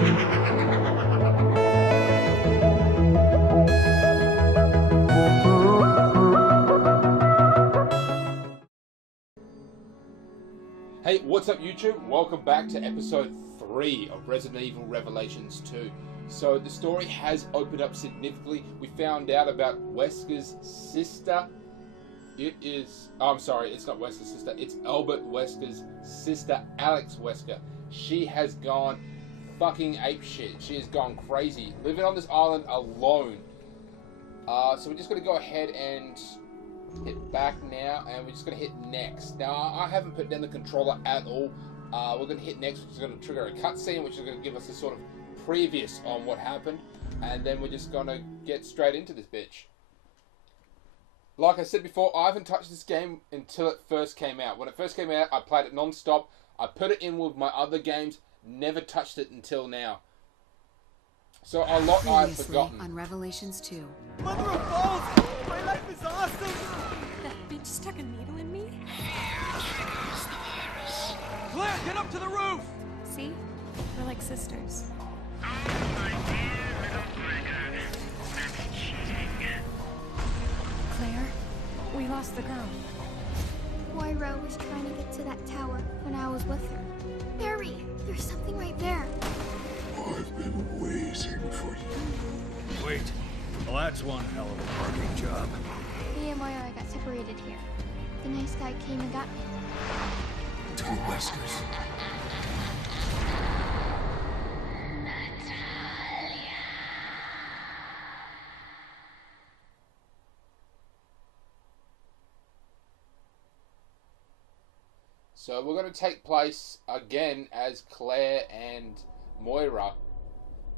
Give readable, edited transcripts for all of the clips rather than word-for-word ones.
Hey, what's up YouTube? Welcome back to episode 3 of Resident Evil Revelations 2. So the story has opened up significantly. We found out about Wesker's sister. I'm sorry, it's not Wesker's sister. It's Albert Wesker's sister, Alex Wesker. She has gone fucking apeshit. She has gone crazy. Living on this island alone. So we're just going to go ahead and hit back now, and we're just going to hit next. Now, I haven't put down the controller at all. We're going to hit next, which is going to trigger a cutscene, which is going to give us a sort of previous on what happened, and then we're just going to get straight into this bitch. Like I said before, I haven't touched this game until it first came out. When it first came out, I played it non-stop. I put it in with my other games, never touched it until now. So a lot I've forgotten. On Revelations 2. Mother of balls! My life is awesome! That bitch stuck a needle in me? Claire, get up to the roof! See? We're like sisters. Claire, we lost the girl. Moira was trying to get to that tower when I was with her. Barry, there's something right there. I've been waiting for you. Wait. Well, that's one hell of a parking job. Me and Moira got separated here. The nice guy came and got me. Two Weskers. So we're going to take place again as Claire and Moira,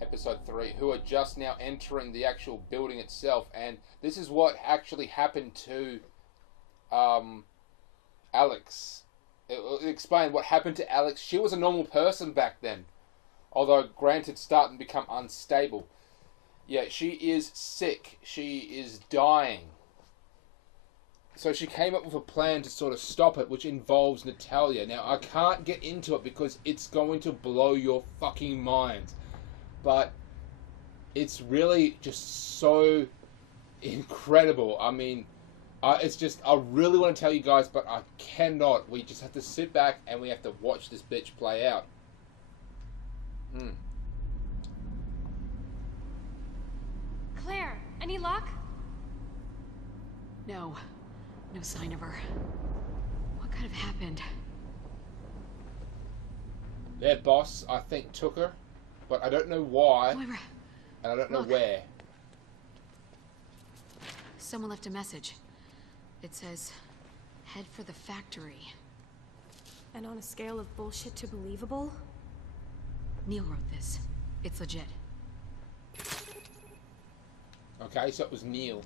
episode 3, who are just now entering the actual building itself, and this is what actually happened to Alex. It'll explain what happened to Alex. She was a normal person back then, although granted starting to become unstable. Yeah, she is sick. She is dying. So she came up with a plan to sort of stop it, which involves Natalia. Now, I can't get into it because it's going to blow your fucking minds. But it's really just so incredible. I mean, it's just, I really want to tell you guys, but I cannot. We just have to sit back and we have to watch this bitch play out. Claire, any luck? No. No sign of her. What could have happened? Their boss, I think, took her. But I don't know why. Moira, and I don't know look. where. Someone left a message. It says, head for the factory. And on a scale of bullshit to believable? Neil wrote this. It's legit. Okay, so it was Neil.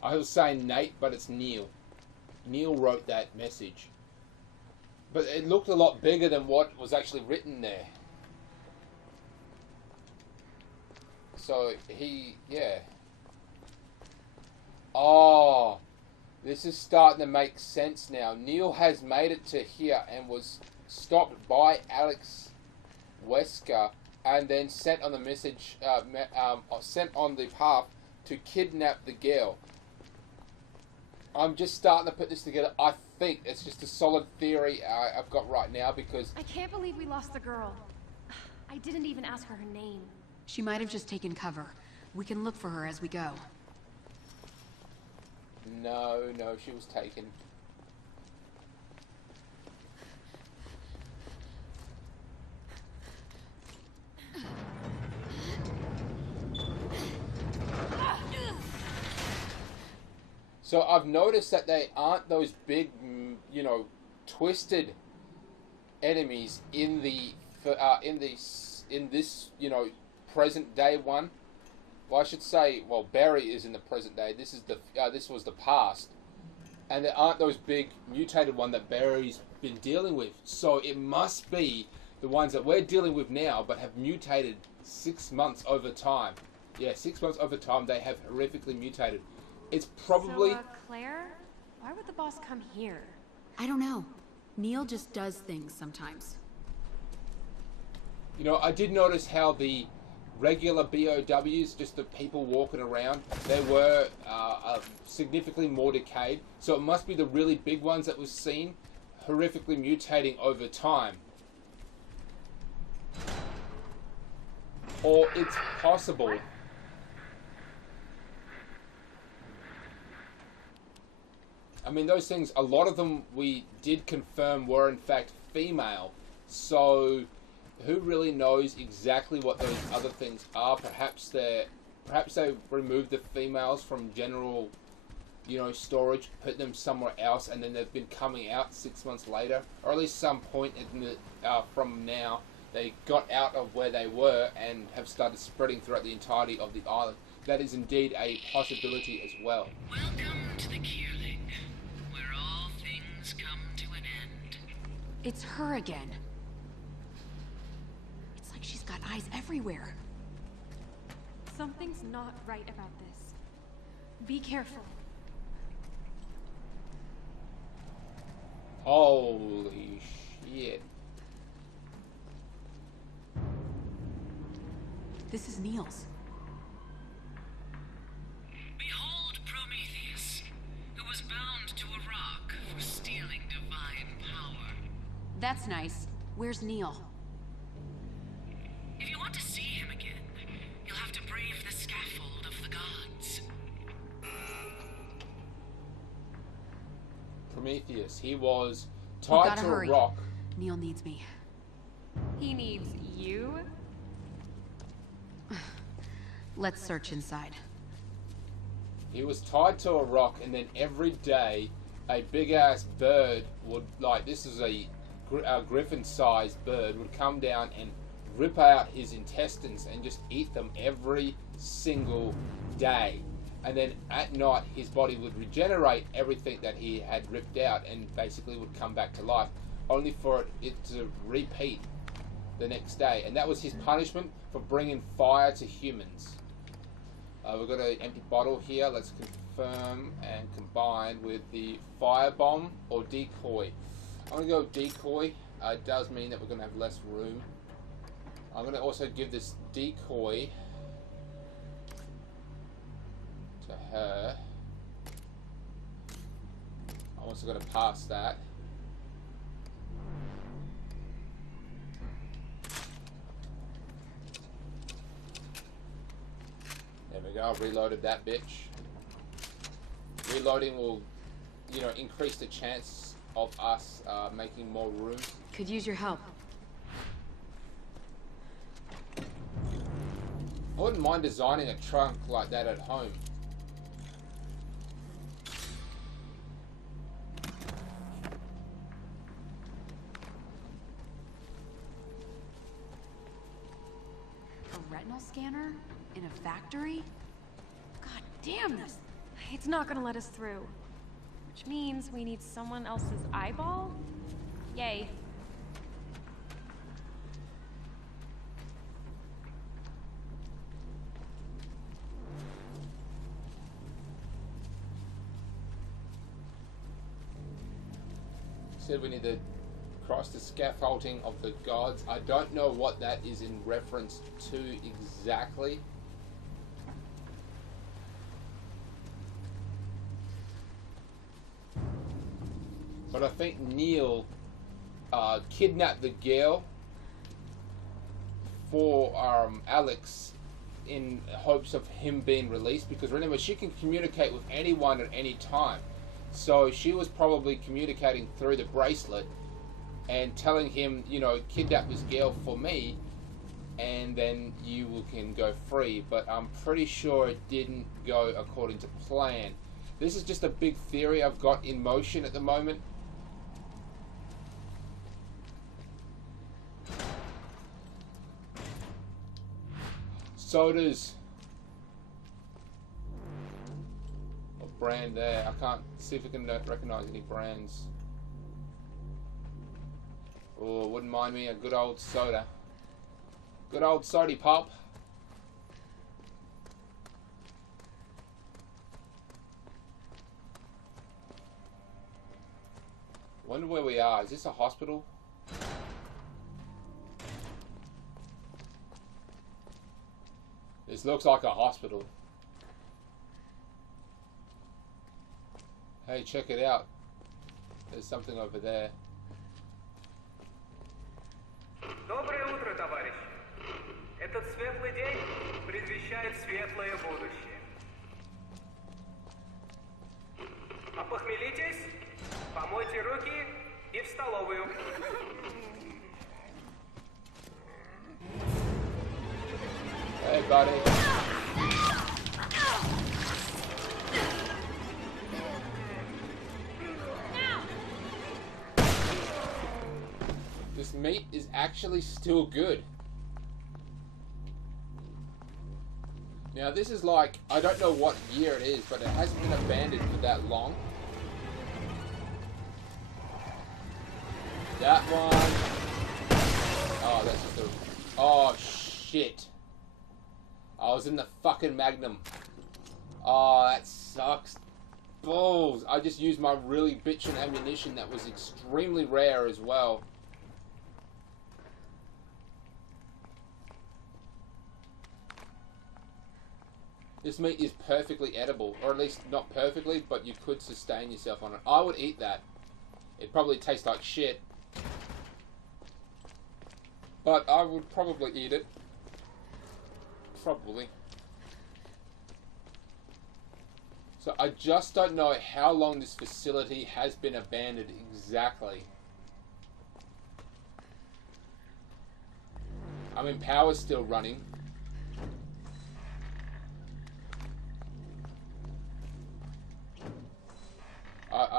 I was saying Nate, but it's Neil. Neil wrote that message. But it looked a lot bigger than what was actually written there. So yeah. Oh, this is starting to make sense now. Neil has made it to here and was stopped by Alex Wesker and then sent on the message, sent on the path to kidnap the girl. I'm just starting to put this together. I think it's just a solid theory I've got right now because... I can't believe we lost the girl. I didn't even ask her her name. She might have just taken cover. We can look for her as we go. No, she was taken. So I've noticed that they aren't those big, twisted enemies in this, present day one. Well, I should say, Barry is in the present day. This was the past, and there aren't those big mutated one that Barry's been dealing with. So it must be the ones that we're dealing with now, but have mutated 6 months over time. Yeah, 6 months over time, they have horrifically mutated. It's probably... So, Claire? Why would the boss come here? I don't know. Neil just does things sometimes. You know, I did notice how the regular BOWs, just the people walking around, they were significantly more decayed. So it must be the really big ones that we've seen horrifically mutating over time. Or it's possible. I mean, those things, a lot of them we did confirm were in fact female. So who really knows exactly what those other things are? Perhaps they removed the females from general, you know, storage, put them somewhere else, and then they've been coming out 6 months later, or at least some point in the, from now, they got out of where they were and have started spreading throughout the entirety of the island. That is indeed a possibility as well. Welcome to the Kierling, where all things come to an end. It's her again. It's like she's got eyes everywhere. Something's not right about this. Be careful. Holy shit. This is Niels. Behold Prometheus, who was bound to a rock for stealing divine power. That's nice. Where's Neil? If you want to see him again, you'll have to brave the scaffold of the gods. Prometheus, he was We tied gotta to hurry. a rock. Neil needs me. He needs you? Let's search inside. He was tied to a rock, and then every day a big ass bird would, like, this is a griffin sized bird, would come down and rip out his intestines and just eat them every single day. And then at night his body would regenerate everything that he had ripped out and basically would come back to life, only for it to repeat the next day. And that was his punishment for bringing fire to humans. We've got an empty bottle here. Let's confirm and combine with the firebomb or decoy. I'm going to go decoy. It does mean that we're going to have less room. I'm going to also give this decoy to her. I'm also going to pass that. There we go, I've reloaded that bitch. Reloading will, you know, increase the chance of us making more room. Could use your help. I wouldn't mind designing a trunk like that at home. A retinal scanner? In a factory? God damn this! It's not gonna let us through. Which means we need someone else's eyeball? Yay. Said we need to cross the scaffolding of the gods. I don't know what that is in reference to exactly. But I think Neil kidnapped the girl for Alex in hopes of him being released, because remember, she can communicate with anyone at any time. So she was probably communicating through the bracelet and telling him, you know, kidnap this girl for me and then you can go free. But I'm pretty sure it didn't go according to plan. This is just a big theory I've got in motion at the moment. Sodas. What brand there? I can't see if we can recognize any brands. Oh, wouldn't mind me a good old soda. Good old sody pop. Wonder where we are. Is this a hospital? This looks like a hospital. Hey, check it out. There's something over there. Доброе утро, товарищи. Этот светлый день предвещает светлое будущее. Опохмелитесь, помойте руки и в столовую. Hey, buddy. This meat is actually still good. Now this is like, I don't know what year it is, but it hasn't been abandoned for that long. That one. Oh, that's just a... Oh, shit. I was in the fucking Magnum. Oh, that sucks. Balls. I just used my really bitchin' ammunition that was extremely rare as well. This meat is perfectly edible, or at least not perfectly, but you could sustain yourself on it. I would eat that. It probably tastes like shit, but I would probably eat it. Probably. So I just don't know how long this facility has been abandoned exactly. I mean, power's still running.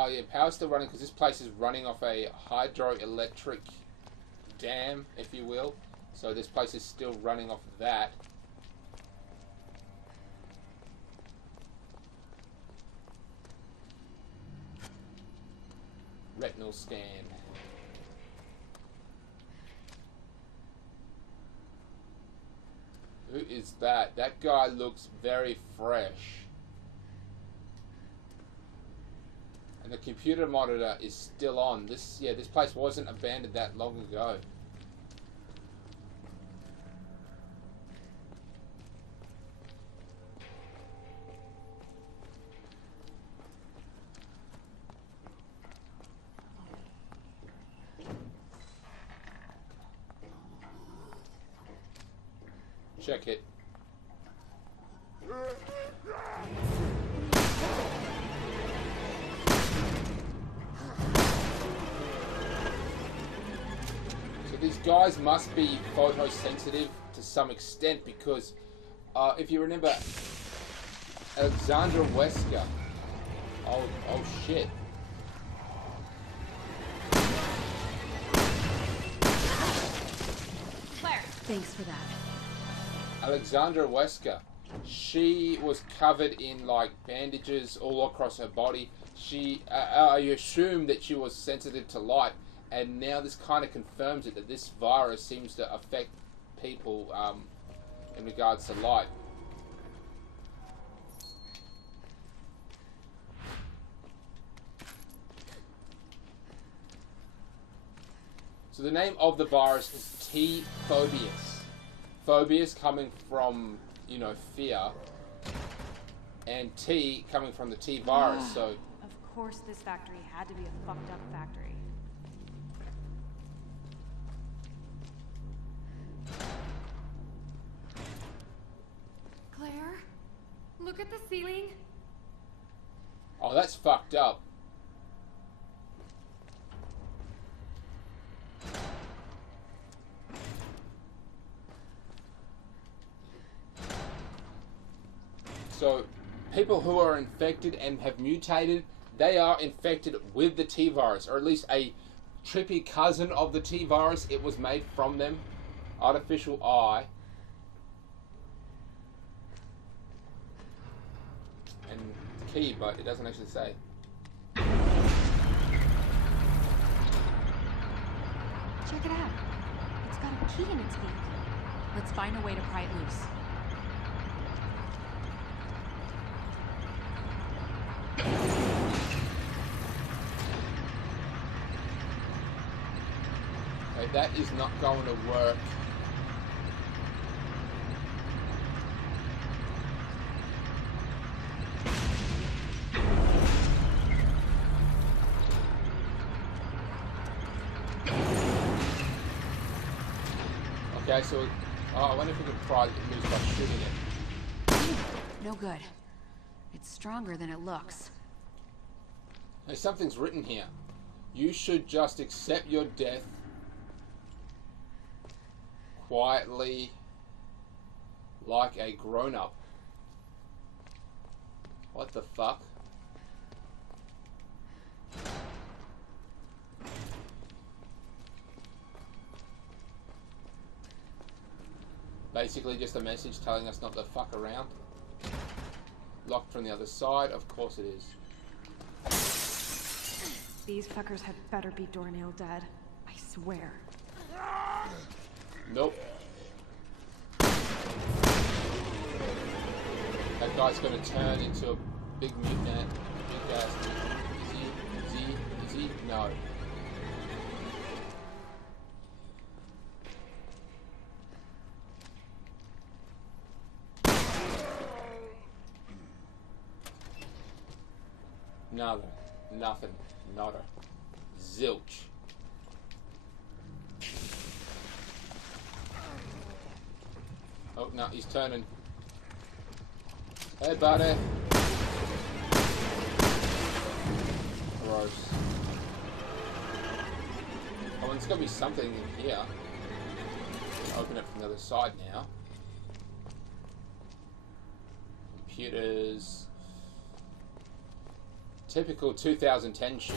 Yeah, power's still running because this place is running off a hydroelectric dam, if you will. So this place is still running off that. Retinal scan. Who is that? That guy looks very fresh. And the computer monitor is still on. This place wasn't abandoned that long ago. Check it. So these guys must be photosensitive to some extent because if you remember Alexandra Wesker. Oh shit. Claire, thanks for that. Alexandra Wesker, she was covered in like bandages all across her body. I assume that she was sensitive to light, and now this kind of confirms it, that this virus seems to affect people in regards to light. So the name of the virus is T. Phobius. Phobius coming from, you know, fear, and T coming from the T virus, so... Of course this factory had to be a fucked up factory. Claire, look at the ceiling. Oh, that's fucked up. So, people who are infected and have mutated, they are infected with the T virus, or at least a trippy cousin of the T virus. It was made from them. Artificial eye. And key, but it doesn't actually say. Check it out. It's got a key in its beak. Let's find a way to pry it loose. Okay, that is not going to work. Okay, so I wonder if we can pry it loose by shooting it. No good. It's stronger than it looks. Hey, something's written here. You should just accept your death quietly, like a grown-up. What the fuck? Basically just a message telling us not to fuck around. Locked from the other side, of course it is. These fuckers had better be doornail dead. I swear. Nope. That guy's gonna turn into a big mutant. Big ass mutant. Is he? No. Nothing. Nada. Zilch. Oh, no, he's turning. Hey, buddy. Gross. Oh, and there's got to be something in here. Open it from the other side now. Computers. Typical 2010 shit.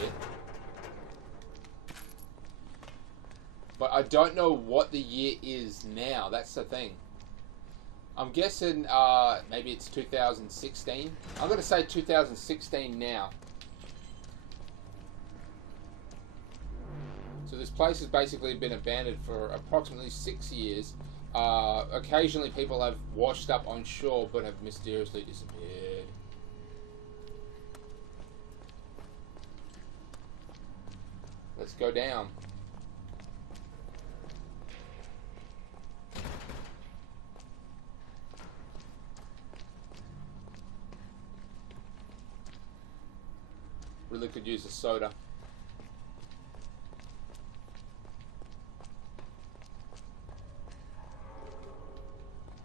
But I don't know what the year is now. That's the thing. I'm guessing maybe it's 2016. I'm going to say 2016 now. So this place has basically been abandoned for approximately 6 years. Occasionally people have washed up on shore but have mysteriously disappeared. Let's go down. Really could use a soda.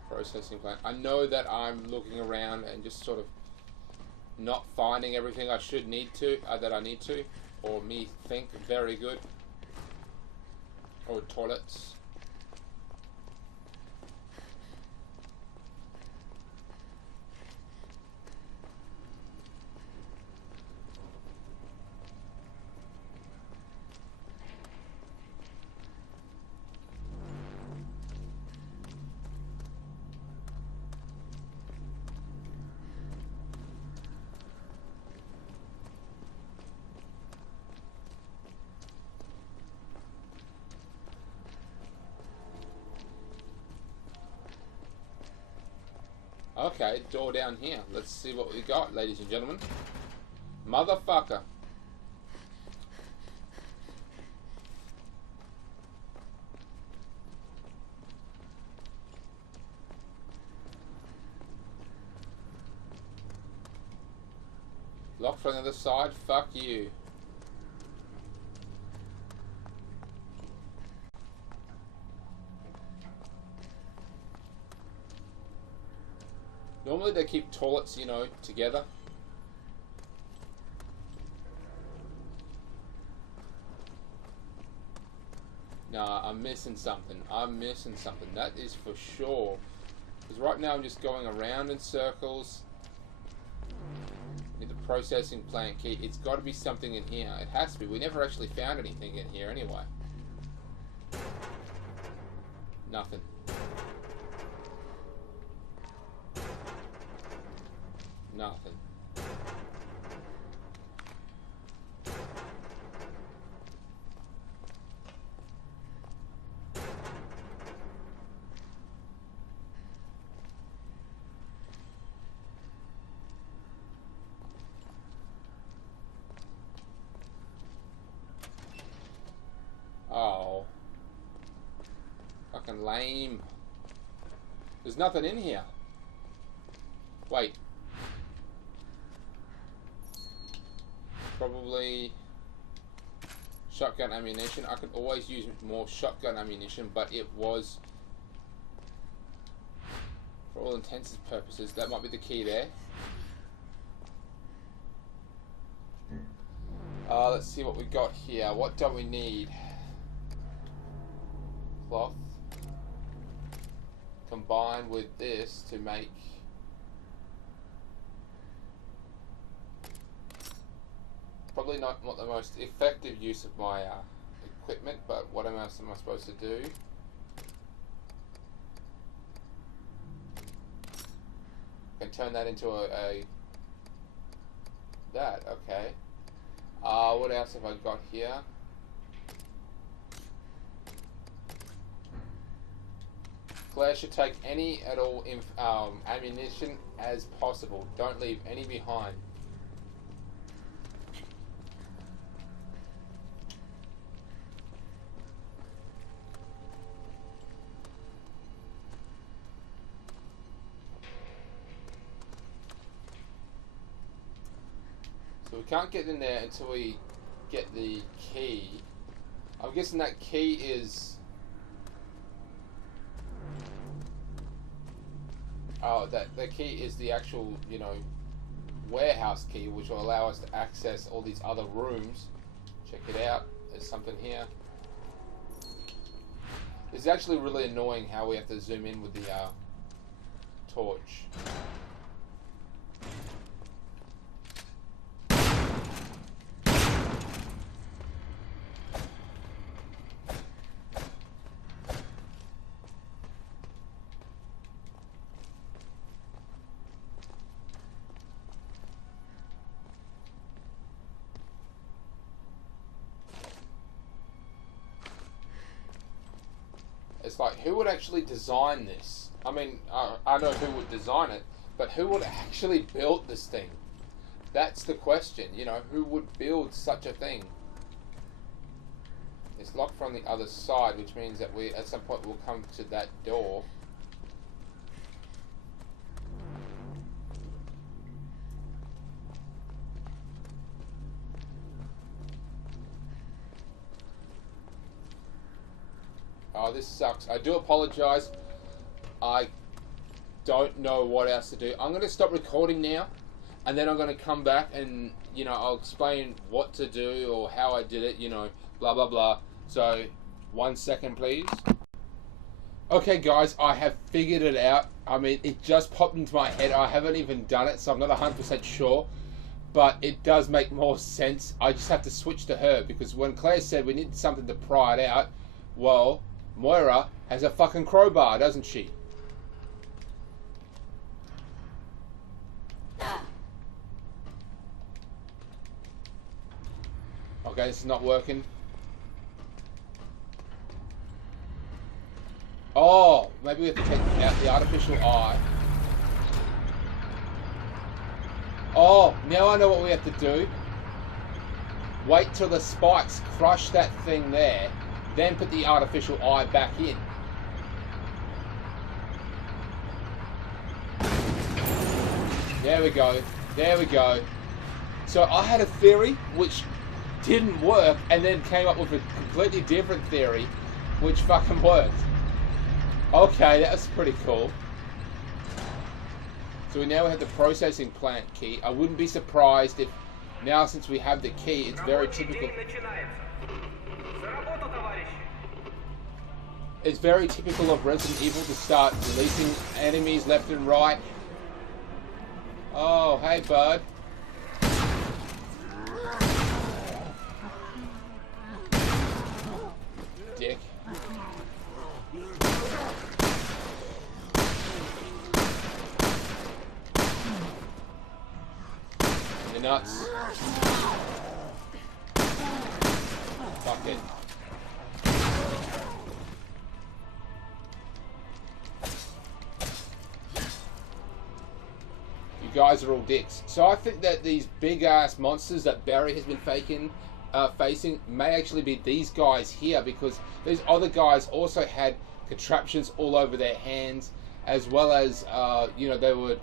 Processing plant. I know that I'm looking around and just sort of not finding everything I should need to, that I need to, or me think very good. Or toilets. Okay, door down here. Let's see what we got, ladies and gentlemen. Motherfucker. Locked from the other side? Fuck you. Normally they keep toilets, you know, together. Nah, I'm missing something. I'm missing something. That is for sure. Because right now I'm just going around in circles. Need the processing plant key. It's got to be something in here. It has to be. We never actually found anything in here anyway. Nothing. Nothing. Oh. Fucking lame. There's nothing in here. Wait. Probably shotgun ammunition. I could always use more shotgun ammunition, but it was For all intents and purposes, that might be the key there. Let's see what we got here. What don't we need? Cloth. Combined with this to make... Probably not the most effective use of my equipment, but what else am I supposed to do? I can turn that into that, okay. What else have I got here? Claire should take any at all ammunition as possible. Don't leave any behind. So we can't get in there until we get the key. I'm guessing that key is... Oh, the key is the actual, you know, warehouse key, which will allow us to access all these other rooms. Check it out. There's something here. It's actually really annoying how we have to zoom in with the torch. It's like, who would actually design this? I mean, I know who would design it, but who would actually build this thing? That's the question, you know, who would build such a thing? It's locked from the other side, which means that we, at some point, will come to that door. Oh, this sucks. I do apologize. I don't know what else to do. I'm going to stop recording now, and then I'm going to come back and, you know, I'll explain what to do or how I did it, you know, blah, blah, blah. So, 1 second, please. Okay, guys, I have figured it out. I mean, it just popped into my head. I haven't even done it, so I'm not 100% sure. But it does make more sense. I just have to switch to her, because when Claire said we need something to pry it out, well... Moira has a fucking crowbar, doesn't she? Okay, this is not working. Oh, maybe we have to take out the artificial eye. Oh, now I know what we have to do. Wait till the spikes crush that thing there. Then put the artificial eye back in. There we go. There we go. So I had a theory which didn't work, and then came up with a completely different theory which fucking worked. Okay, that was pretty cool. So we now have the processing plant key. I wouldn't be surprised if now, since we have the key, it's very typical. It's very typical of Resident Evil to start releasing enemies left and right. Oh, hey, bud. Dick. You're nuts. Fuck it. You guys are all dicks. So I think that these big ass monsters that Barry has been facing may actually be these guys here, because these other guys also had contraptions all over their hands, as well as you know, there were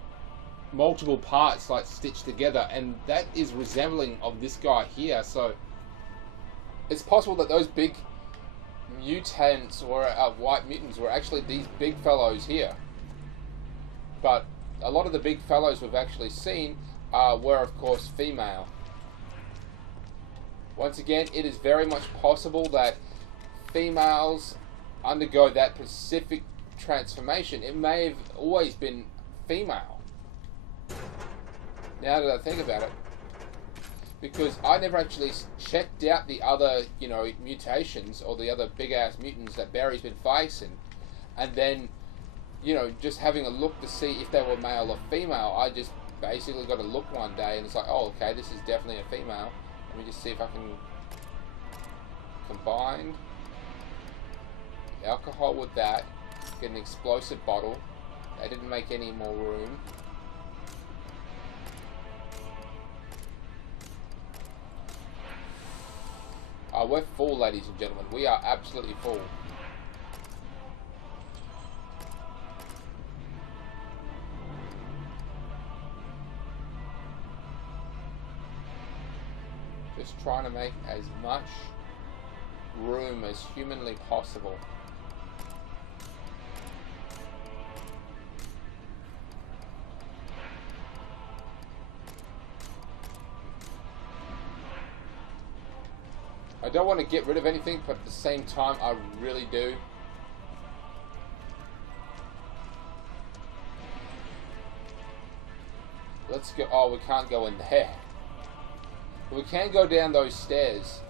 multiple parts like stitched together, and that is resembling of this guy here. So it's possible that those big mutants or white mutants were actually these big fellows here. but a lot of the big fellows we've actually seen were, of course, female. Once again, it is very much possible that females undergo that specific transformation. It may have always been female. Now that I think about it. Because I never actually checked out the other, you know, mutations or the other big-ass mutants that Barry's been facing. And then, you know, just having a look to see if they were male or female, I just basically got a look one day and it's like, oh, okay, this is definitely a female. Let me just see if I can combine alcohol with that, get an explosive bottle. They didn't make any more room. We're full, ladies and gentlemen. We are absolutely full. Just trying to make as much room as humanly possible. I don't want to get rid of anything, but at the same time, I really do. Let's go. Oh, we can't go in there. But we can go down those stairs.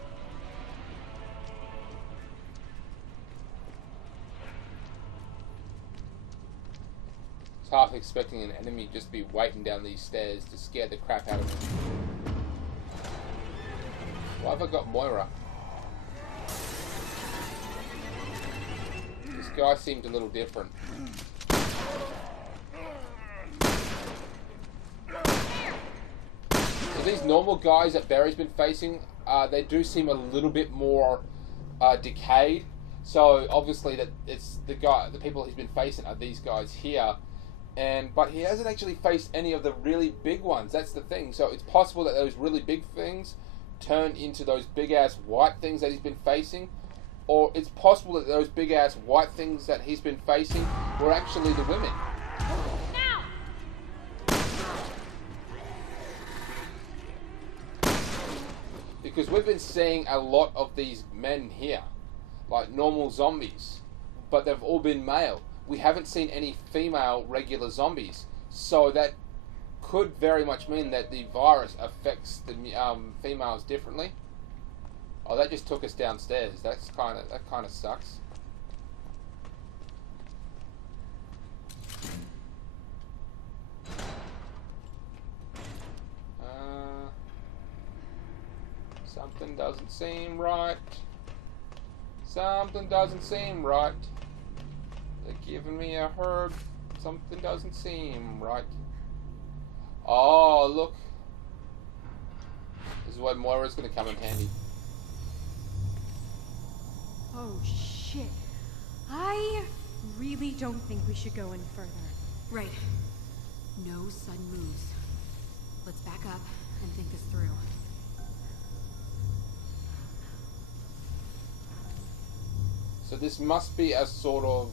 I was half expecting an enemy just be waiting down these stairs to scare the crap out of me. Why have I got Moira? This guy seemed a little different. So these normal guys that Barry's been facing, they do seem a little bit more decayed. So obviously that it's the people he's been facing are these guys here, but he hasn't actually faced any of the really big ones. That's the thing. So it's possible that those really big things turn into those big ass white things that he's been facing, or it's possible that those big ass white things that he's been facing were actually the women. Now! Because we've been seeing a lot of these men here, like normal zombies, but they've all been male. We haven't seen any female regular zombies, so that could very much mean that the virus affects the females differently. Oh, that just took us downstairs. That kind of sucks. Something doesn't seem right. Something doesn't seem right. They're giving me a herb. Something doesn't seem right. Oh, look. This is why Moira's going to come in handy. Oh, shit. I really don't think we should go any further. Right. No sudden moves. Let's back up and think this through. So this must be a sort of...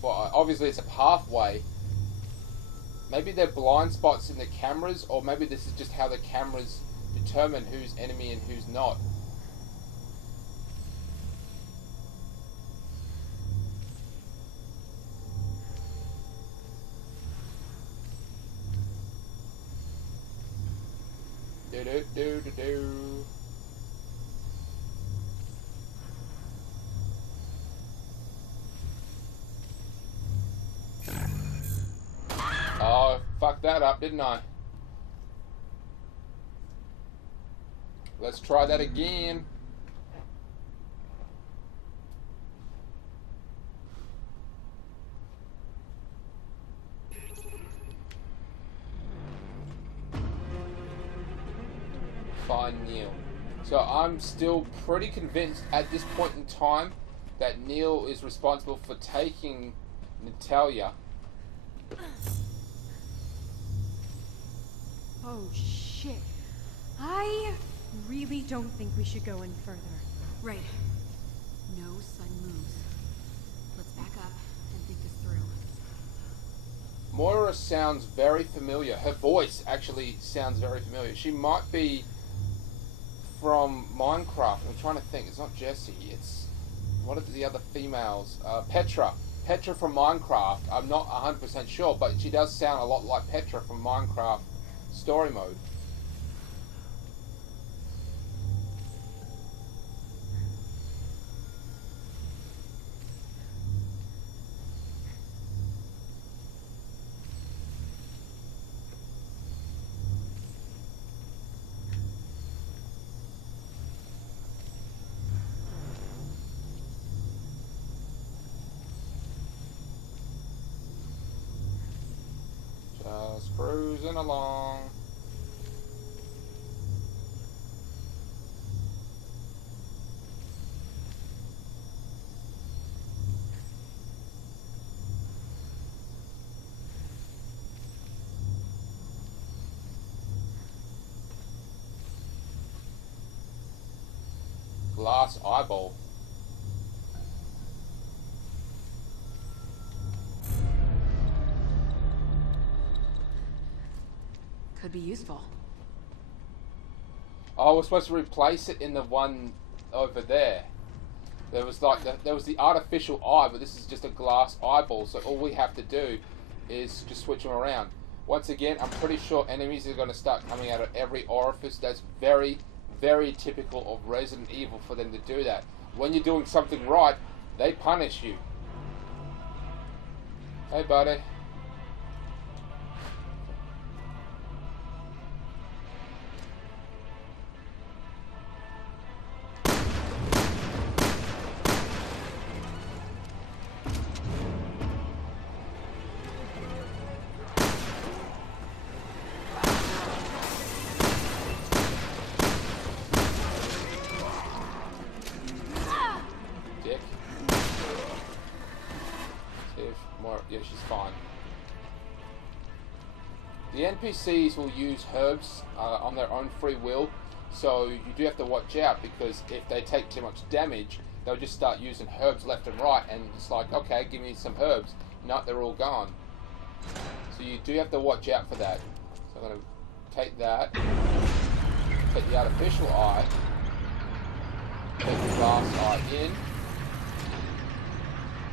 Well, obviously it's a pathway. Maybe they're blind spots in the cameras, or maybe this is just how the cameras determine who's enemy and who's not. Do-do-do-do-do. Oh, fucked that up, didn't I? Let's try that again. Find Neil. So I'm still pretty convinced at this point in time that Neil is responsible for taking Natalia. Oh, shit. I really don't think we should go any further. Right. No sudden moves. Let's back up and think this through. Moira sounds very familiar. Her voice actually sounds very familiar. She might be from Minecraft. I'm trying to think. It's not Jessie. It's... What are the other females? Petra. Petra from Minecraft. I'm not 100% sure, but she does sound a lot like Petra from Minecraft story mode. Just cruising along. Glass eyeball. Could be useful. Oh, we're supposed to replace it in the one over there. There was like there was the artificial eye, but this is just a glass eyeball. So all we have to do is just switch them around. Once again, I'm pretty sure enemies are going to start coming out of every orifice. That's very, very typical of Resident Evil for them to do that. When you're doing something right, they punish you. Hey, buddy. Yeah, she's fine. The NPCs will use herbs on their own free will, so you do have to watch out, because if they take too much damage, they'll just start using herbs left and right, and it's like, okay, give me some herbs. No, they're all gone. So you do have to watch out for that. So I'm going to take that, take the artificial eye, take the glass eye in.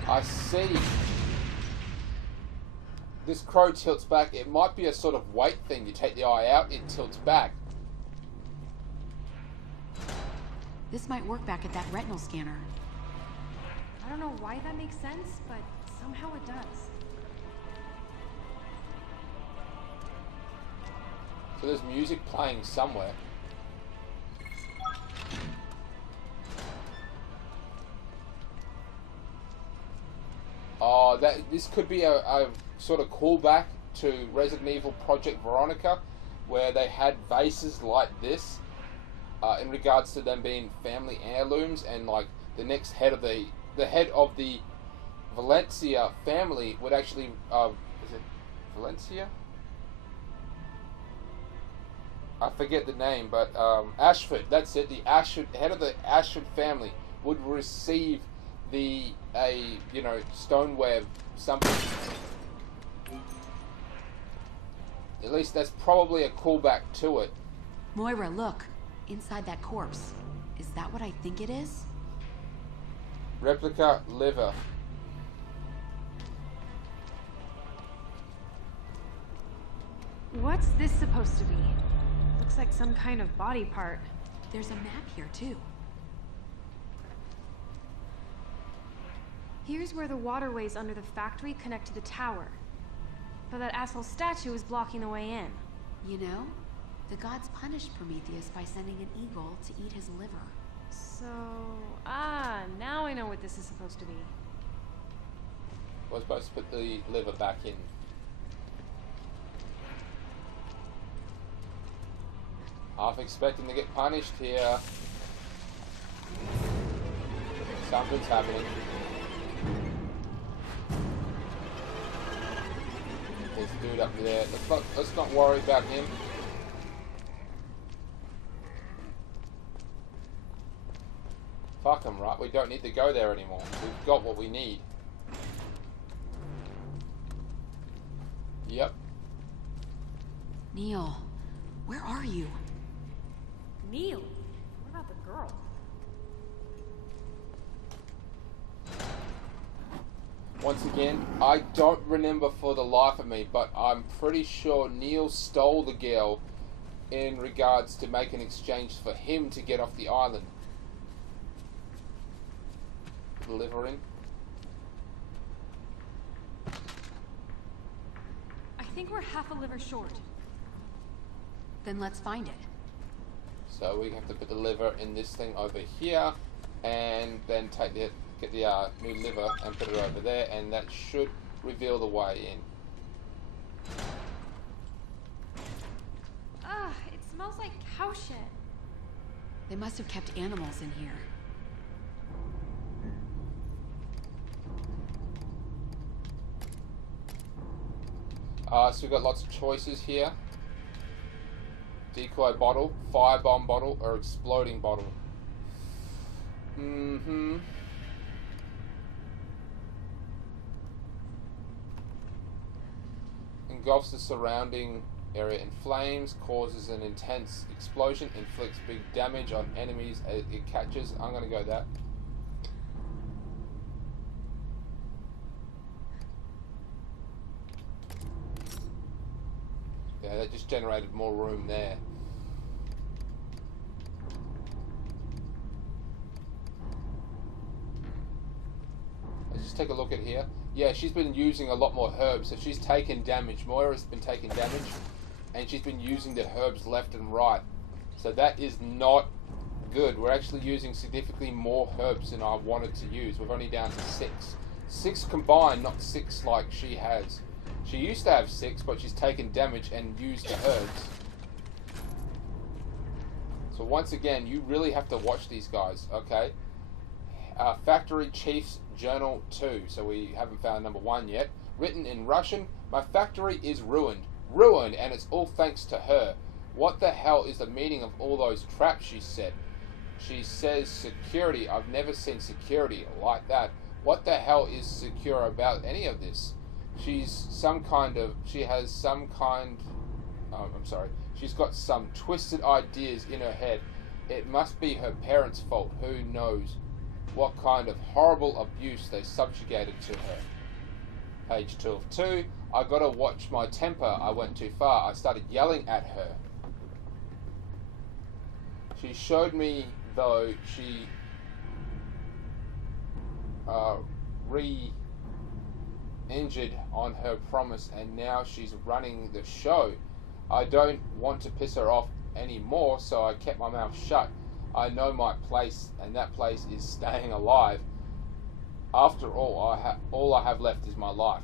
I see. This crow tilts back. It might be a sort of weight thing. You take the eye out, it tilts back. This might work back at that retinal scanner. I don't know why that makes sense, but somehow it does. So there's music playing somewhere. Oh, this could be a sort of callback to Resident Evil Project Veronica, where they had vases like this, in regards to them being family heirlooms, and like the next head of the head of the Valencia family would actually is it Valencia? I forget the name, but Ashford. That's it. The Ashford head of the Ashford family would receive the stoneware something. At least that's probably a callback to it. Moira, look. Inside that corpse. Is that what I think it is? Replica liver. What's this supposed to be? Looks like some kind of body part. There's a map here, too. Here's where the waterways under the factory connect to the tower. But that asshole statue is blocking the way in. You know, the gods punished Prometheus by sending an eagle to eat his liver. So, now I know what this is supposed to be. We're supposed to put the liver back in. Half expecting to get punished here. Something's happening. There's a dude up there. Let's not worry about him. Fuck him, right? We don't need to go there anymore. We've got what we need. Yep. Neil, where are you? Neil, what about the girl? Once again, I don't remember for the life of me, but I'm pretty sure Neil stole the girl in regards to make an exchange for him to get off the island. Delivering. I think we're half a liver short. Then let's find it. So we have to put the liver in this thing over here, and then take the get the new liver and put it over there, and that should reveal the way in. Ugh, it smells like cow shit. They must have kept animals in here. So we've got lots of choices here. Decoy bottle, firebomb bottle, or exploding bottle. Engulfs the surrounding area in flames, causes an intense explosion, inflicts big damage on enemies it catches. I'm gonna go that. Yeah, that just generated more room there. Let's just take a look at here. Yeah, she's been using a lot more herbs, so she's taken damage. Moira's been taking damage, and she's been using the herbs left and right. So that is not good. We're actually using significantly more herbs than I wanted to use. We're only down to 6. 6 combined, not 6 like she has. She used to have 6, but she's taken damage and used the herbs. So once again, you really have to watch these guys, okay? Factory Chief's Journal 2. So we haven't found number 1 yet. Written in Russian, my factory is ruined. Ruined, and it's all thanks to her. What the hell is the meaning of all those traps, she said. She says security. I've never seen security like that. What the hell is secure about any of this? She's some kind of, she has some kind, I'm sorry, she's got some twisted ideas in her head. It must be her parents' fault. Who knows what kind of horrible abuse they subjugated to her. Page 2 of 2. I gotta watch my temper. I went too far. I started yelling at her. She showed me, though, she re-injured on her promise, and now she's running the show. I don't want to piss her off anymore, so I kept my mouth shut. I know my place, and that place is staying alive. After all, all I have left is my life.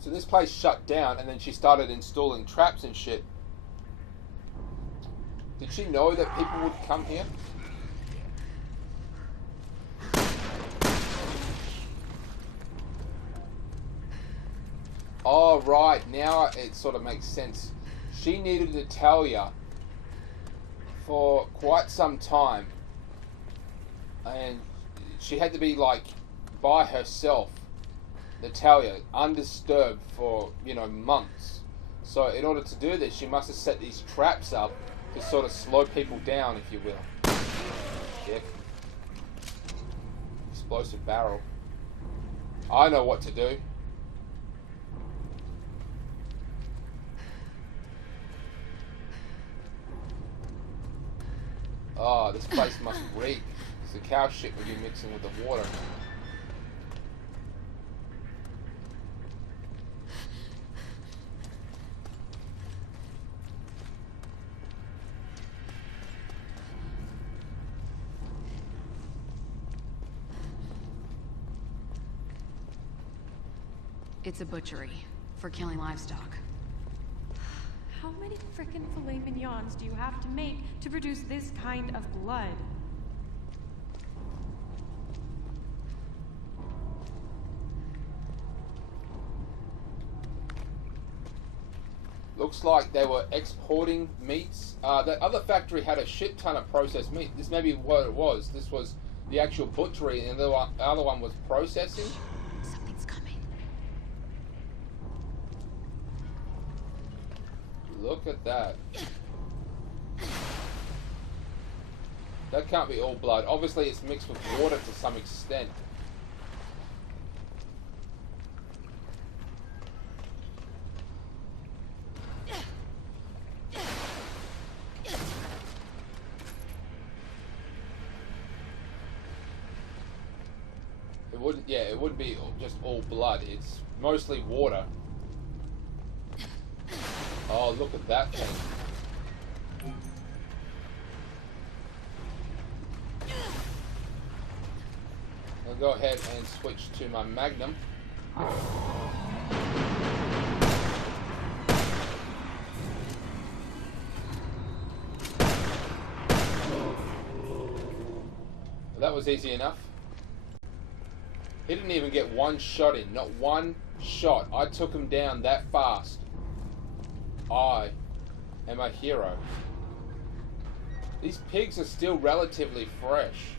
So this place shut down, and then she started installing traps and shit. Did she know that people would come here? Oh, right. Now it sort of makes sense. She needed Natalia for quite some time. And she had to be, like, by herself. Natalia, undisturbed for, months. So in order to do this, she must have set these traps up to sort of slow people down, if you will. Shit. Explosive barrel. I know what to do. Oh, this place must reek. It's the cow shit when you're mixing with the water. It's a butchery for killing livestock. How many frickin' filet mignons do you have to make to produce this kind of blood? Looks like they were exporting meats. The other factory had a shit ton of processed meat. This may be what it was. This was the actual butchery, and the other one was processing. Something's coming. Look at that. That can't be all blood. Obviously, it's mixed with water to some extent. It wouldn't be just all blood. It's mostly water. Oh, look at that thing. I'll go ahead and switch to my Magnum. Well, that was easy enough. He didn't even get one shot in. Not one shot. I took him down that fast. I am a hero. These pigs are still relatively fresh.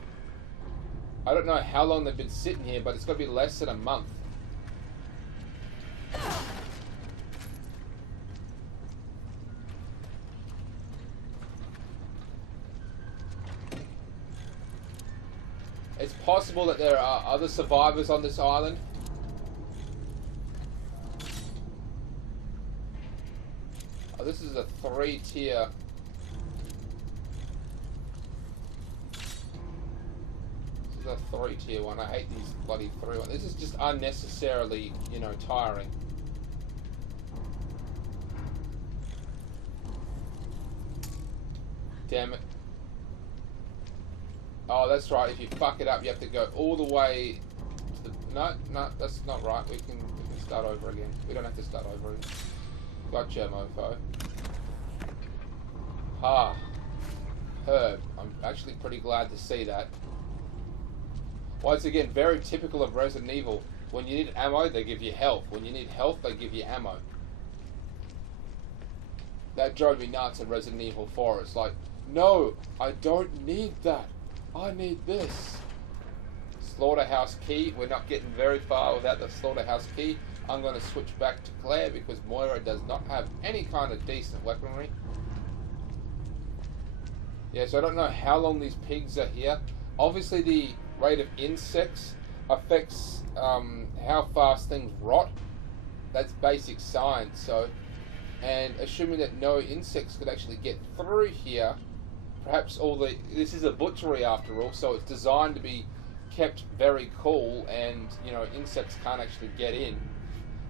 I don't know how long they've been sitting here, but it's got to be less than a month. It's possible that there are other survivors on this island. Oh, this is a 3-tier. This is a 3-tier one. I hate these bloody 3 ones. This is just unnecessarily, you know, tiring. Damn it. Oh, that's right. If you fuck it up, you have to go all the way to the... No, that's not right. We can start over again. We don't have to start over again. Gotcha, mofo. Ah. Herb. I'm actually pretty glad to see that. Once again, very typical of Resident Evil. When you need ammo, they give you health. When you need health, they give you ammo. That drove me nuts in Resident Evil 4. It's like, no, I don't need that. I need this. Slaughterhouse key. We're not getting very far without the slaughterhouse key. I'm going to switch back to Claire because Moira does not have any kind of decent weaponry. Yeah, so I don't know how long these pigs are here. Obviously the rate of insects affects how fast things rot. That's basic science. So, and assuming that no insects could actually get through here, perhaps this is a butchery after all, so it's designed to be kept very cool, and you know, insects can't actually get in.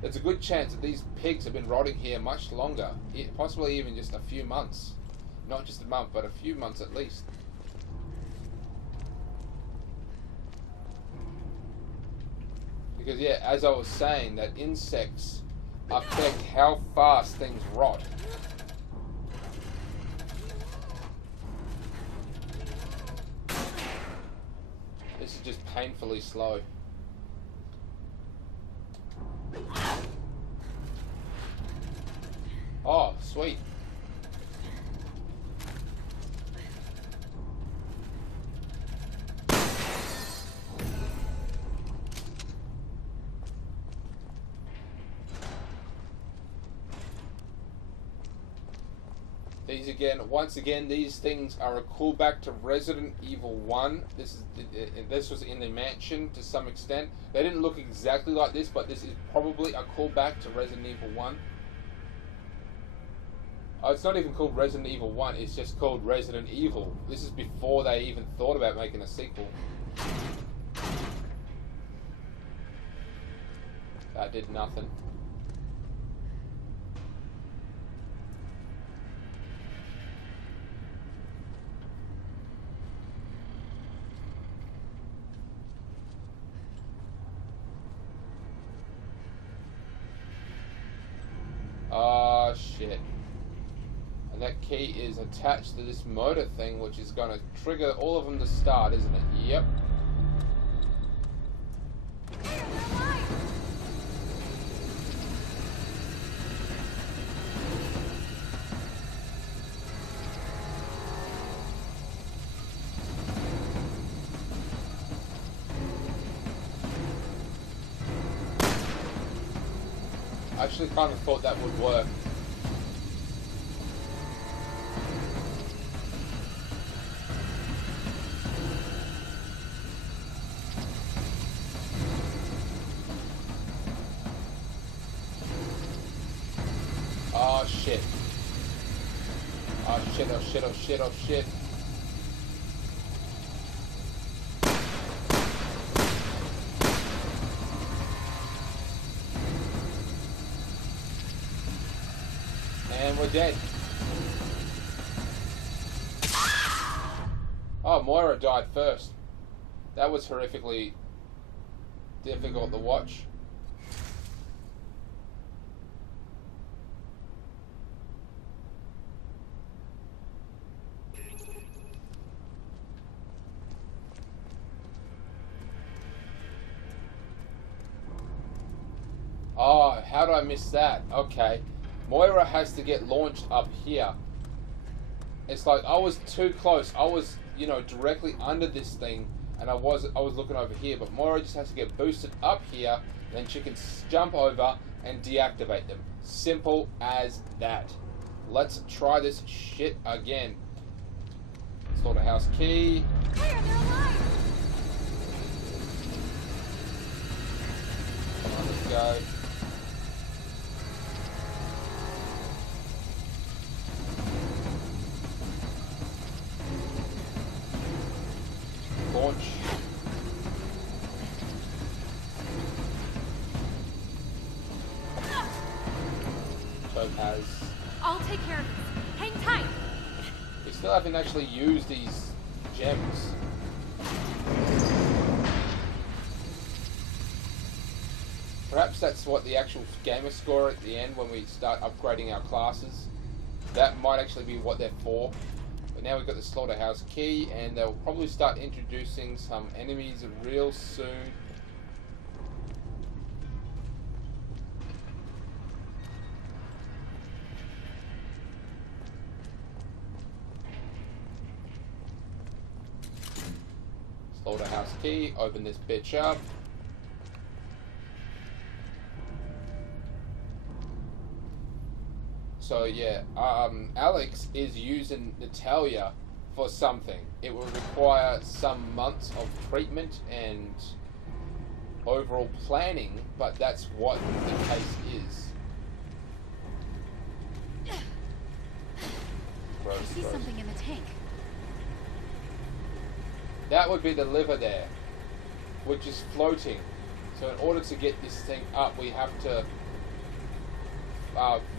There's a good chance that these pigs have been rotting here much longer, possibly even just a few months. Not just a month, but a few months at least. Because yeah, as I was saying, that insects affect how fast things rot. This is just painfully slow. Oh, sweet. Once again, these things are a callback to Resident Evil 1. This was in the mansion to some extent. They didn't look exactly like this, but this is probably a callback to Resident Evil 1. Oh, it's not even called Resident Evil 1, it's just called Resident Evil. This is before they even thought about making a sequel. That did nothing. Ah, shit. And that key is attached to this motor thing, which is going to trigger all of them to start, isn't it? Yep. I actually kind of thought that would work. Oh shit. Oh shit, oh shit, oh shit, oh shit. And we're dead. Oh, Moira died first. That was horrifically difficult to watch. Oh, how did I miss that? Okay. Moira has to get launched up here. It's like I was too close. I was, you know, directly under this thing, and I was looking over here. But Moira just has to get boosted up here, then she can jump over and deactivate them. Simple as that. Let's try this shit again. Slaughterhouse key. Claire, they're alive! Come on, let's go. Launch. Topaz. I'll take care of this. Hang tight! We still haven't actually used these gems. Perhaps that's what the actual gamer score at the end when we start upgrading our classes. That might actually be what they're for. But now we've got the slaughterhouse key, and they'll probably start introducing some enemies real soon. Slaughterhouse key, open this bitch up. So yeah, Alex is using Natalia for something. It will require some months of treatment and overall planning, but that's what the case is. Gross, I see gross. something in the tank. That would be the liver there, which is floating. So in order to get this thing up, we have to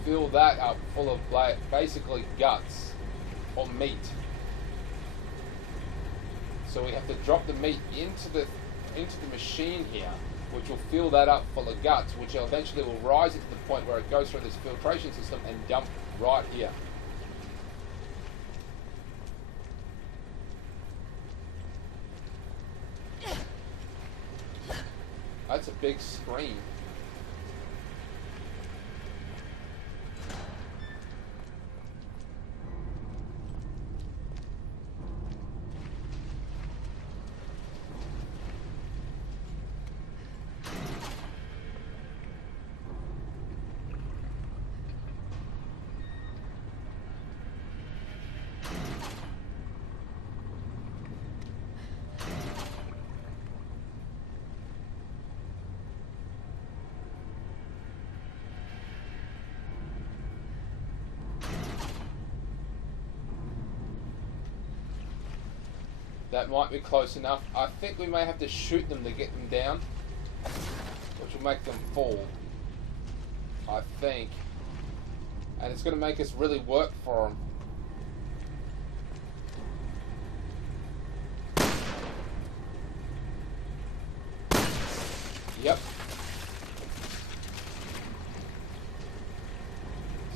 fill that up full of basically guts or meat. So we have to drop the meat into the machine here, which will fill that up full of guts, which eventually will rise it to the point where it goes through this filtration system and dump right here. That's a big screen. That might be close enough. I think we may have to shoot them to get them down, which will make them fall, I think. And it's going to make us really work for them. Yep.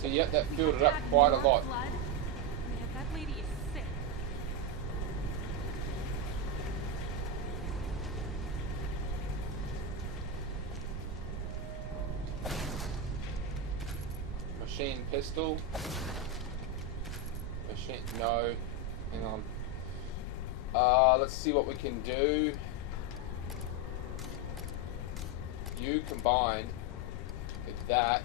So yep, that filled it up quite a lot. Blood? Man, that lady is sick. Machine pistol. Machine, no. Hang on. Let's see what we can do. You combined with that.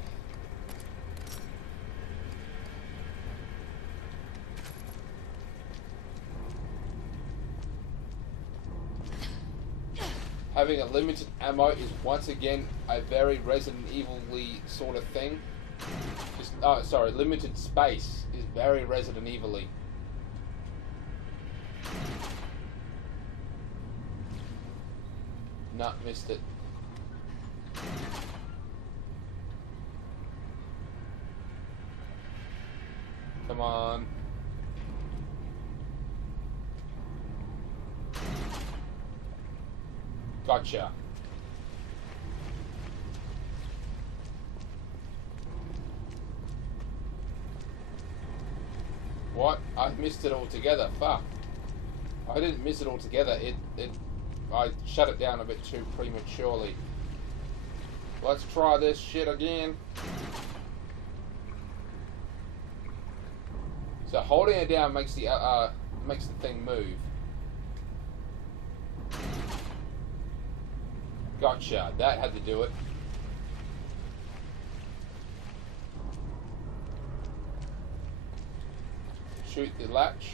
Having a limited ammo is once again a very Resident Evil-y sort of thing. Limited space is very Resident Evil-y. Nah, missed it. Come on. Gotcha. What? I missed it altogether. Fuck. I didn't miss it altogether. I shut it down a bit too prematurely. Let's try this shit again. So holding it down makes the thing move. Gotcha. That had to do it. Shoot the latch.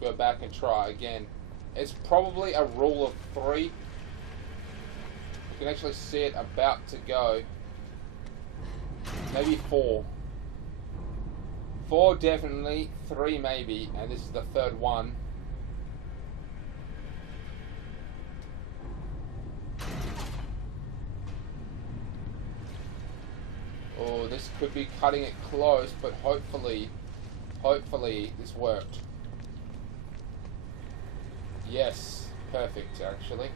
Go back and try again. It's probably a rule of 3. You can actually see it about to go. Maybe 4. 4 definitely, 3 maybe, and this is the 3rd one. Oh, this could be cutting it close, but hopefully this worked. Yes, perfect actually.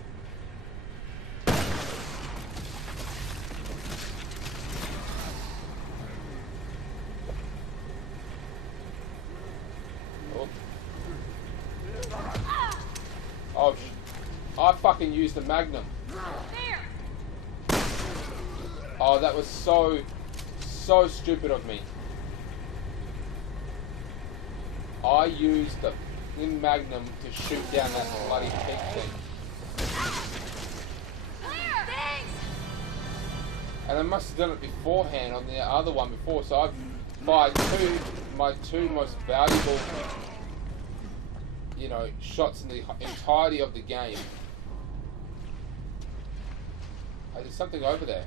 Oh, I fucking used the Magnum. Oh, that was so stupid of me. I used the Magnum to shoot down that bloody pig thing. And I must have done it beforehand on the other one before, so I've fired my two most valuable, you know, shots in the entirety of the game. Oh, there's something over there.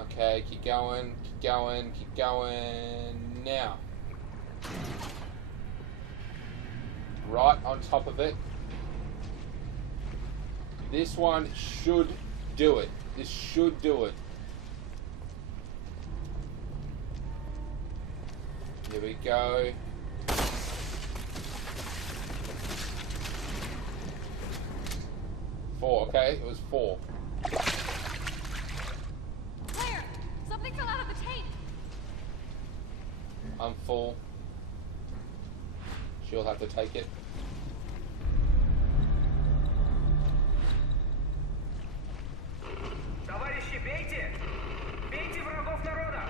Okay, keep going, keep going, keep going. Now. Right on top of it. This one should do it. This should do it. Here we go. Four, okay, it was 4. I'm full. She'll have to take it. Товарищи, бейте! Бейте врагов народа!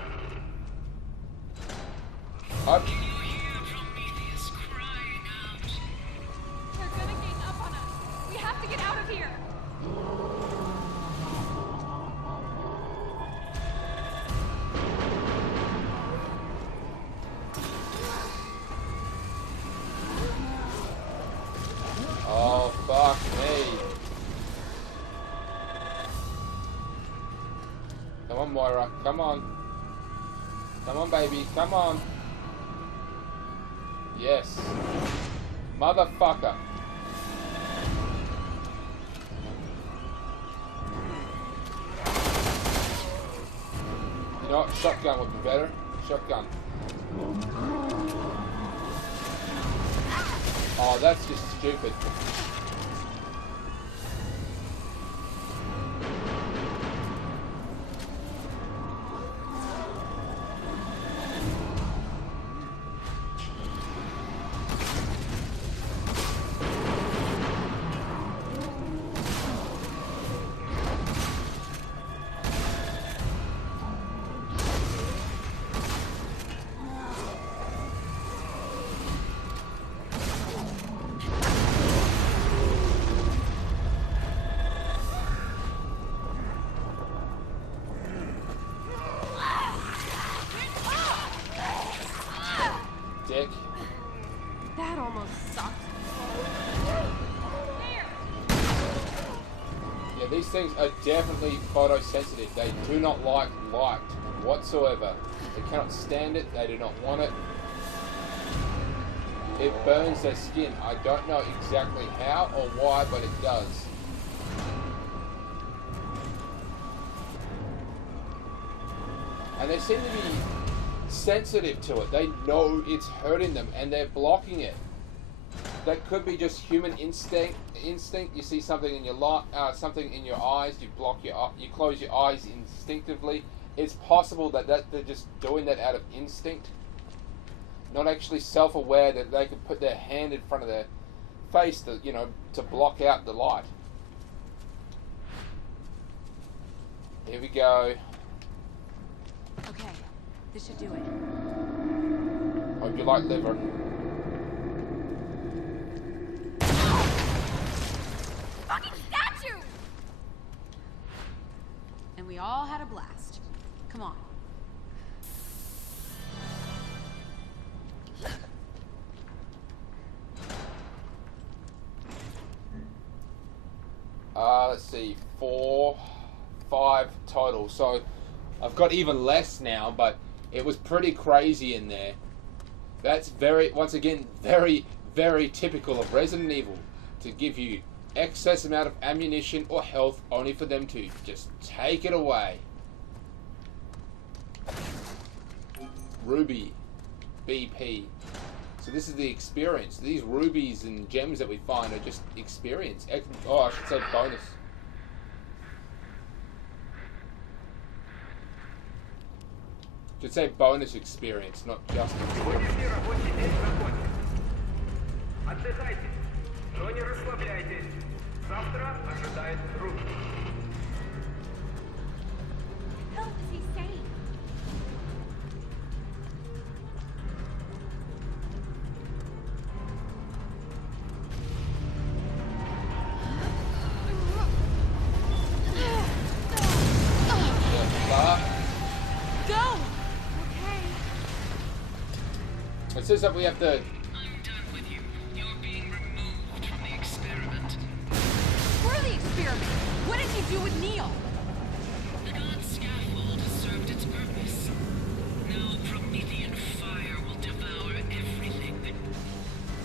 Can you hear Prometheus crying out? They're gonna gang up on us. We have to get out of here. Oh, fuck me. Come on, Moira. Come on. Come on, baby. Come on. Yes. Motherfucker. You know what? Shotgun would be better. Shotgun. Oh, that's just stupid. That almost sucked. There! Yeah, these things are definitely photosensitive. They do not like light whatsoever. They cannot stand it. They do not want it. It burns their skin. I don't know exactly how or why, but it does. And they seem to be sensitive to it. They know it's hurting them and they're blocking it. That could be just human instinct. You see something in your something in your eyes, you close your eyes instinctively. It's possible that they're just doing that out of instinct, not actually self-aware that they could put their hand in front of their face to, to block out the light. Here we go. Okay, this should do it. Hope you like liver. Fucking statue! And we all had a blast. Come on. Let's see, 4, 5 total. So I've got even less now, but it was pretty crazy in there. That's once again, very, very typical of Resident Evil, to give you excess amount of ammunition or health only for them to just take it away. Ruby, BP. So this is the experience. These rubies and gems that we find are just experience. Oh, I should say bonus. Should say bonus experience, not just experience. Сегодняшний рабочий день закончен. Отдыхайте, но не расслабляйтесь. Завтра ожидает труд. What the hell is he saying? Go! Okay. It says that we have to. I'm done with you. You're being removed from the experiment. We're the experiment. What did he do with Neil? The god's scaffold has served its purpose. Now Promethean fire will devour everything.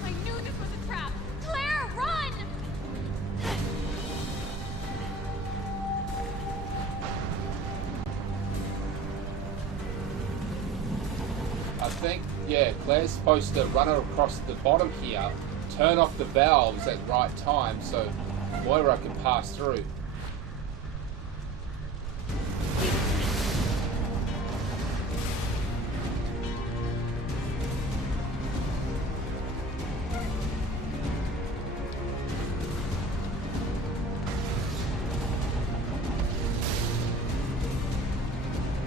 I knew this was a trap. Claire, run! I think, yeah, Claire's supposed to run across the bottom here, turn off the valves at the right time so Moira can pass through.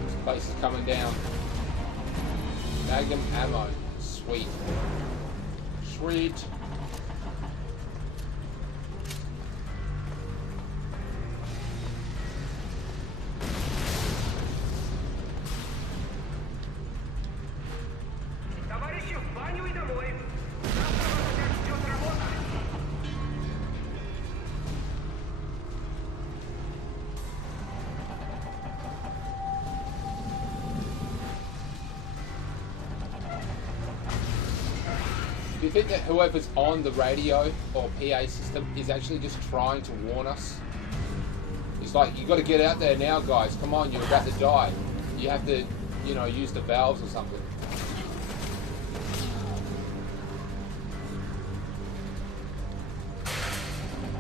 This place is coming down. Magnum ammo. Sweet. Sweet. Товарищи, в баню и домой. Завтра вас опять ждет работа. Do you think that whoever's on the radio or PA system is actually just trying to warn us? It's like, you got to get out there now, guys. Come on, you're about to die. You have to, use the valves or something.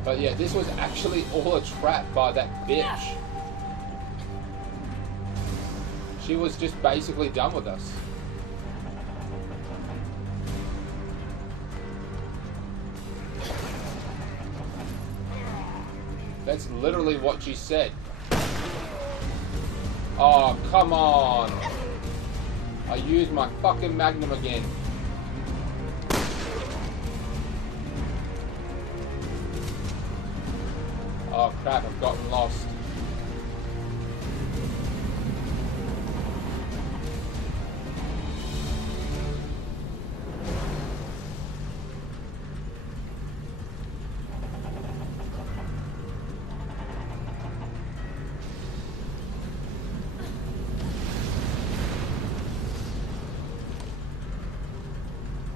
But yeah, this was actually all a trap by that bitch. She was just basically done with us. That's literally what she said. Oh, come on. I used my fucking Magnum again. Oh crap, I've gotten lost.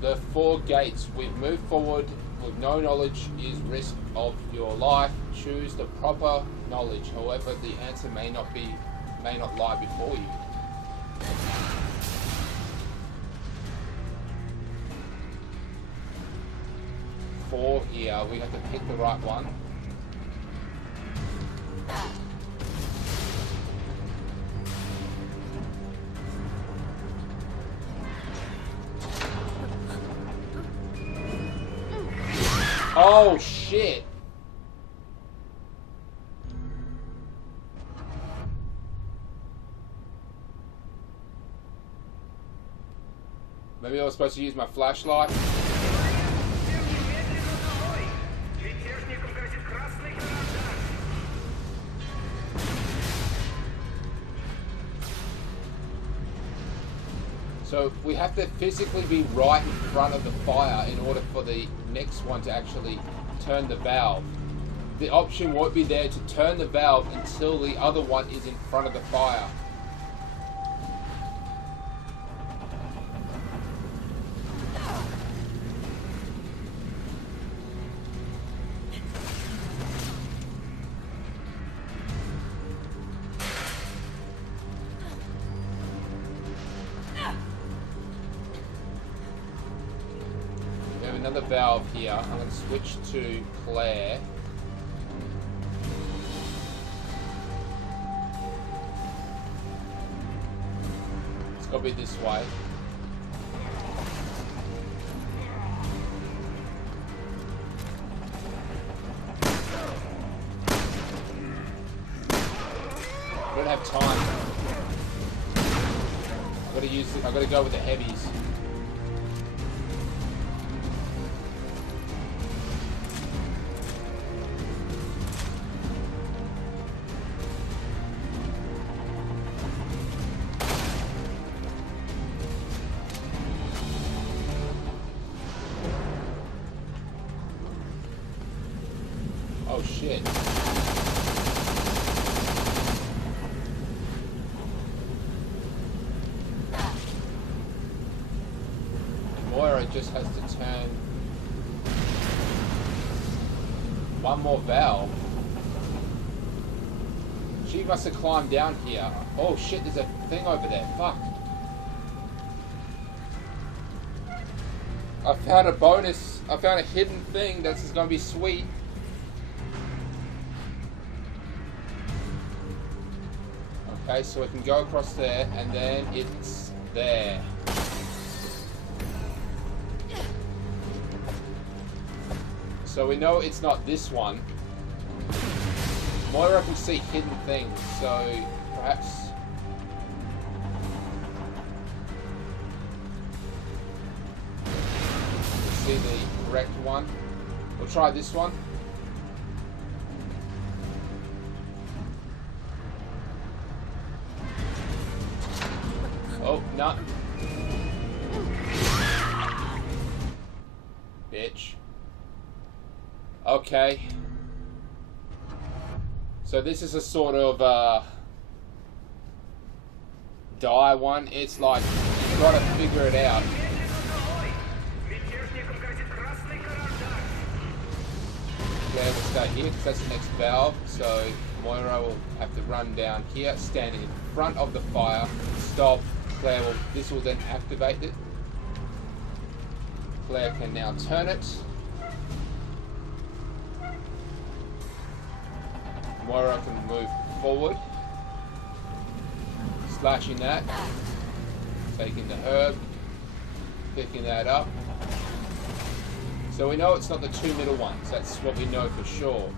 the 4 gates. We've moved forward with no knowledge is risk of your life. Choose the proper knowledge. However, the answer may not lie before you. Four here. We have to pick the right one. Oh shit! Maybe I was supposed to use my flashlight. So we have to physically be right in front of the fire in order for the next one to actually turn the valve. The option won't be there to turn the valve until the other one is in front of the fire. Another valve here. I'm going to switch to Claire. It's got to be this way. I don't have time. I've got to go with the heavies. Oh shit. Moira just has to turn one more valve. She must have climbed down here. Oh shit, there's a thing over there. Fuck. I found a bonus. I found a hidden thing that's gonna be sweet. Okay, so we can go across there, and then it's there. So we know it's not this one. Moira can see hidden things, so perhaps... see the correct one. We'll try this one. Oh, no. Bitch. Okay. So this is a sort of die one. It's like you gotta figure it out. Yeah, we'll stay here because that's the next valve. So Moira will have to run down here, standing in front of the fire. Stop. Claire will. This will then activate it. Claire can now turn it. Moira can move forward, slashing that, taking the herb, picking that up. So we know it's not the two middle ones, that's what we know for sure.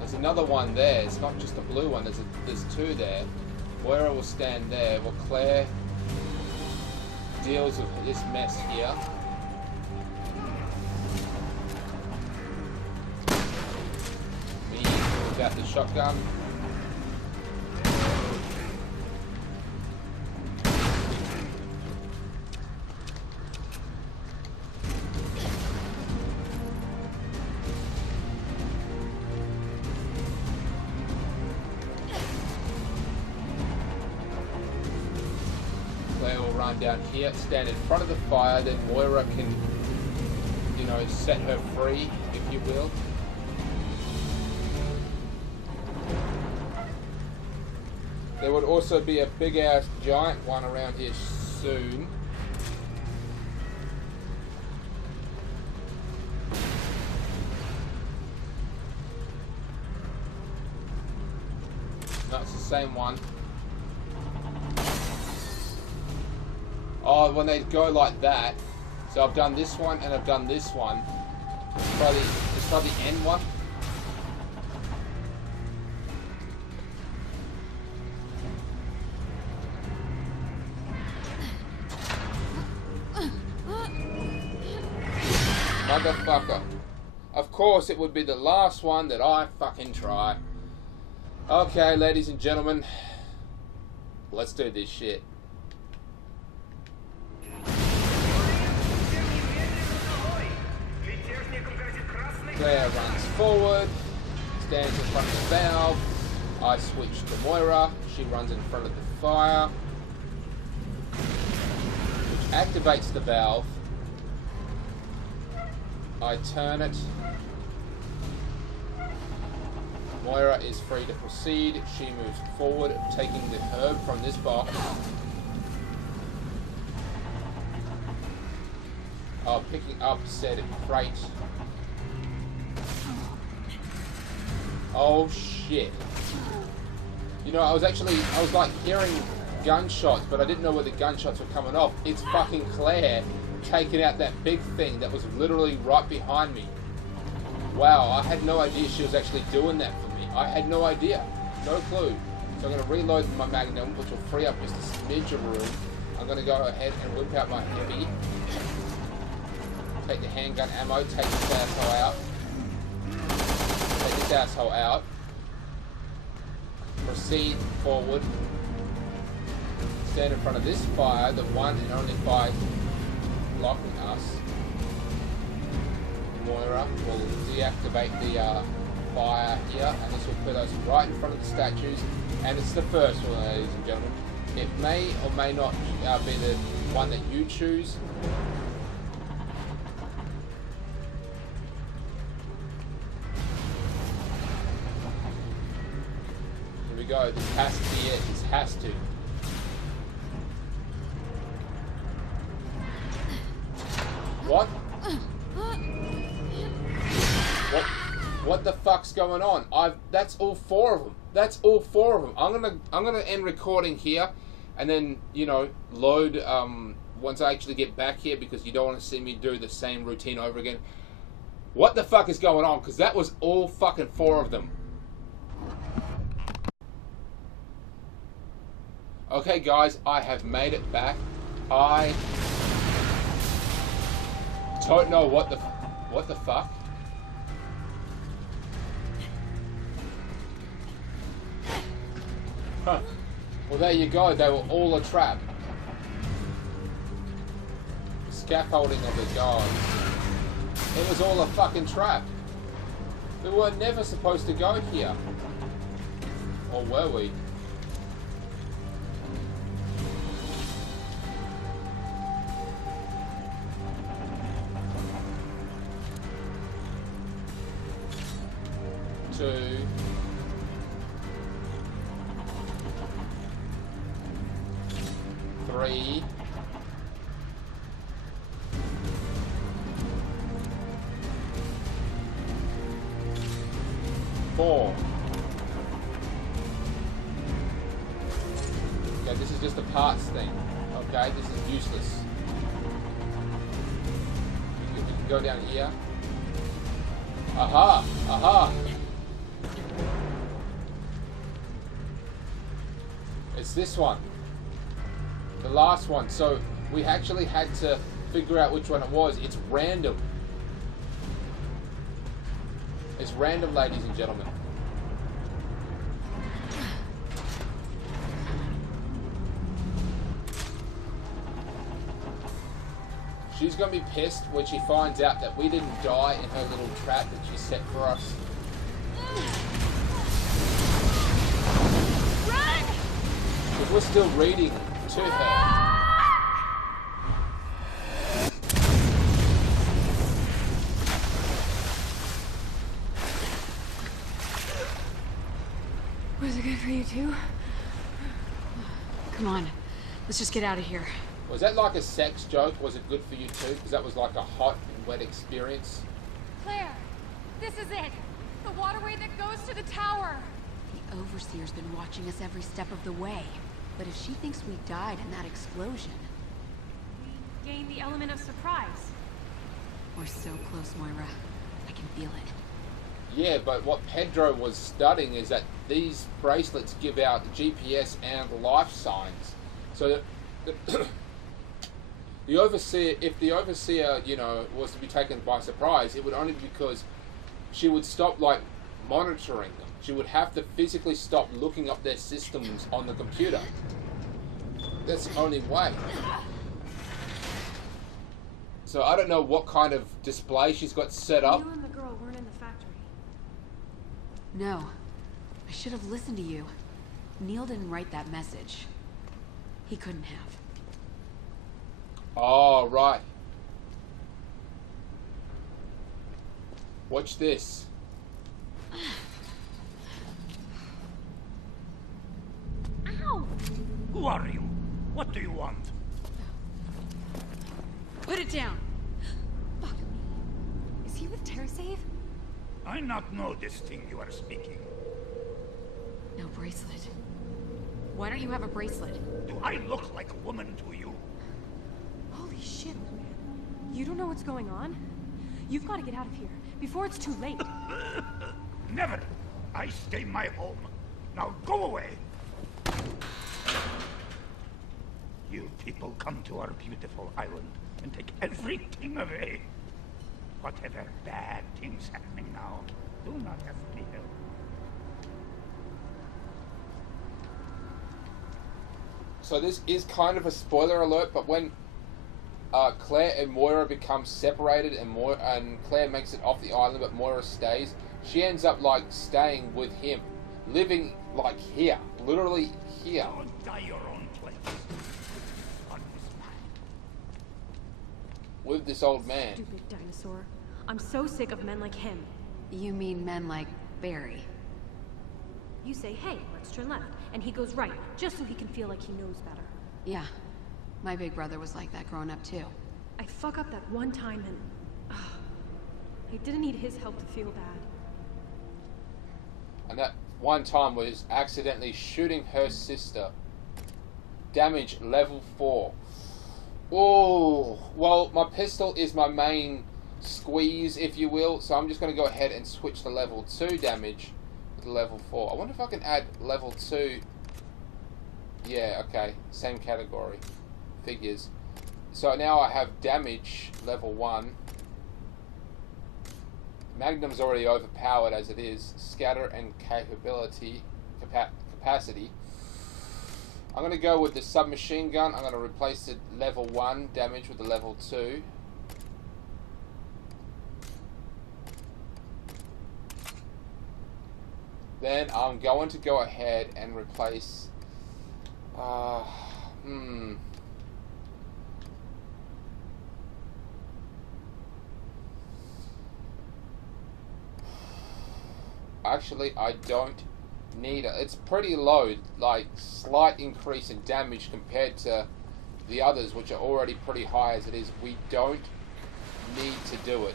There's another one there, it's not just a blue one, there's two there. Moira will stand there, while Claire deals with this mess here. Out the shotgun. run down here, stand in front of the fire, then Moira can, you know, set her free, if you will. There would also be a big ass giant one around here soon. No, it's the same one. Oh, when they go like that. So I've done this one and I've done this one. Let's try the end one. Motherfucker. Of course it would be the last one that I fucking try. Okay, ladies and gentlemen. Let's do this shit. Claire runs forward, stands in front of the valve. I switch to Moira. She runs in front of the fire, which activates the valve. I turn it. Moira is free to proceed. She moves forward, taking the herb from this box. Picking up said crate. Oh shit. You know, I was like hearing gunshots, but I didn't know where the gunshots were coming off. It's fucking Claire taking out that big thing that was literally right behind me. Wow, I had no idea she was actually doing that for me. I had no idea. No clue. So I'm going to reload my Magnum, which will free up just a smidge of room. I'm going to go ahead and whip out my heavy. Take the handgun ammo, take this asshole out. Take this asshole out. Proceed forward. Stand in front of this fire, the one and only fire blocking us. Moira will deactivate the fire here, and this will put us right in front of the statues. And it's the first one, ladies and gentlemen. It may or may not be the one that you choose. Here we go. This has to be it. This has to. What? What the fuck's going on? That's all four of them. That's all four of them. I'm gonna end recording here, and then, you know, load once I actually get back here, because you don't want to see me do the same routine over again. What the fuck is going on? Because that was all fucking four of them. Okay, guys, I have made it back. I don't know what the fuck. Huh. Well, there you go. They were all a trap. Scaffolding of the gods. It was all a fucking trap. We were never supposed to go here. Or were we? Two. 3. 4. Okay, this is just a parts thing. Okay, this is useless. We can go down here. Aha! Aha! It's this one. The last one. So we actually had to figure out which one it was. It's random. It's random, ladies and gentlemen. She's gonna be pissed when she finds out that we didn't die in her little trap that she set for us. Run! Because we're still reading to her. for you too. Come on, let's just get out of here. Was that like a sex joke? Was it good for you too? Because that was like a hot and wet experience. Claire, this is it. The waterway that goes to the tower. The Overseer's been watching us every step of the way. But if she thinks we died in that explosion... We gain the element of surprise. We're so close, Moira. I can feel it. Yeah, but what Pedro was studying is that these bracelets give out GPS and life signs. So the Overseer, if the Overseer, you know, was to be taken by surprise, it would only be because she would stop, like, monitoring them. She would have to physically stop looking up their systems on the computer. That's the only way. So I don't know what kind of display she's got set up. You and the girl weren't in the factory. No. I should have listened to you. Neil didn't write that message. He couldn't have. Oh, right. Watch this. Ow! Who are you? What do you want? Put it down! Fuck me. Is he with TerraSave? I not know this thing you are speaking. No bracelet. Why don't you have a bracelet? Do I look like a woman to you? Holy shit, old man. You don't know what's going on? You've got to get out of here before it's too late. Never. I stay my home. Now go away. You people come to our beautiful island and take everything away. Whatever bad things happening now, do not have to be helped. So this is kind of a spoiler alert, but when Claire and Moira become separated and Claire makes it off the island but Moira stays, she ends up like staying with him. Living like here. Literally here. Go and die your own place. On this map. With this old man. Stupid dinosaur. I'm so sick of men like him. You mean men like Barry? You say, hey, let's turn left. And he goes right, just so he can feel like he knows better. Yeah. My big brother was like that growing up too. I fuck up that one time and... I didn't need his help to feel bad. And that one time was accidentally shooting her sister. Damage level 4. Oh, well, my pistol is my main squeeze, if you will. So I'm just going to go ahead and switch to level 2 damage to level 4. I wonder if I can add level 2. Yeah, okay. Same category. Figures. So now I have damage level 1. Magnum's already overpowered as it is. Scatter and capacity. I'm going to go with the submachine gun. I'm going to replace the level 1 damage with the level 2. Then I'm going to go ahead and replace... Actually, I don't need it. It's pretty low, like slight increase in damage compared to the others, which are already pretty high as it is. We don't need to do it.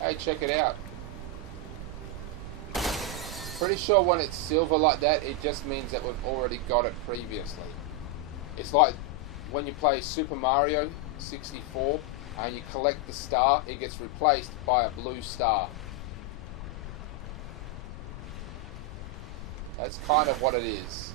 Hey, check it out. Pretty sure when it's silver like that, it just means that we've already got it previously. It's like when you play Super Mario 64 and you collect the star, it gets replaced by a blue star. That's kind of what it is.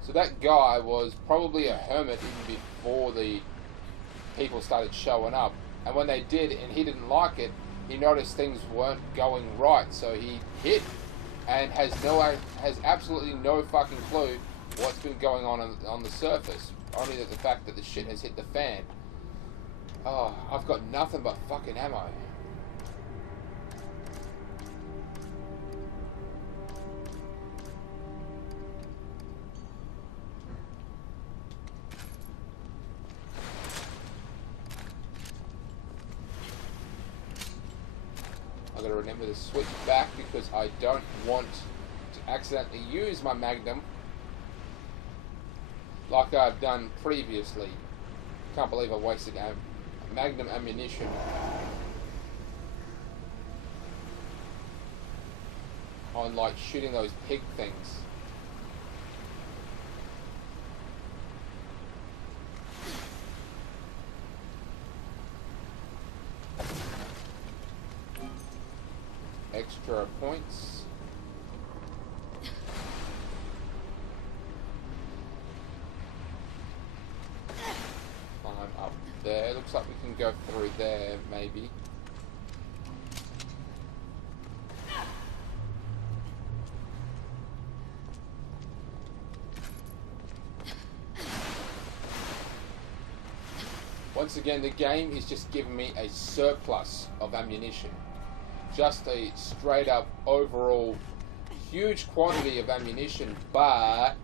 So that guy was probably a hermit even before the people started showing up. And when they did, and he didn't like it, he noticed things weren't going right, so he hid and has absolutely no fucking clue what's been going on the surface. Only that the fact that the shit has hit the fan. Oh, I've got nothing but fucking ammo. to remember to switch back because I don't want to accidentally use my Magnum like I've done previously. Can't believe I wasted Magnum ammunition. On like shooting those pig things. Extra points. Climb up there. Looks like we can go through there, maybe. Once again, the game is just giving me a surplus of ammunition. Just a straight up overall huge quantity of ammunition, but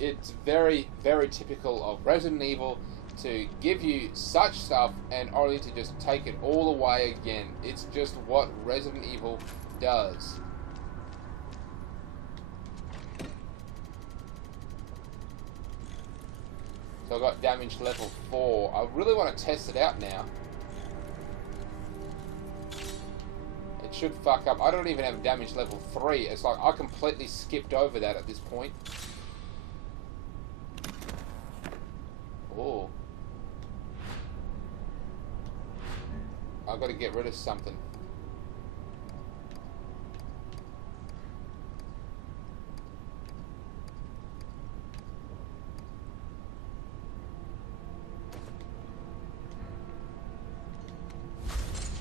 it's very, very typical of Resident Evil to give you such stuff and only to just take it all away again. It's just what Resident Evil does. So I got damage level 4. I really want to test it out now. It should fuck up. I don't even have damage level 3. It's like I completely skipped over that at this point. Oh. I've got to get rid of something.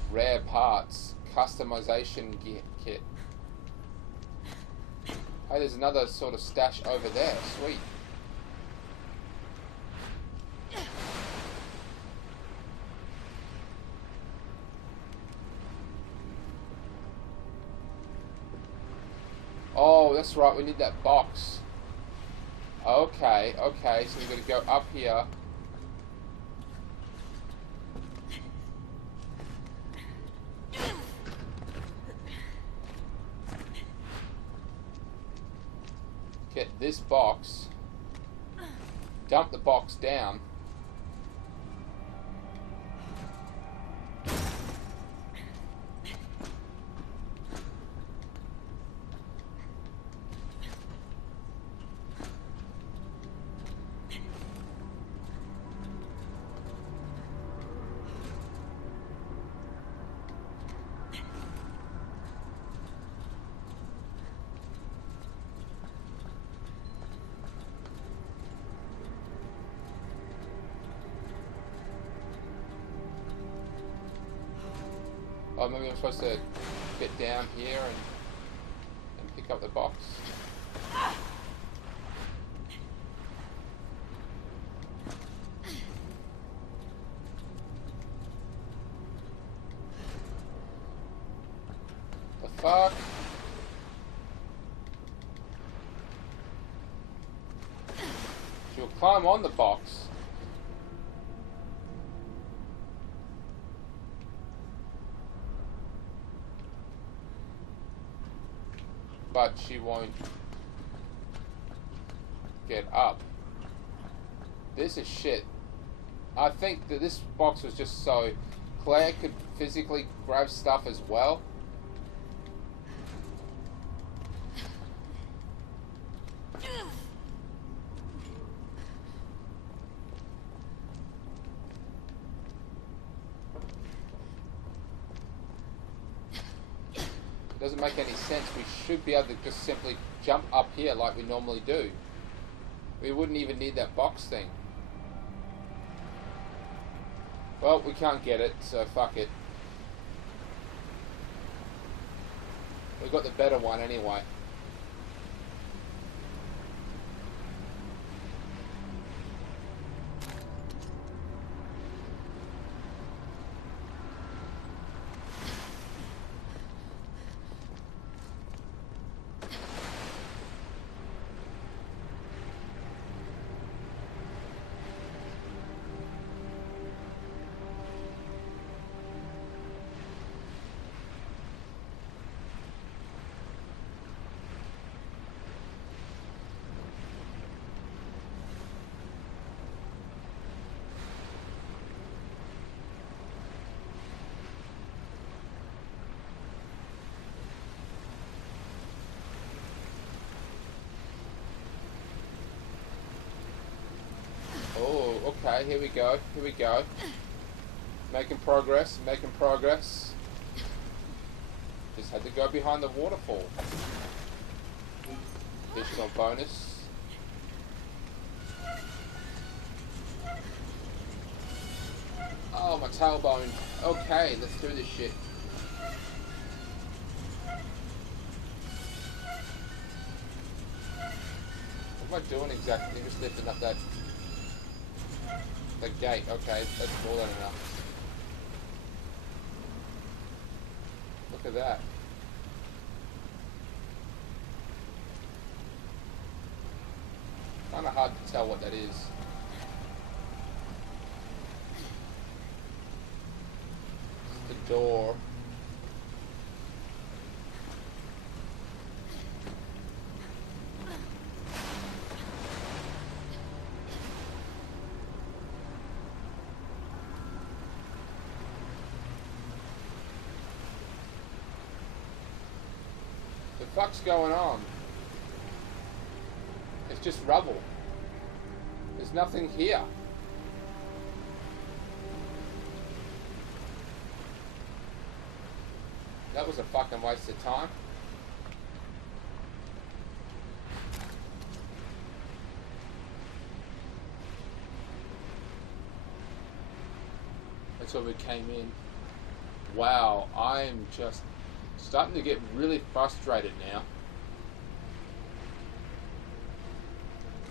Rare parts. Customization kit. Hey, there's another sort of stash over there. Sweet. Oh, that's right. We need that box. Okay, okay. So we've got to go up here. Get this box, dump the box down, oh, maybe I'm supposed to get down here and pick up the box. The fuck? She'll climb on the box. But she won't get up. This is shit. I think that this box was just so Claire could physically grab stuff as well. Doesn't make any sense. We should be able to just simply jump up here like we normally do. We wouldn't even need that box thing. Well, we can't get it, so fuck it. We got the better one anyway. okay, here we go, here we go. Making progress, making progress. Just had to go behind the waterfall. Additional bonus. Oh, my tailbone. Okay, let's do this shit. What am I doing exactly? Just lifting up that gate. Okay, that's more than enough. Look at that. Kind of hard to tell what that is. It's the door. What's going on? It's just rubble. There's nothing here. That was a fucking waste of time. That's where we came in. Wow, I'm just starting to get really frustrated now.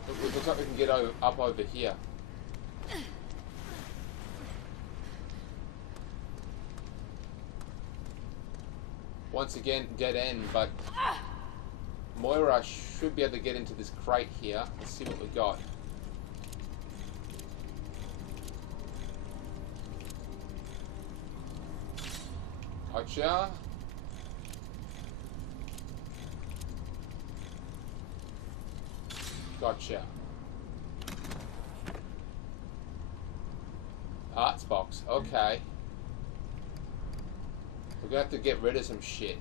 It looks like we can get up over here. Once again, dead end, but Moira should be able to get into this crate here. Let's see what we got. Gotcha. Gotcha. Arts box. Okay. We're gonna have to get rid of some shit.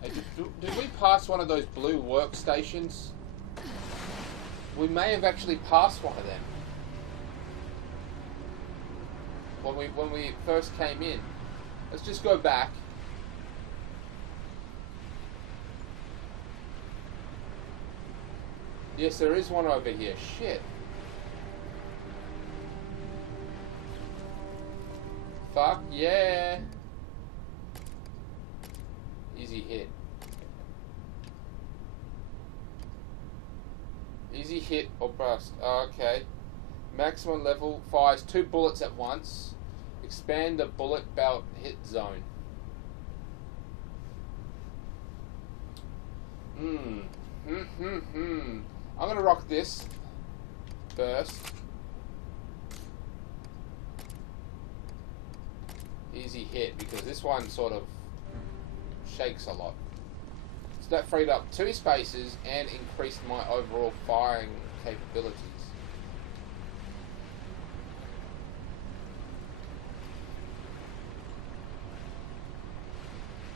Hey, did we pass one of those blue workstations? We may have actually passed one of them. When we first came in. Let's just go back. Yes, there is one over here. Shit. Fuck yeah. Easy hit. Easy hit or bust. Okay. Maximum level fires 2 bullets at once. Expand the bullet belt hit zone. I'm gonna rock this first. Easy hit, because this one sort of shakes a lot. So that freed up 2 spaces and increased my overall firing capabilities.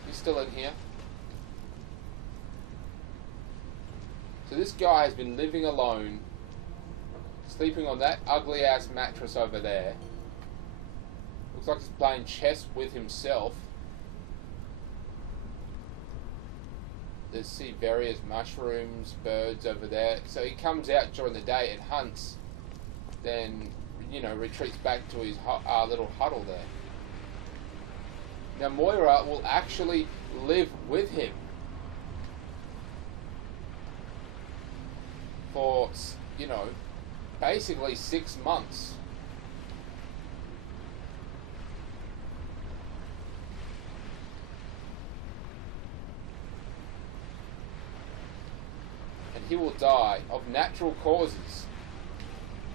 He's still in here. So this guy has been living alone, sleeping on that ugly ass mattress over there. Looks like he's playing chess with himself. There's see various mushrooms, birds over there. So he comes out during the day and hunts, then, you know, retreats back to his little huddle there. Now Moira will actually live with him for, you know, basically 6 months. And he will die of natural causes,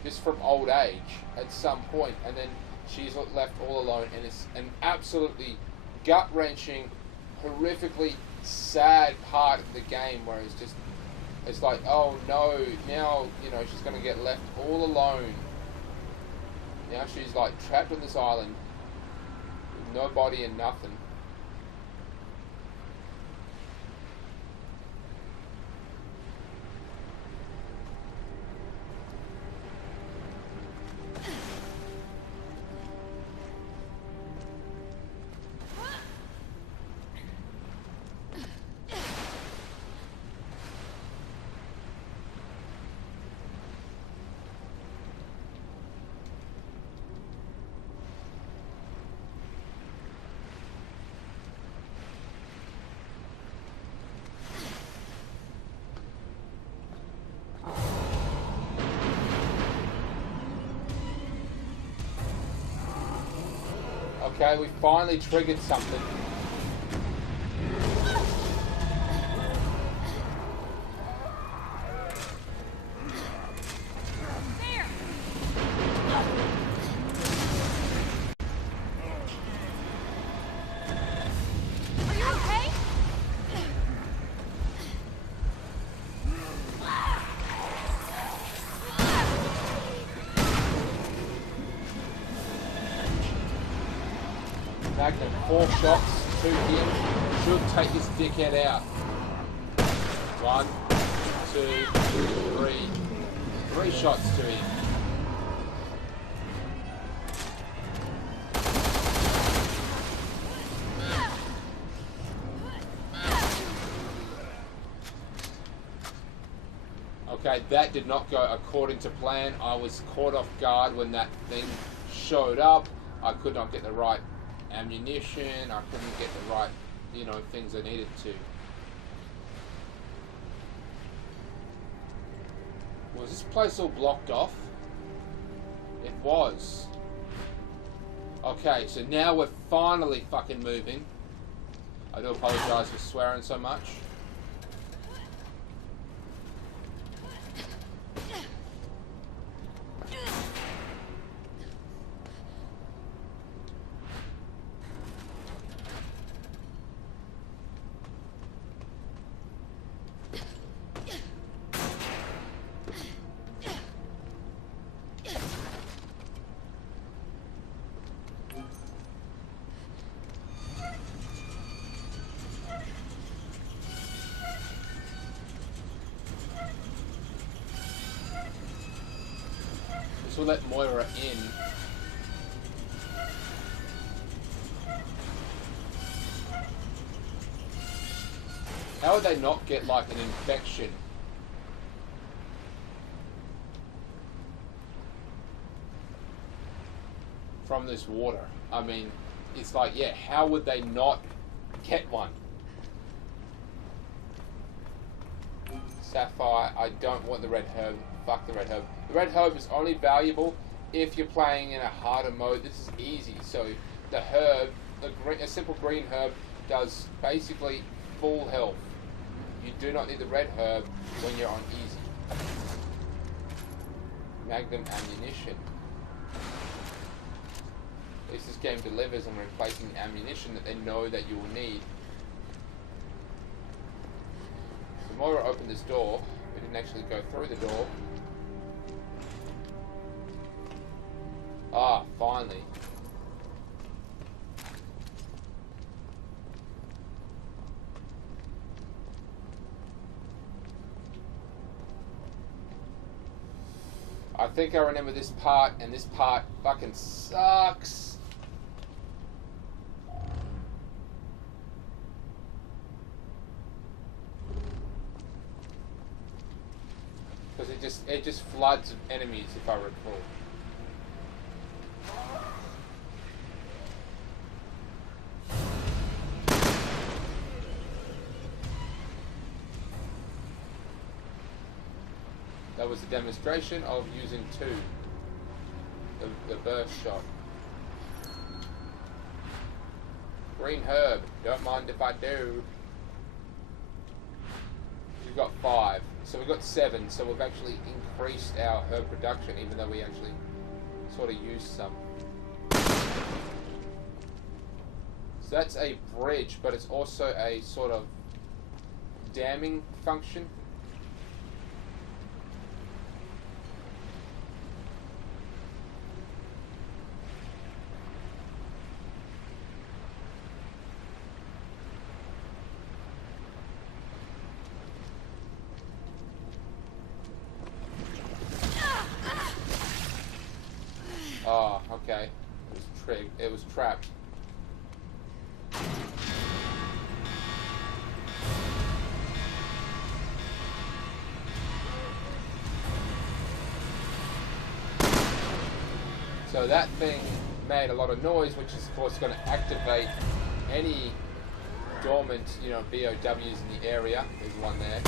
just from old age at some point, and then she's left all alone, and it's an absolutely gut-wrenching, horrifically sad part of the game where it's like, oh no, now, you know, she's going to get left all alone. Now she's like trapped on this island nobody and nothing. Okay, we finally triggered something. There! Are you okay? Magnum, 4 shots to him. Should take his dickhead out. 1, 2, 3. 3 shots to him. Okay, that did not go according to plan. I was caught off guard when that thing showed up. I could not get the right ammunition. I couldn't get the right, things I needed to. Was this place all blocked off? It was. Okay, so now we're finally fucking moving. I do apologise for swearing so much. So we'll let Moira in. How would they not get like an infection? From this water? I mean, it's like, yeah, how would they not get one? Sapphire, I don't want the red herb. Fuck the red herb. The red herb is only valuable if you're playing in a harder mode. This is easy. So the herb, a simple green herb, does basically full health. You do not need the red herb when you're on easy. Magnum ammunition. At least this game delivers on replacing ammunition that they know that you will need. So Moira opened this door. We didn't actually go through the door. Ah, finally. I think I remember this part, and this part fucking sucks. Because it just floods of enemies, if I recall. That was a demonstration of using 2. The burst shot. Green herb. Don't mind if I do. We've got 5. So we've got 7. So we've actually increased our herb production, even though we actually sort of used some. So that's a bridge, but it's also a sort of damming function. it was trapped. So that thing made a lot of noise, which is of course going to activate any dormant, you know, BOWs in the area. There's one there.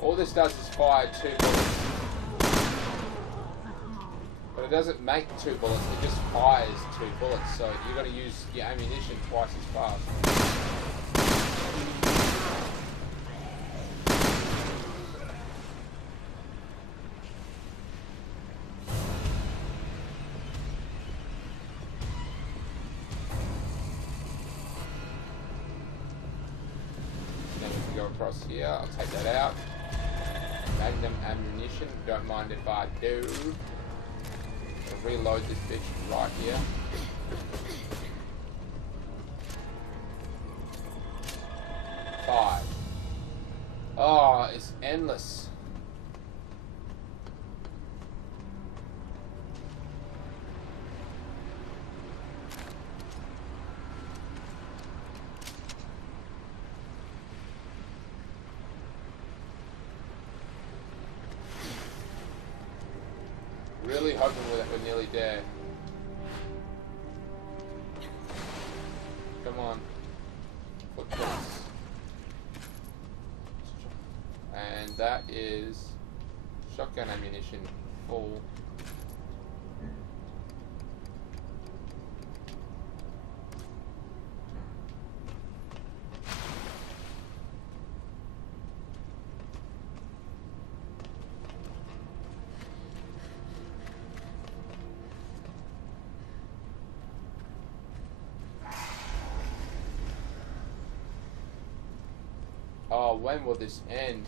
All this does is fire 2 bullets. But it doesn't make 2 bullets, it just fires 2 bullets. So you're going to use your ammunition twice as fast. Across here, I'll take that out. Magnum ammunition, don't mind if I do. I'll reload this bitch right here. Five. Oh, it's endless. Really hoping we're nearly there. Come on. Footprints. And that is shotgun ammunition full. Oh, when will this end?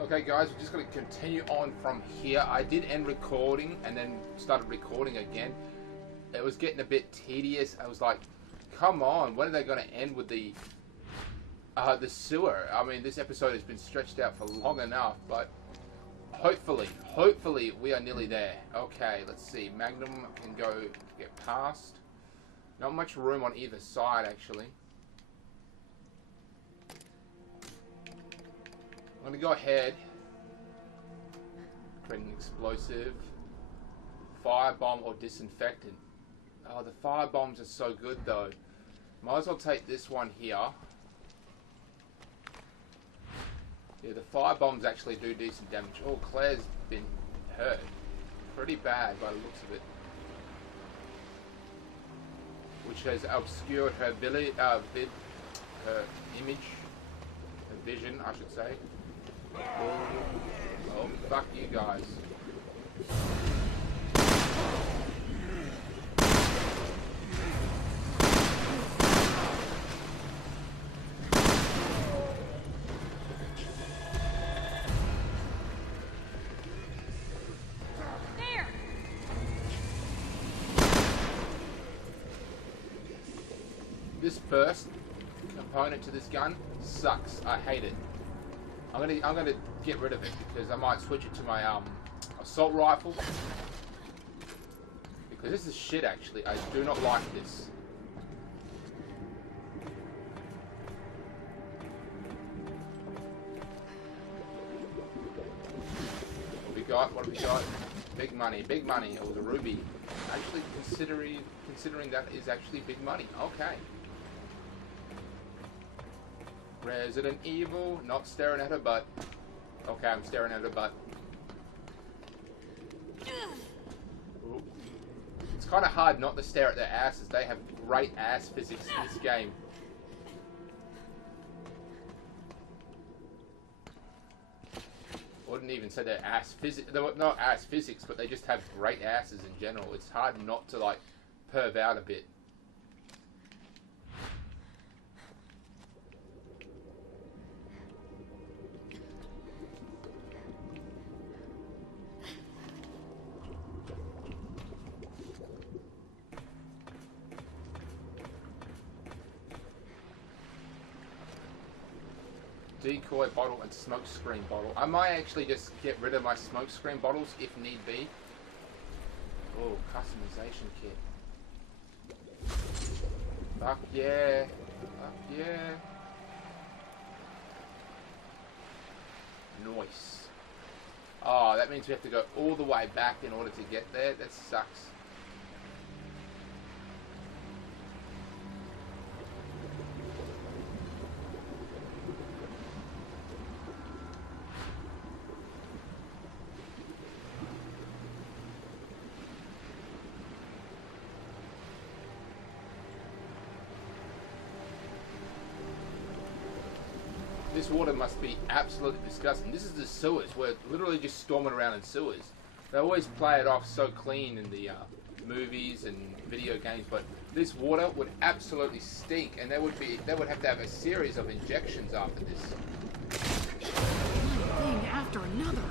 Okay guys, we're just going to continue on from here. I did end recording and then started recording again. It was getting a bit tedious. I was like, come on, when are they going to end with the sewer? I mean, this episode has been stretched out for long enough, but hopefully we are nearly there. Okay, let's see. Magnum can get past. Not much room on either side, actually. I'm going to go ahead. Create an explosive. Firebomb or disinfectant. Oh, the firebombs are so good, though. Might as well take this one here. Yeah, the firebombs actually do decent damage. Oh, Claire's been hurt. Pretty bad by the looks of it. Which has obscured her her image, her vision, I should say. Oh, fuck you guys. This first component to this gun sucks. I hate it. I'm gonna get rid of it because I might switch it to my assault rifle. Because this is shit actually. I do not like this. What have we got? Big money, big money. It was a ruby. Actually, considering that is actually big money. Okay. Resident Evil, not staring at her butt. Okay, I'm staring at her butt. Ooh. It's kind of hard not to stare at their asses. They have great ass physics in this game. I wouldn't even say they're ass physics. They're not ass physics, but they just have great asses in general. It's hard not to like perv out a bit. decoy bottle and smoke screen bottle. I might actually just get rid of my smoke screen bottles if need be. Oh, customization kit. Fuck yeah. Fuck yeah. Nice. Oh, that means we have to go all the way back in order to get there. That sucks. This water must be absolutely disgusting. This is the sewers. We're literally just storming around in sewers. They always play it off so clean in the movies and video games, but this water would absolutely stink, and they would have to have a series of injections after this. One thing after another.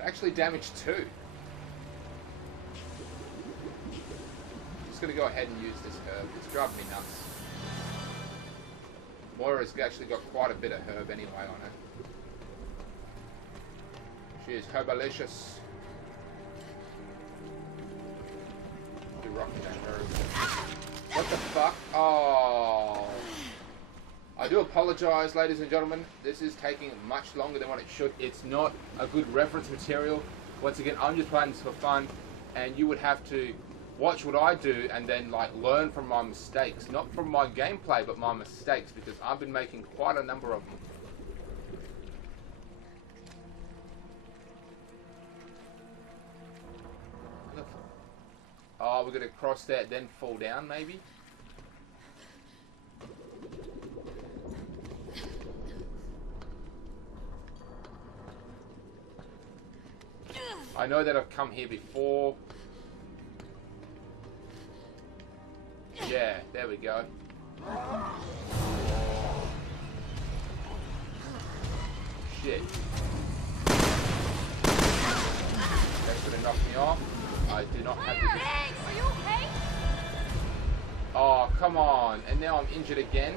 Actually damaged 2. Just gonna go ahead and use this herb. It's driving me nuts. Moira's actually got quite a bit of herb anyway on her. She is herbalicious. Do rocking that herb. What the fuck? Oh. I do apologise, ladies and gentlemen. This is taking much longer than what it should. It's not a good reference material. Once again, I'm just playing this for fun, and you would have to watch what I do and then like learn from my mistakes. Not from my gameplay, but my mistakes, because I've been making quite a number of them. Oh, we're going to cross that, then fall down, maybe? I know that I've come here before. Yeah, there we go. Shit. That's gonna knock me off. I do not have to... Are you okay? Oh, come on. And now I'm injured again.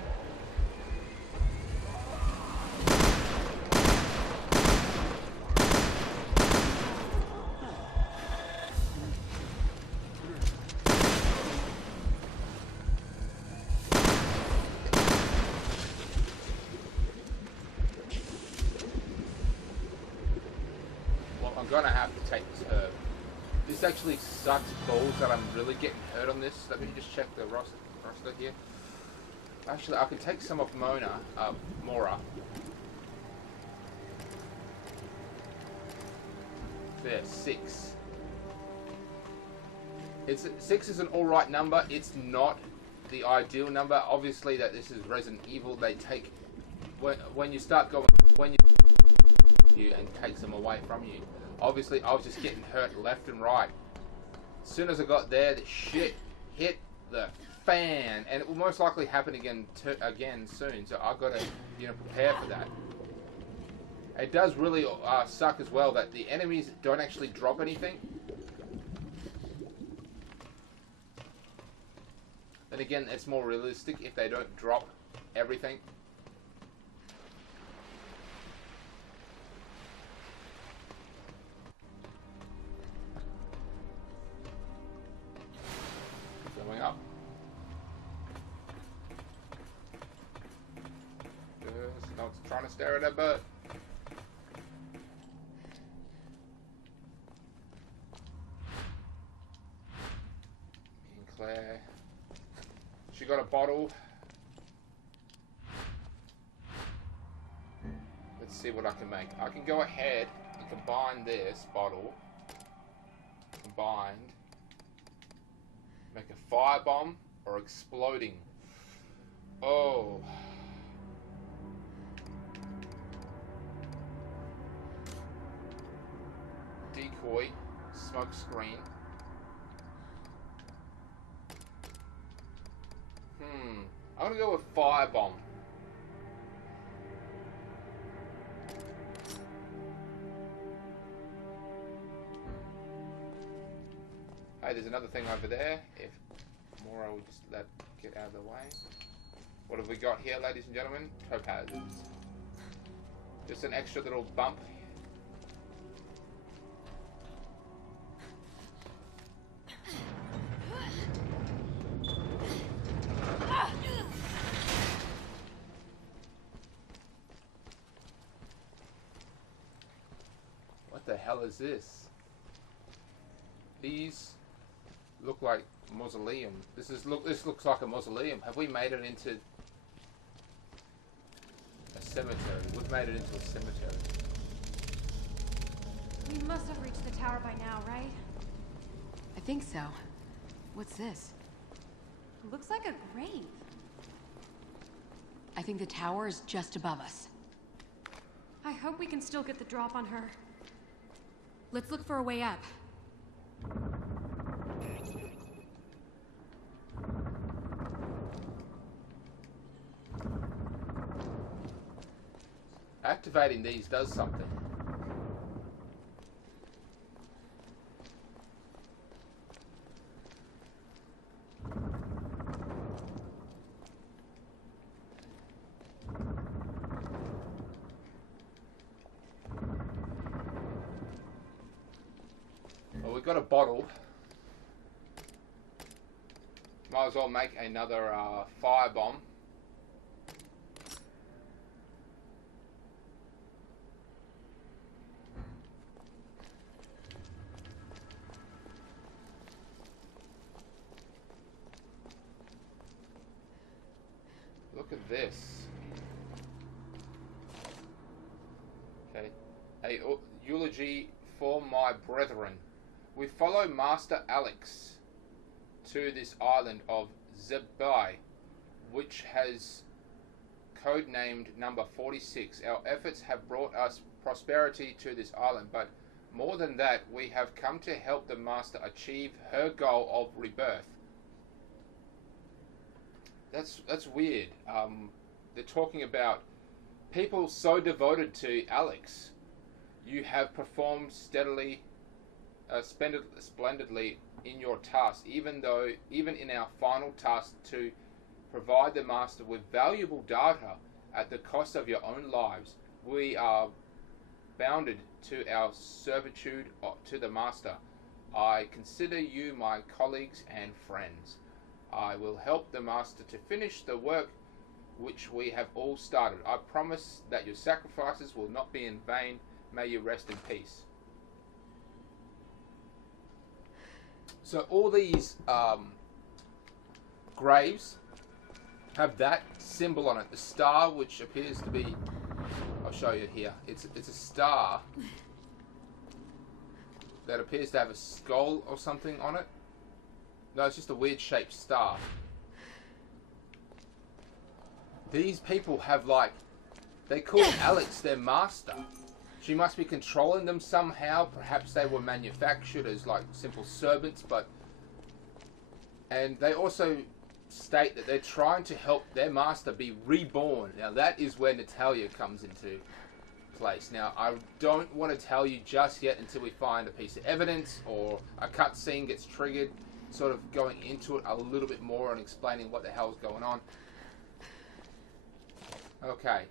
Gonna have to take this herb. This actually sucks balls that I'm really getting hurt on this. Let me just check the roster here. Actually, I can take some of Mora. There, 6. 6 is an alright number. It's not the ideal number. Obviously, that this is Resident Evil. They take when you start going you and takes them away from you. Obviously, I was just getting hurt left and right. As soon as I got there, the shit hit the fan, and it will most likely happen again soon. So I've got to, prepare for that. It does really suck as well that the enemies don't actually drop anything. Then again, it's more realistic if they don't drop everything. Up. No, it's trying to stare at a bird. Me and Claire. She got a bottle. Let's see what I can make. I can go ahead and combine this bottle. Combined. Make a firebomb or exploding. Oh. Decoy. Smoke screen. I'm gonna go with firebomb. another thing over there. If Mora will just get out of the way. What have we got here, ladies and gentlemen? Topazes. Just an extra little bump. What the hell is this? These look like mausoleum. This looks like a mausoleum. Have we made it into a cemetery? We've made it into a cemetery. We must have reached the tower by now, right? I think so. What's this? It looks like a grave. I think the tower is just above us. I hope we can still get the drop on her. Let's look for a way up. Activating these does something. Well, we've got a bottle. Might as well make another firebomb. Look at this. Okay. A eulogy for my brethren. We follow Master Alex to this island of Zebai, which has codenamed number 46. Our efforts have brought us prosperity to this island, but more than that, we have come to help the Master achieve her goal of rebirth. That's weird. They're talking about people so devoted to Alex. You have performed steadily, splendidly in your task, even in our final task to provide the Master with valuable data at the cost of your own lives. We are bounded to our servitude to the Master. I consider you my colleagues and friends. I will help the Master to finish the work which we have all started. I promise that your sacrifices will not be in vain. May you rest in peace. So all these graves have that symbol on it. The star, which appears to be... I'll show you here. It's a star that appears to have a skull or something on it. No, it's just a weird shaped star. These people have they call Alex their master. She must be controlling them somehow. Perhaps they were manufactured as simple servants, and they also state that they're trying to help their master be reborn. Now that is where Natalia comes into place. Now I don't want to tell you just yet until we find a piece of evidence or a cutscene gets triggered, sort of going into it a little bit more and explaining what the hell's going on. Okay.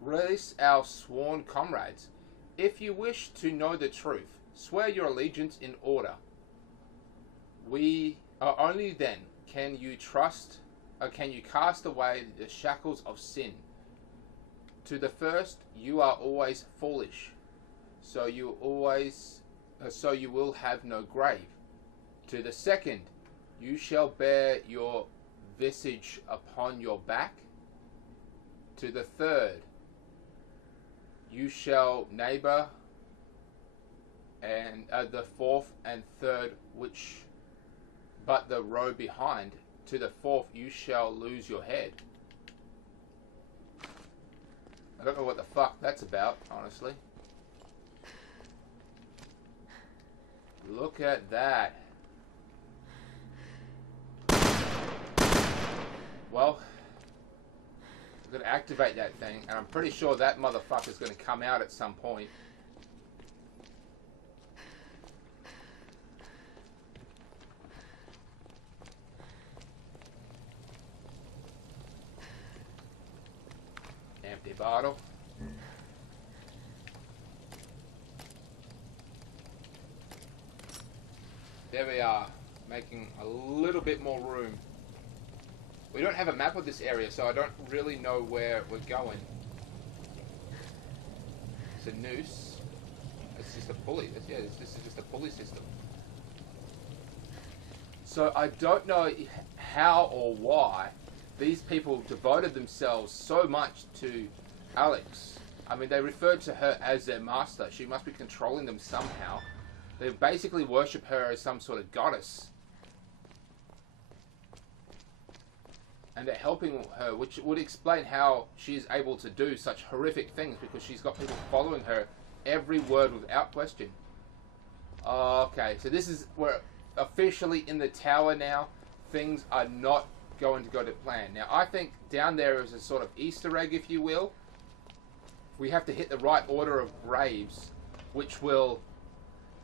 Release our sworn comrades. If you wish to know the truth, swear your allegiance in order. Only then can you cast away the shackles of sin. To the first, you are always foolish, so you will have no grave. To the second, you shall bear your visage upon your back. To the third, you shall neighbor, and the fourth and third, but the row behind. To the fourth, you shall lose your head. I don't know what the fuck that's about, honestly. Look at that. Well, I'm going to activate that thing, and I'm pretty sure that motherfucker's going to come out at some point. De bottle. There we are, making a little bit more room. We don't have a map of this area, so I don't really know where we're going. It's a noose. It's just a pulley. Yeah, this is just a pulley system. So I don't know how or why these people devoted themselves so much to Alex. I mean, they referred to her as their master. She must be controlling them somehow. They basically worship her as some sort of goddess. And they're helping her, which would explain how she's able to do such horrific things, because she's got people following her every word without question. Okay, so we're officially in the tower now. Things are not going to go to plan. Now, I think down there is a sort of Easter egg, if you will. We have to hit the right order of graves, which will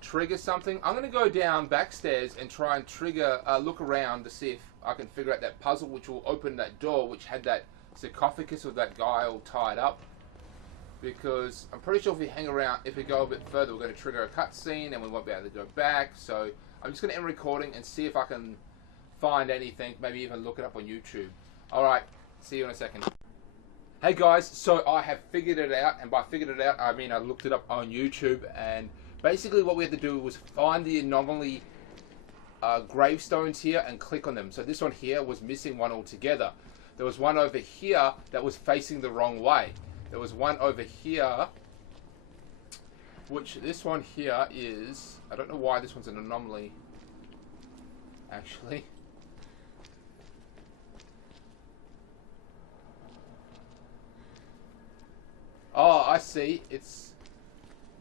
trigger something. I'm going to go down backstairs and try and trigger, look around to see if I can figure out that puzzle, which will open that door, which had that sarcophagus of that guy all tied up. Because I'm pretty sure if we hang around, if we go a bit further, we're going to trigger a cutscene and we won't be able to go back. So I'm just going to end recording and see if I can find anything, maybe even look it up on YouTube. Alright, see you in a second. Hey guys, so I have figured it out, and by figured it out, I mean I looked it up on YouTube, and basically what we had to do was find the anomaly gravestones here and click on them. So this one here was missing one altogether. There was one over here that was facing the wrong way. There was one over here, which this one here is, I don't know why this one's an anomaly, actually. Oh, I see. It's...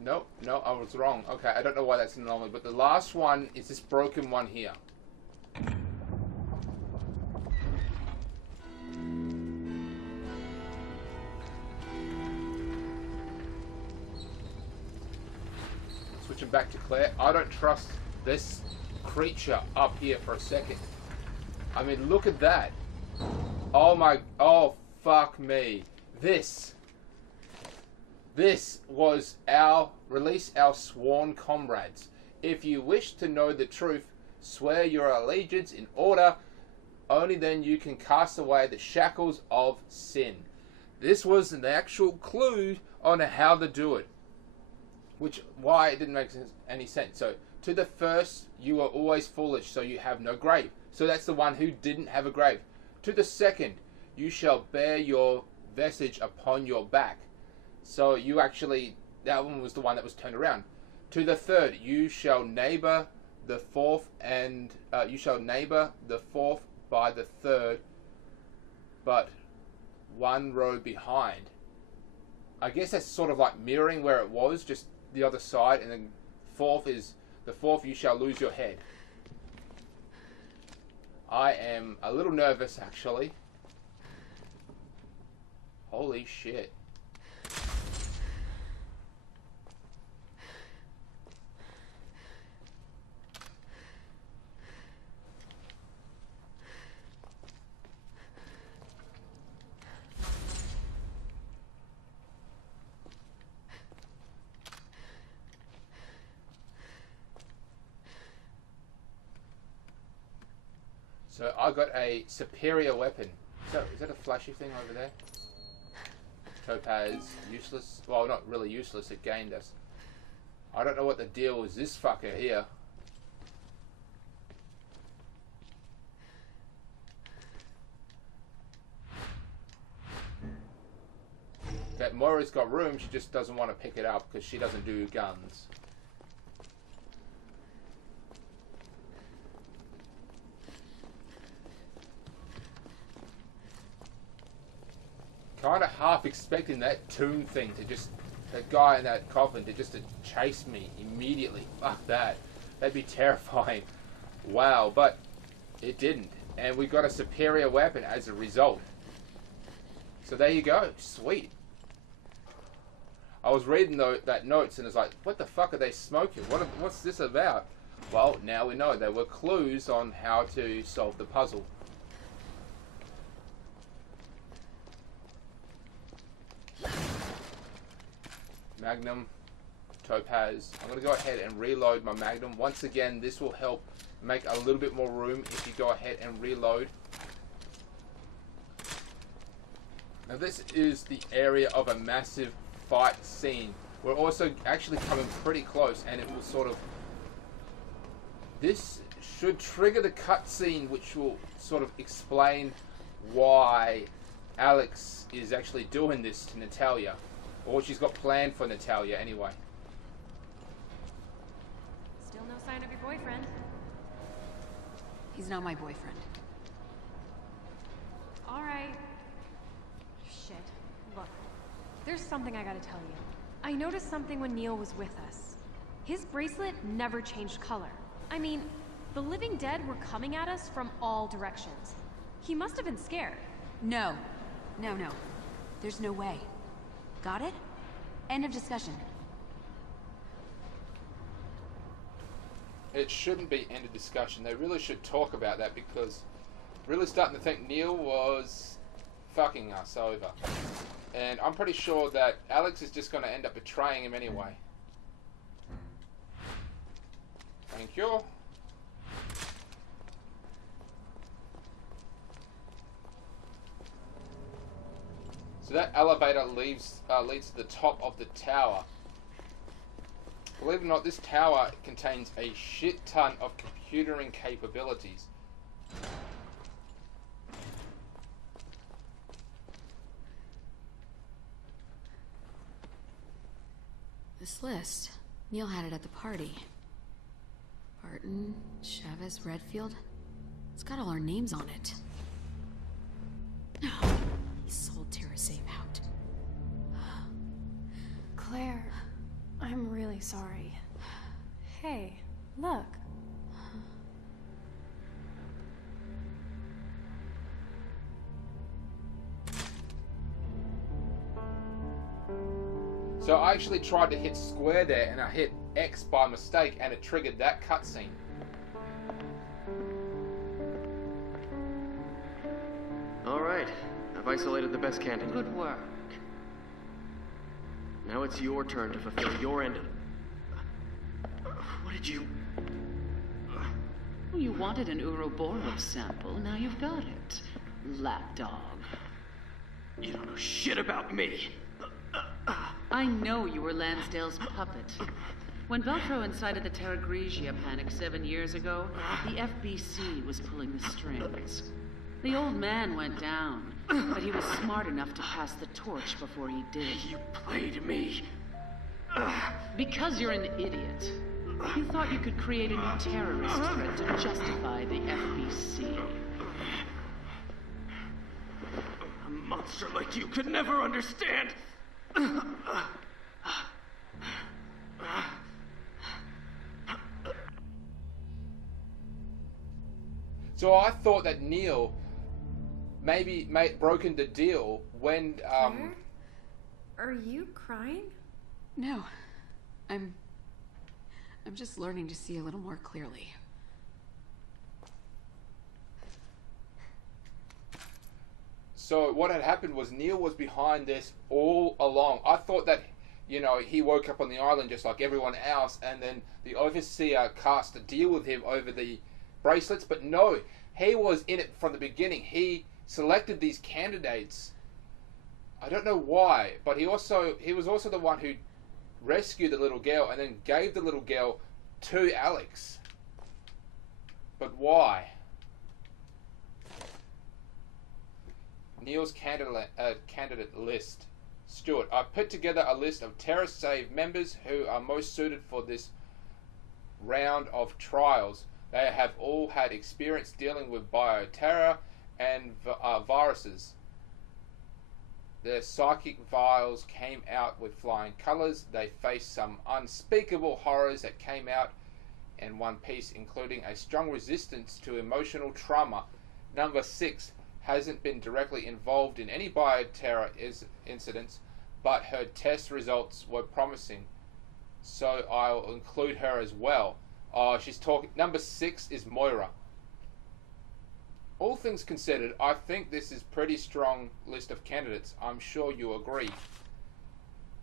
No, I was wrong. Okay, I don't know why that's an anomaly, but the last one is this broken one here. Switching back to Claire. I don't trust this creature up here for a second. I mean, look at that. Oh my... Oh, fuck me. This was release our sworn comrades. If you wish to know the truth, swear your allegiance in order. Only then you can cast away the shackles of sin. This was an actual clue on how to do it. Why it didn't make any sense. So, to the first, you are always foolish, so you have no grave. So that's the one who didn't have a grave. To the second, you shall bear your vestige upon your back. So you actually, that one was the one that was turned around. To the third, you shall neighbor the fourth, and you shall neighbor the fourth by the third, but one row behind. I guess that's sort of like mirroring where it was, just the other side, and then the fourth you shall lose your head. I am a little nervous, actually. Holy shit. So I got a superior weapon. So is that a flashy thing over there? Topaz, useless. Well, not really useless. It gained us. I don't know what the deal is. This fucker here. That Moira's got room. She just doesn't want to pick it up because she doesn't do guns. Kind of half expecting that tomb thing to just, that guy in that coffin to chase me immediately. Fuck that. That'd be terrifying. Wow, but it didn't. And we got a superior weapon as a result. So there you go. Sweet. I was reading that notes and it's like, what the fuck are they smoking? What's this about? Well, now we know. There were clues on how to solve the puzzle. Magnum, Topaz. I'm going to go ahead and reload my Magnum. Once again, this will help make a little bit more room if you go ahead and reload. Now this is the area of a massive fight scene. We're also actually coming pretty close, and it will sort of... This should trigger the cutscene, which will sort of explain why Alex is actually doing this to Natalia. Or what she's got planned for Natalia, anyway. Still no sign of your boyfriend. He's not my boyfriend. All right. Shit. Look, there's something I gotta tell you. I noticed something when Neil was with us. His bracelet never changed color. I mean, the living dead were coming at us from all directions. He must have been scared. No. No. There's no way. Got it? End of discussion. It shouldn't be end of discussion. They really should talk about that, because really starting to think Neil was fucking us over. And I'm pretty sure that Alex is just going to end up betraying him anyway. Thank you. So that elevator leads to the top of the tower. Believe it or not, this tower contains a shit ton of computering capabilities. This list. Neil had it at the party. Barton, Chavez, Redfield. It's got all our names on it. He sold TerraSave out. Claire, I'm really sorry. Hey, look. So I actually tried to hit square there, and I hit X by mistake, and it triggered that cutscene. All right, I've isolated the best candidate. Good work. Now it's your turn to fulfill your end of... What did you... You wanted an Ouroboros sample, now you've got it. Lapdog. You don't know shit about me. I know you were Lansdale's puppet. When Veltro incited the Terra Grigia panic 7 years ago, the FBC was pulling the strings. The old man went down, but he was smart enough to pass the torch before he did. You played me. Because you're an idiot. You thought you could create a new terrorist threat to justify the FBC. A monster like you could never understand. So I thought that Neil maybe broken the deal when Claire? Are you crying? No. I'm just learning to see a little more clearly. So what had happened was Neil was behind this all along. I thought that, you know, he woke up on the island just like everyone else, and then the Overseer cast a deal with him over the bracelets, but no, he was in it from the beginning. He selected these candidates. I don't know why, but he was also the one who rescued the little girl and then gave the little girl to Alex. But why? Neil's candidate list. Stuart, I've put together a list of TerraSave members who are most suited for this round of trials. They have all had experience dealing with bioterror and viruses. Their psychic vials came out with flying colors. They faced some unspeakable horrors that came out in one piece, including a strong resistance to emotional trauma. Number 6 hasn't been directly involved in any bioterror incidents, but her test results were promising, so I'll include her as well. She's talking. Number 6 is Moira. All things considered, I think this is pretty strong list of candidates. I'm sure you agree.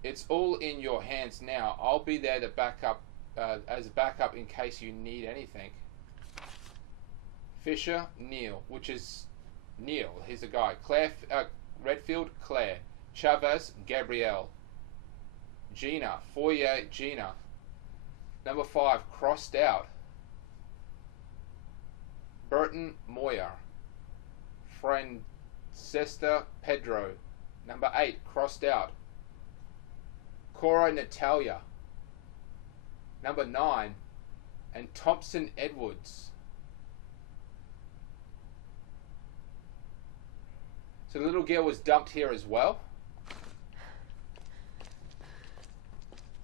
It's all in your hands now. I'll be there to back up, as a backup in case you need anything. Fisher, Neil, which is Neil. He's the guy. Claire, Redfield, Claire. Chavez, Gabrielle. Gina, Foyer, Gina. Number 5, crossed out. Burton, Moya. Francesca, Pedro. Number 8, crossed out. Cora, Natalia. Number 9, and Thompson, Edwards. So the little girl was dumped here as well.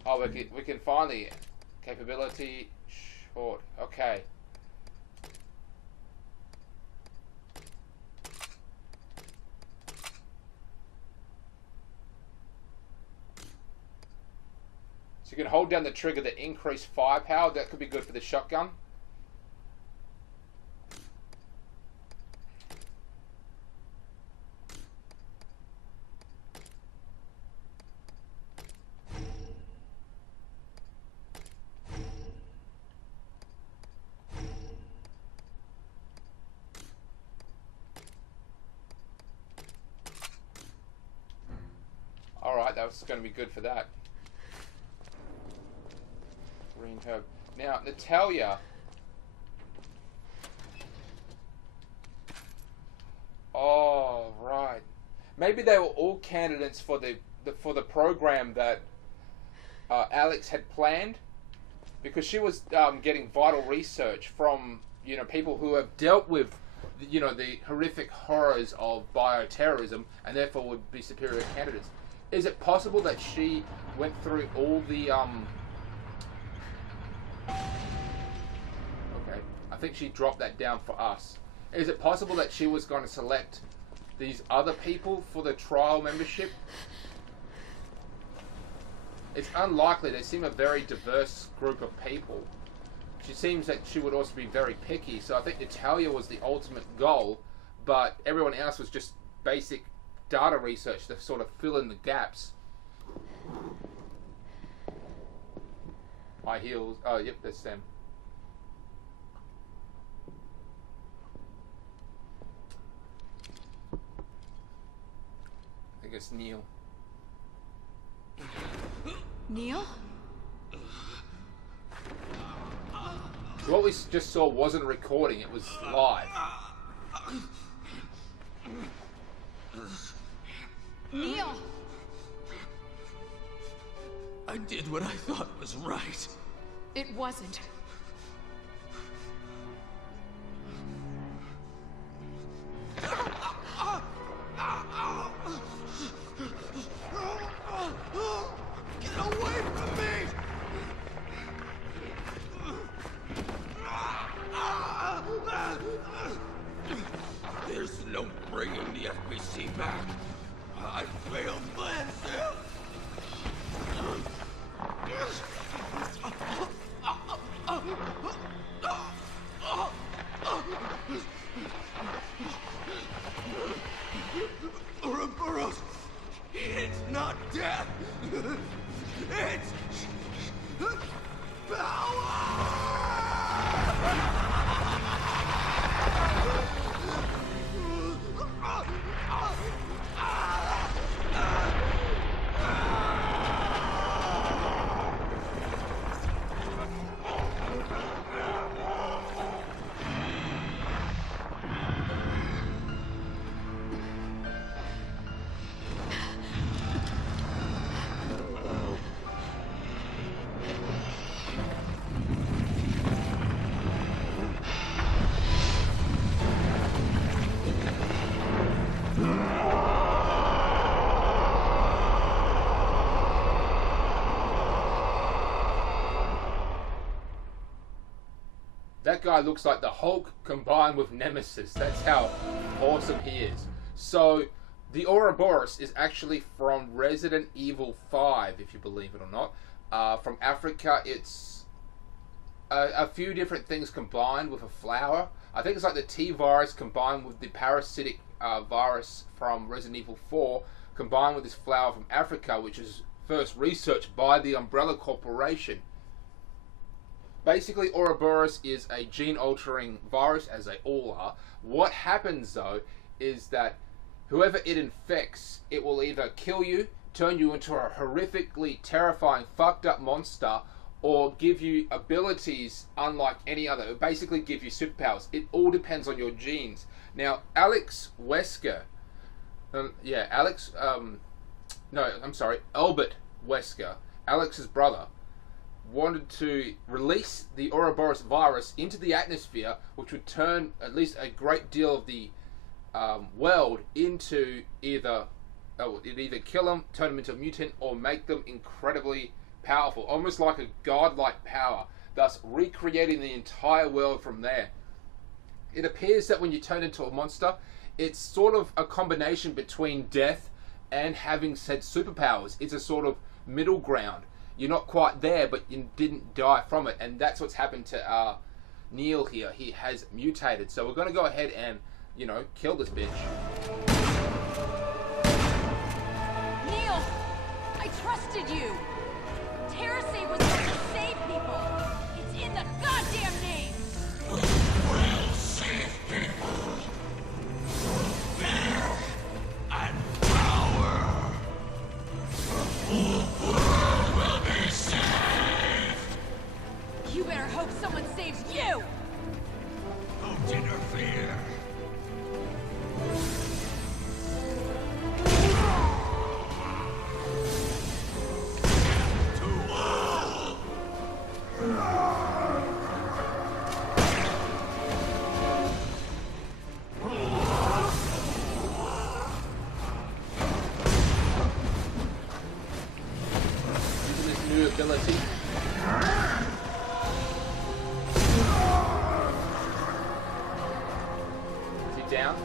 Oh, we can finally capability short. Okay. So you can hold down the trigger to increase firepower. That could be good for the shotgun. Alright, that's going to be good for that. Green herb. Now, Natalia. Oh, right. Maybe they were all candidates for the program that Alex had planned, because she was getting vital research from, you know, people who have dealt with, you know, the horrific horrors of bioterrorism and therefore would be superior candidates. Is it possible that she went through all the okay, I think she dropped that down for us. Is it possible that she was going to select these other people for the trial membership? It's unlikely. They seem a very diverse group of people. She seems that she would also be very picky, so I think Natalia was the ultimate goal, but everyone else was just basic data research to sort of fill in the gaps. High heels. Oh, yep, that's them. I think it's Neil. Neil? So what we just saw wasn't recording, it was live. Neil! I did what I thought was right. It wasn't. Get away from me! There's no bringing the FBC back. I failed Lansdale. Ouroboros, it's not death. It's That guy looks like the Hulk combined with Nemesis. That's how awesome he is. So, the Ouroboros is actually from Resident Evil 5, if you believe it or not. From Africa, it's a few different things combined with a flower. I think it's like the T-virus combined with the parasitic virus from Resident Evil 4, combined with this flower from Africa, which is first researched by the Umbrella Corporation. Basically, Ouroboros is a gene-altering virus, as they all are. What happens, though, is that whoever it infects, it will either kill you, turn you into a horrifically terrifying, fucked up monster, or give you abilities unlike any other. It will basically give you superpowers. It all depends on your genes. Now, Alex Wesker, Albert Wesker, Alex's brother, wanted to release the Ouroboros virus into the atmosphere, which would turn at least a great deal of the world into it'd either kill them, turn them into a mutant, or make them incredibly powerful, almost like a godlike power, thus recreating the entire world from there. It appears that when you turn into a monster, it's sort of a combination between death and having said superpowers. It's a sort of middle ground. You're not quite there, but you didn't die from it, and that's what's happened to Neil here. He has mutated, so we're going to go ahead and, kill this bitch. Neil, I trusted you. TerraSave was going to save people. It's in the goddamn name. We'll save people. Fear and power. The world will be saved. You better hope someone saves you. Don't interfere. Using this new ability. Is he down?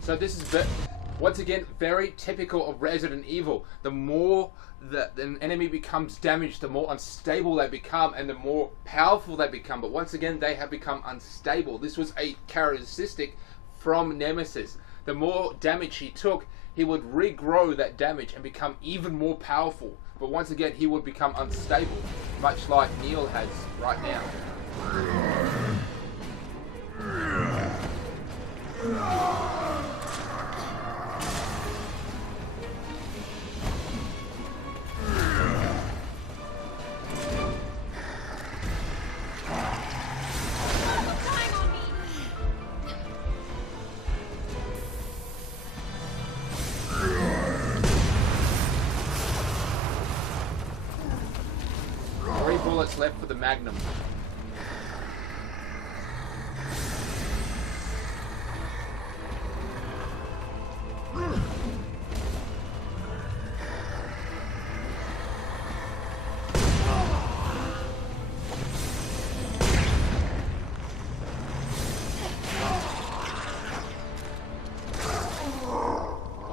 So this is, once again, very typical of Resident Evil. The more that an enemy becomes damaged, the more unstable they become, and the more powerful they become. But once again, they have become unstable. This was a characteristic from Nemesis. The more damage he took, he would regrow that damage and become even more powerful. But once again, he would become unstable, much like Neil has right now. Bullets left for the Magnum.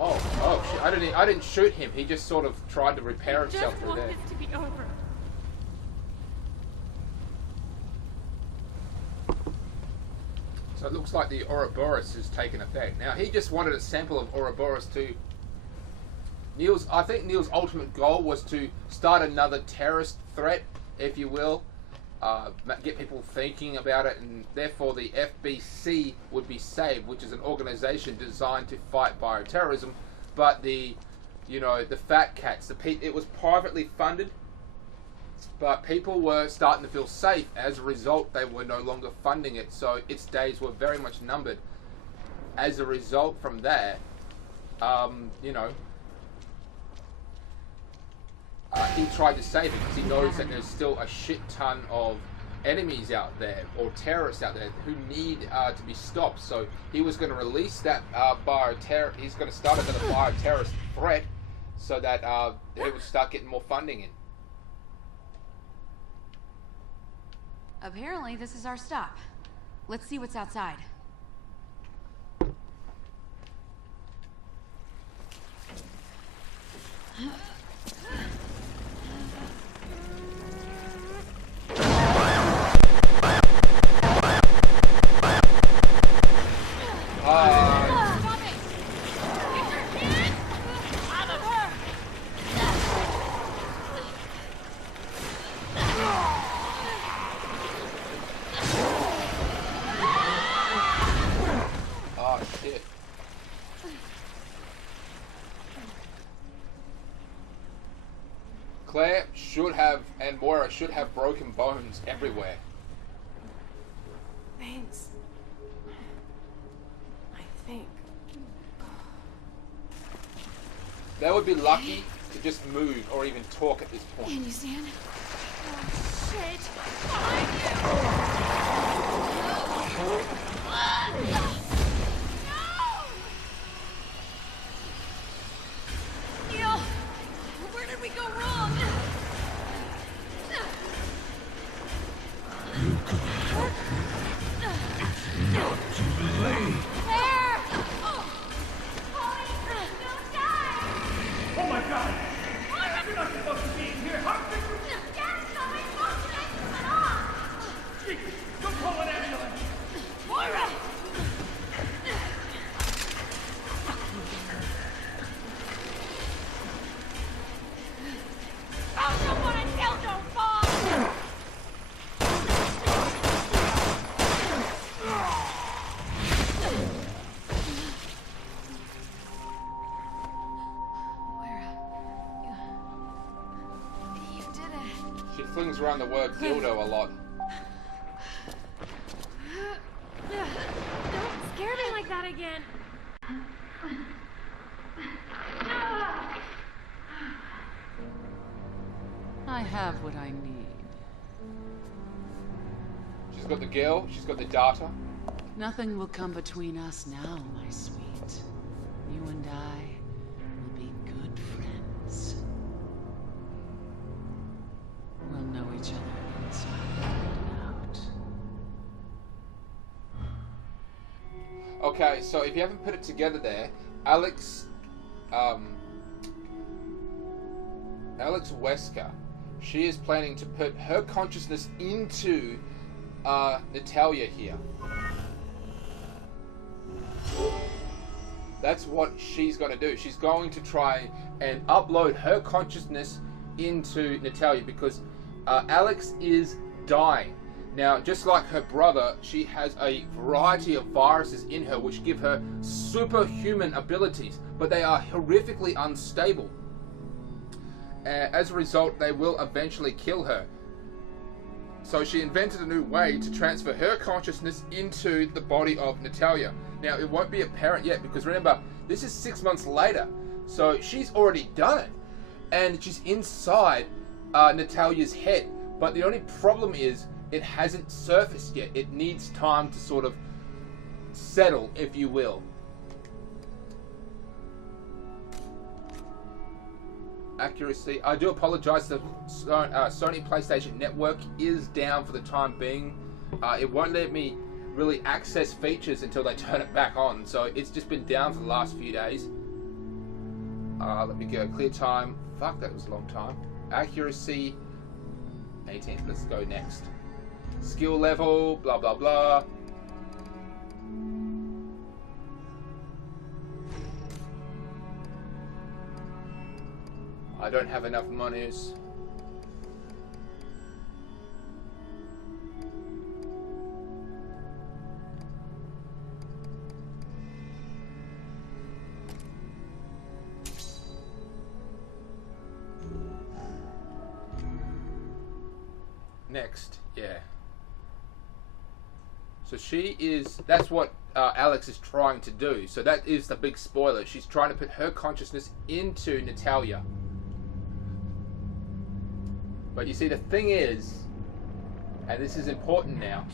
Oh shit, I didn't shoot him. He just sort of tried to repair himself through there. I just want this to be over. So it looks like the Ouroboros has taken effect. Now, he just wanted a sample of Ouroboros to... I think Neil's ultimate goal was to start another terrorist threat, if you will. Get people thinking about it, and therefore the FBC would be saved, which is an organization designed to fight bioterrorism. But the fat cats, it was privately funded. But people were starting to feel safe. As a result, they were no longer funding it, so its days were very much numbered. As a result from that, you know, he tried to save it because he knows that there's still a shit ton of enemies out there, or terrorists out there, who need to be stopped. So he was going to release that he's going to start another bioterrorist threat so that they would start getting more funding in. Apparently, this is our stop. Let's see what's outside. Claire should have, and Moira should have broken bones everywhere. Thanks. I think. They would be lucky to just move or even talk at this point. Can you stand? Oh, shit! Behind you! Neil! Where did we go wrong? You could help me. It's not too late. There! Polly, don't die! Oh my god! You're not supposed to be in here! How could you? Yes, Polly, don't take it off! Jesus, don't call an ambulance! Moira! Found someone and hell don't fall! You did it. She flings around the word dildo a lot. Don't scare me like that again. I have what I need. She's got the girl, she's got the data. Nothing will come between us now, my sweet. You and I will be good friends. We'll know each other inside and out. Okay, so if you haven't put it together there, Alex Wesker, she is planning to put her consciousness into Natalia here. That's what she's going to do. She's going to try and upload her consciousness into Natalia because Alex is dying. Now, just like her brother, she has a variety of viruses in her which give her superhuman abilities, but they are horrifically unstable. As a result, they will eventually kill her. So she invented a new way to transfer her consciousness into the body of Natalia. Now, it won't be apparent yet because remember, this is 6 months later. So she's already done it. And she's inside Natalia's head. But the only problem is it hasn't surfaced yet. It needs time to sort of settle, if you will. Accuracy. I do apologize. The Sony PlayStation Network is down for the time being. It won't let me really access features until they turn it back on. So it's just been down for the last few days. Let me go. Clear time. Fuck, that was a long time. Accuracy. 18. Let's go next. Skill level. Blah, blah, blah. I don't have enough monies. next, yeah. So she is, that's what Alex is trying to do. So that is the big spoiler. She's trying to put her consciousness into Natalia. But you see, the thing is, and this is important now,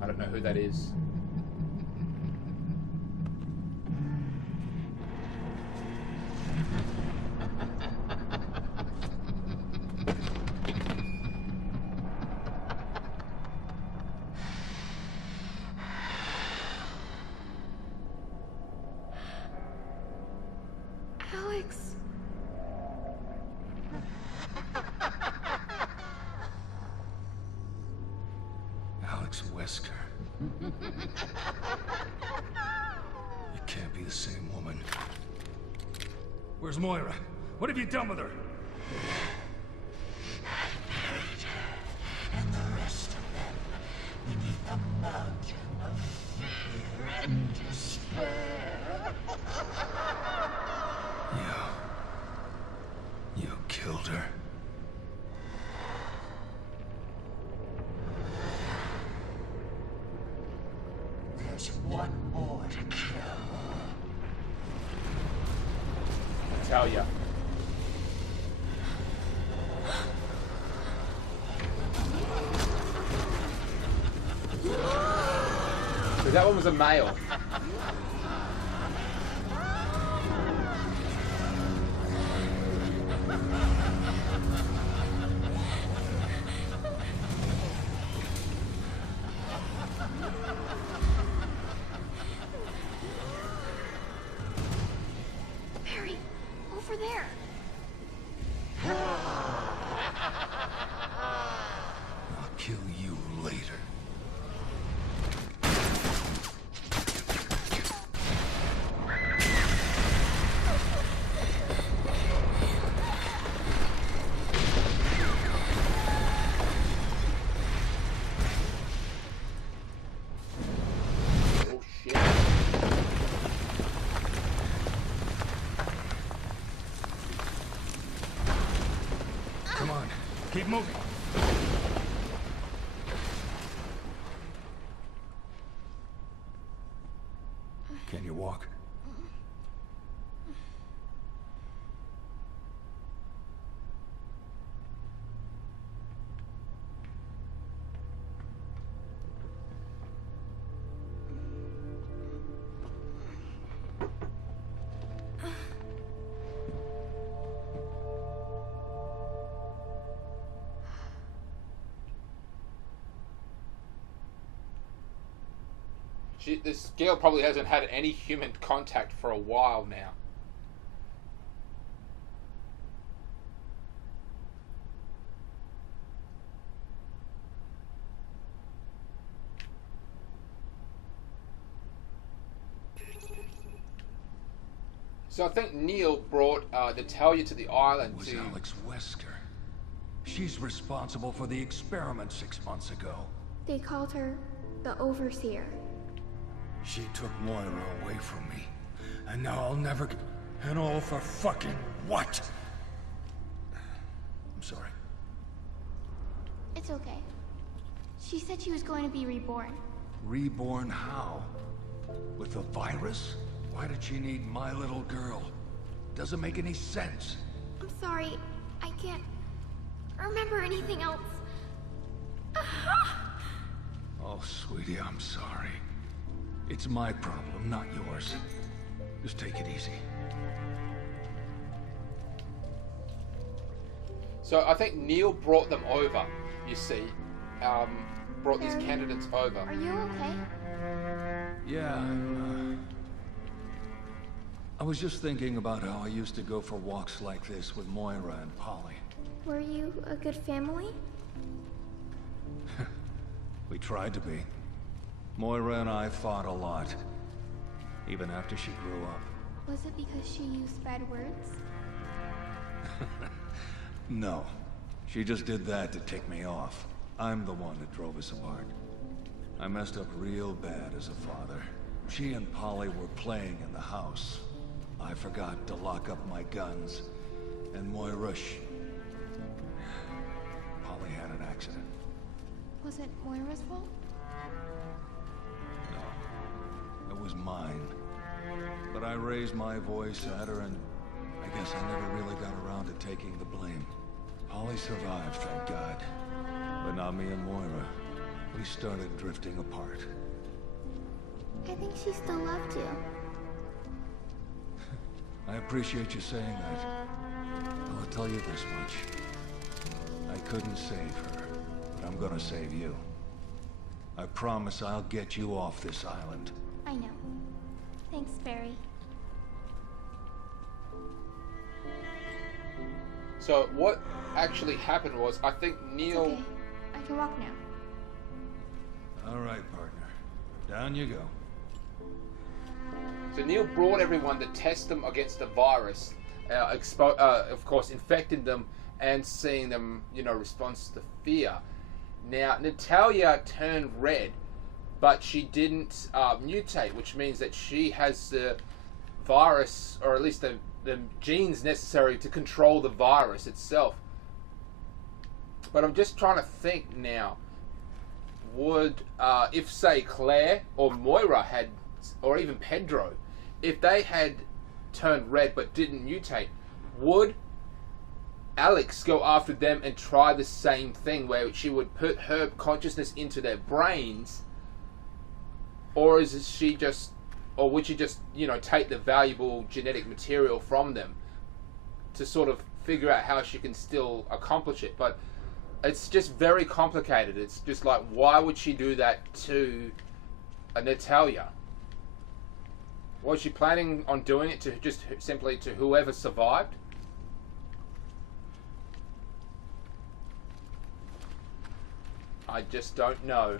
I don't know who that is. Alex. Alex Wesker. You can't be the same woman. Where's Moira? What have you done with her? And the rest of them beneath a mountain of fear and despair. You killed her. There's one more to kill. Natalia. Because that one was a male. Barry, over there. I'll kill you later. Oh shit. Come on, keep moving. Can you walk? This girl probably hasn't had any human contact for a while now. So I think Neil brought Natalia to the island It was to... Alex Wesker. She's responsible for the experiment 6 months ago. They called her the Overseer. She took Moira away from me. And now I'll never get... And all for fucking what? I'm sorry. It's okay. She said she was going to be reborn. Reborn how? With the virus? Why did she need my little girl? Doesn't make any sense. I'm sorry. I can't remember anything else. Oh, sweetie, I'm sorry. It's my problem, not yours. Just take it easy. So I think Neil brought them over, you see. Brought these candidates over. Are you okay? Yeah, I was just thinking about how I used to go for walks like this with Moira and Polly. Were you a good family? We tried to be. Moira and I fought a lot. Even after she grew up. Was it because she used bad words? No. She just did that to tick me off. I'm the one that drove us apart. I messed up real bad as a father. She and Polly were playing in the house. I forgot to lock up my guns, and Moira, Polly had an accident. Was it Moira's fault? No, it was mine. But I raised my voice at her, and I guess I never really got around to taking the blame. Polly survived, thank God. But not me and Moira. We started drifting apart. I think she still loved you. I appreciate you saying that. I'll tell you this much. I couldn't save her, but I'm gonna save you. I promise I'll get you off this island. I know. Thanks, Barry. So what actually happened was, I think Neil... It's okay. I can walk now. All right, partner. Down you go. So Neil brought everyone to test them against the virus, of course infecting them and seeing them, respond to fear. Now, Natalia turned red, but she didn't mutate, which means that she has the virus, or at least the genes necessary to control the virus itself. But I'm just trying to think now, would, if say Claire or Moira had, or even Pedro, if they had turned red but didn't mutate, would Alex go after them and try the same thing where she would put her consciousness into their brains? Or would she just, take the valuable genetic material from them to sort of figure out how she can still accomplish it? But it's just very complicated. It's just like, why would she do that to Natalia? Was she planning on doing it to just simply to whoever survived? I just don't know.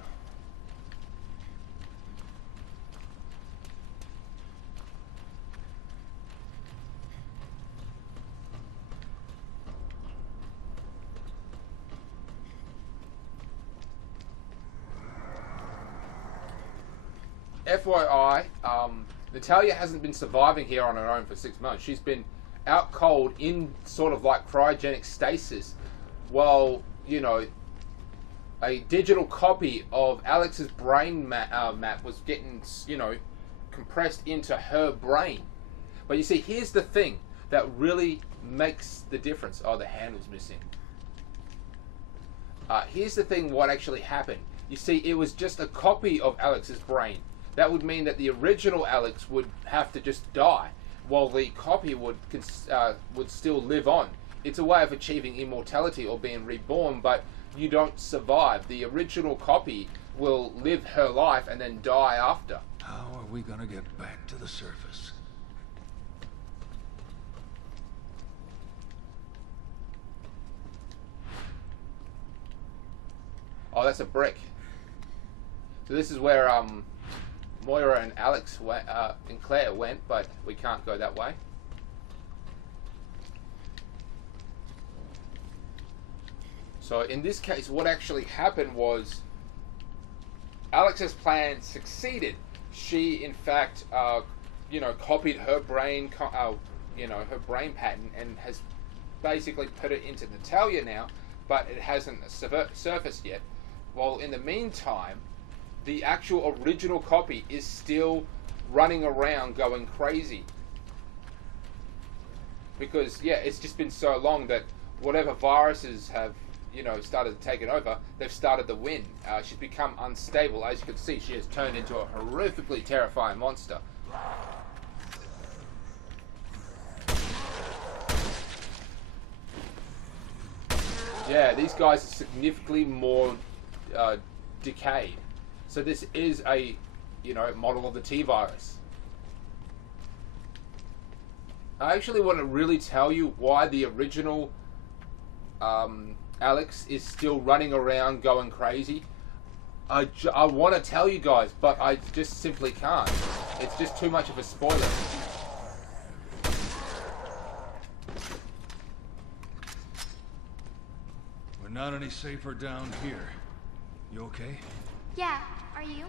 FYI, Natalia hasn't been surviving here on her own for 6 months. She's been out cold in sort of like cryogenic stasis while, a digital copy of Alex's brain map was getting, compressed into her brain. But you see, here's the thing that really makes the difference. Oh, the hand was missing. Here's the thing, what actually happened. You see, it was just a copy of Alex's brain. That would mean that the original Alex would have to just die, while the copy would still live on. It's a way of achieving immortality or being reborn, but you don't survive. The original copy will live her life and then die after. How are we gonna get back to the surface? Oh, that's a brick. So this is where Moira and Alex and Claire went, but we can't go that way. So in this case, what actually happened was Alex's plan succeeded. She, in fact, copied her brain, her brain pattern, and has basically put it into Natalia now, but it hasn't surfaced yet. While in the meantime, the actual original copy is still running around going crazy. Because, yeah, it's just been so long that whatever viruses have, started to take it over, they've started to win. She's become unstable. As you can see, she has turned into a horrifically terrifying monster. Yeah, these guys are significantly more decayed. So this is a, model of the T-virus. I actually want to really tell you why the original Alex is still running around going crazy. I want to tell you guys, but I just simply can't. It's just too much of a spoiler. We're not any safer down here. You okay? Yeah, are you?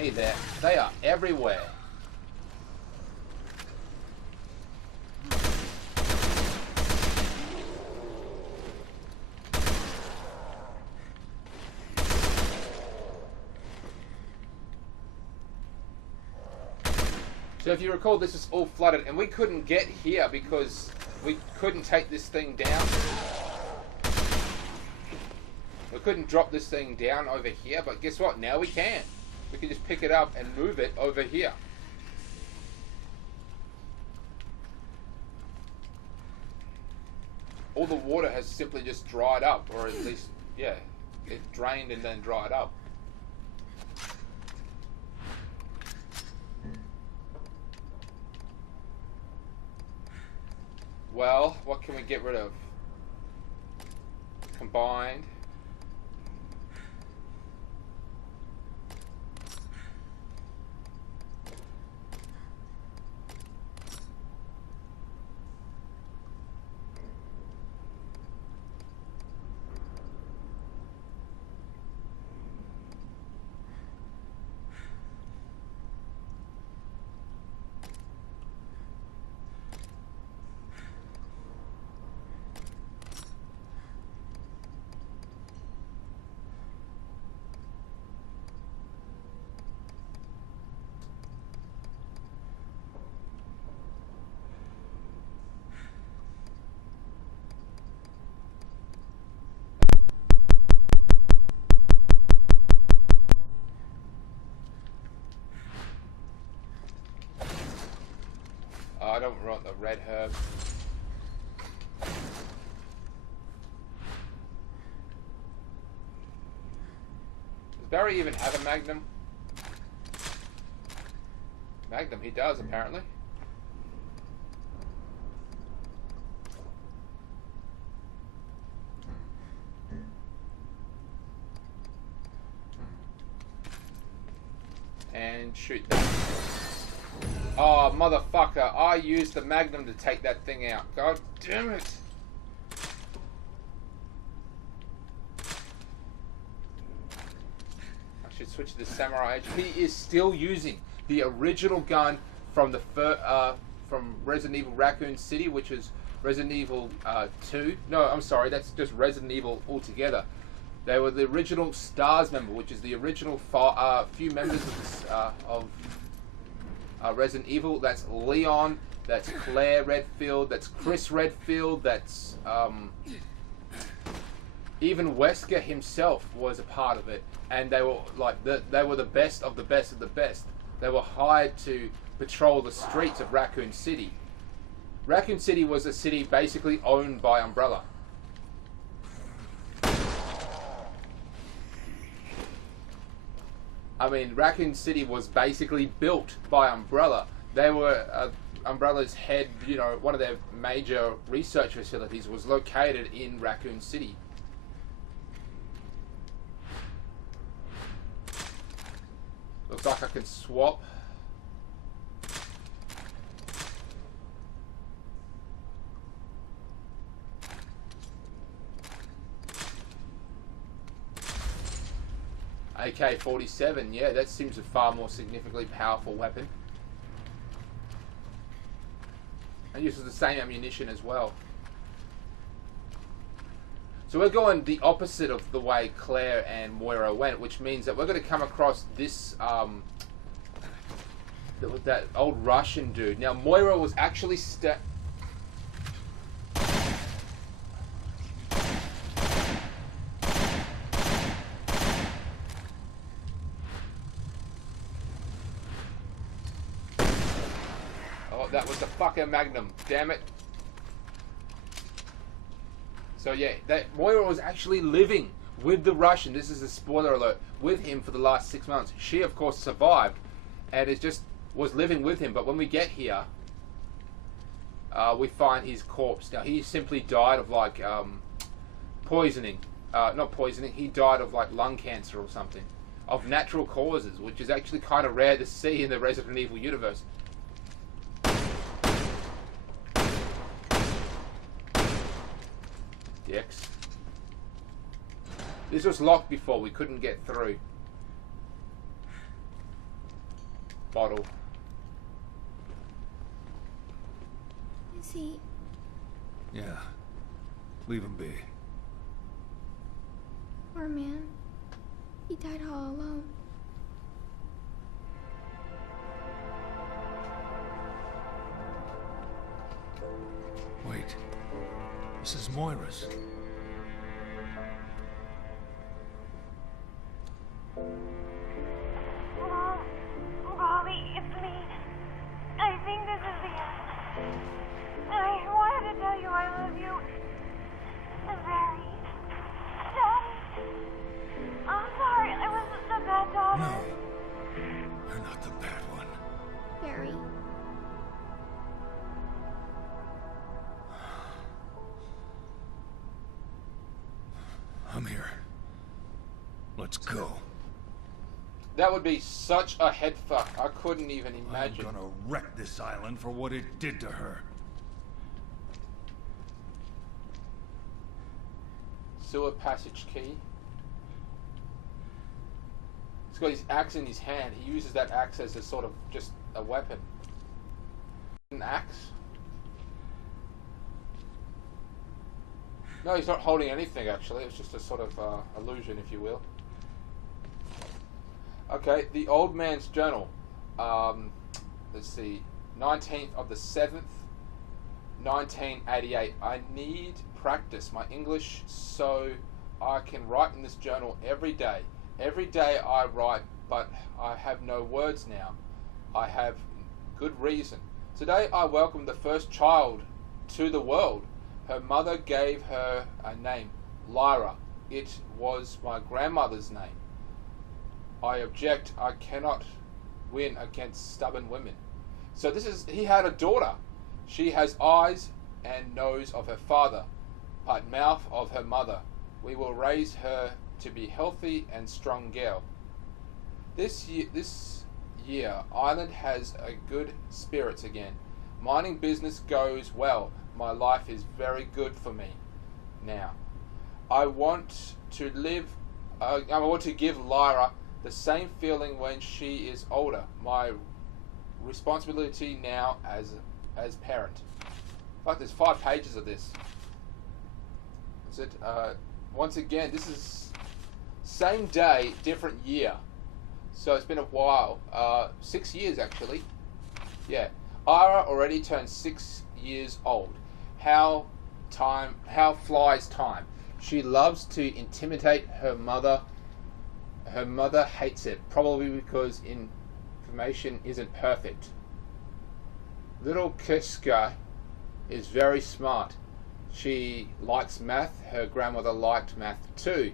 me, they are everywhere. So if you recall, this is all flooded, and we couldn't get here because we couldn't take this thing down. We couldn't drop this thing down over here, but guess what? Now we can. We can just pick it up and move it over here. All the water has simply just dried up, or at least, yeah, it drained and then dried up. Well, what can we get rid of? Combined. I don't want the red herb. Does Barry even have a Magnum? Magnum, he does apparently. And shoot that. Oh, motherfucker. I used the Magnum to take that thing out. God damn it. I should switch to the Samurai Edge. He is still using the original gun from the from Resident Evil Raccoon City, which is Resident Evil 2. No, I'm sorry. That's just Resident Evil altogether. They were the original STARS member, which is the original few members of Resident Evil. That's Leon, that's Claire Redfield, that's Chris Redfield, that's even Wesker himself was a part of it, and they were like they were the best of the best of the best. They were hired to patrol the streets of Raccoon City. Raccoon City was a city basically owned by Umbrella. I mean, Raccoon City was basically built by Umbrella. They were Umbrella's head, you know, one of their major research facilities was located in Raccoon City. Looks like I can swap. AK-47, yeah, that seems a far more significantly powerful weapon. And uses the same ammunition as well. So we're going the opposite of the way Claire and Moira went, which means that we're going to come across this, that old Russian dude. Now, Moira was actually that was the fucking Magnum, damn it. So yeah, that Moira was actually living with the Russian, this is a spoiler alert, with him for the last 6 months. She of course survived and it just was living with him, but when we get here, we find his corpse. Now he simply died of like poisoning, not poisoning, he died of like lung cancer or something, of natural causes, which is actually kind of rare to see in the Resident Evil universe. Dicks. This was locked before, we couldn't get through. bottle. Is he... Yeah. Leave him be. Poor man. He died all alone. Wait. This is Moira's. Molly, it's me. I think this is the end. I wanted to tell you I love you. Very. Daddy. I'm sorry, I was the bad daughter. No. You're not the bad one. Barry. I'm here. Let's go. That would be such a head fuck. I couldn't even imagine. I'm gonna wreck this island for what it did to her. Sewer passage key. He's got his axe in his hand. He uses that axe as a sort of just a weapon. An axe? No, he's not holding anything actually. It's just a sort of illusion, if you will. Okay, the old man's journal. Let's see, 19th of the 7th, 1988. I need practice my English so I can write in this journal every day. Every day I write, but I have no words now. I have good reason. Today I welcomed the first child to the world. Her mother gave her a name, Lyra. It was my grandmother's name. I object. I cannot win against stubborn women. So he had a daughter. She has eyes and nose of her father, but mouth of her mother. We will raise her to be healthy and strong girl. This year, Ireland has a good spirits again. Mining business goes well. My life is very good for me now. I want to give Lyra the same feeling when she is older. My responsibility now as parent. In fact, there's 5 pages of this. That's it. Once again, this is same day, different year. So it's been a while. 6 years actually. Yeah. Ira already turned 6 years old. How flies time. She loves to intimidate her mother. Her mother hates it, probably because information isn't perfect. Little Kiska is very smart. She likes math. Her grandmother liked math too.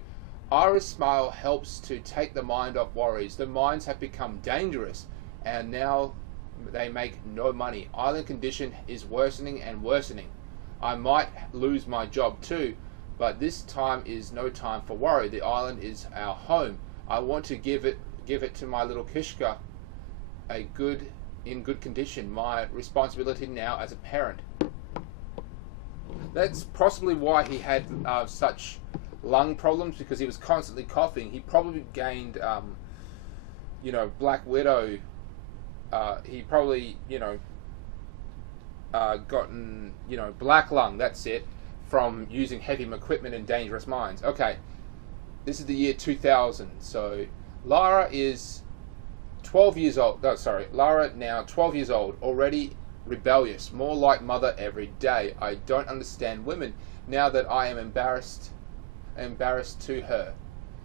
Ira's smile helps to take the mind off worries. The mines have become dangerous, and now they make no money. Island condition is worsening and worsening. I might lose my job too, but this time is no time for worry. The island is our home. I want to give it to my little Kishka in good condition. My responsibility now as a parent. That's possibly why he had such lung problems, because he was constantly coughing. He probably gained, Black Widow. He probably, gotten, black lung. That's it, from using heavy equipment in dangerous mines. Okay. This is the year 2000, so Lara is 12 years old. No, sorry, Lara now 12 years old, already rebellious, more like mother every day. I don't understand women now that I am embarrassed to her,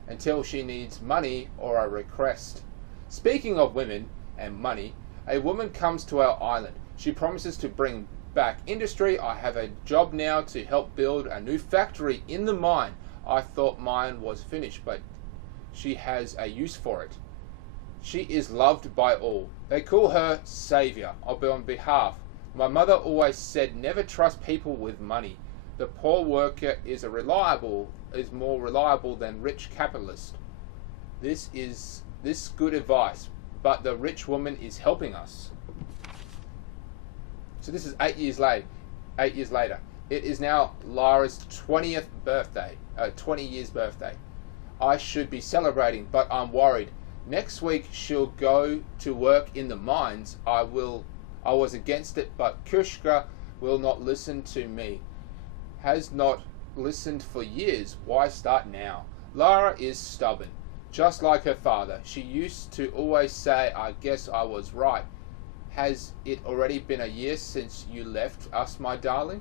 until she needs money or a request. Speaking of women and money, a woman comes to our island. She promises to bring back industry. I have a job now to help build a new factory in the mine. I thought mine was finished, but she has a use for it. She is loved by all. They call her Savior. I'll be on behalf. My mother always said never trust people with money. The poor worker is more reliable than rich capitalist. This is good advice, but the rich woman is helping us. So this is 8 years later. 8 years later. It is now Lara's 20th birthday. 20 years birthday. I should be celebrating, but I'm worried. Next week she'll go to work in the mines. I was against it, but Kushka will not listen to me. Has not listened for years. Why start now? Lara is stubborn, just like her father. She used to always say, I guess I was right. Has it already been a year since you left us, my darling?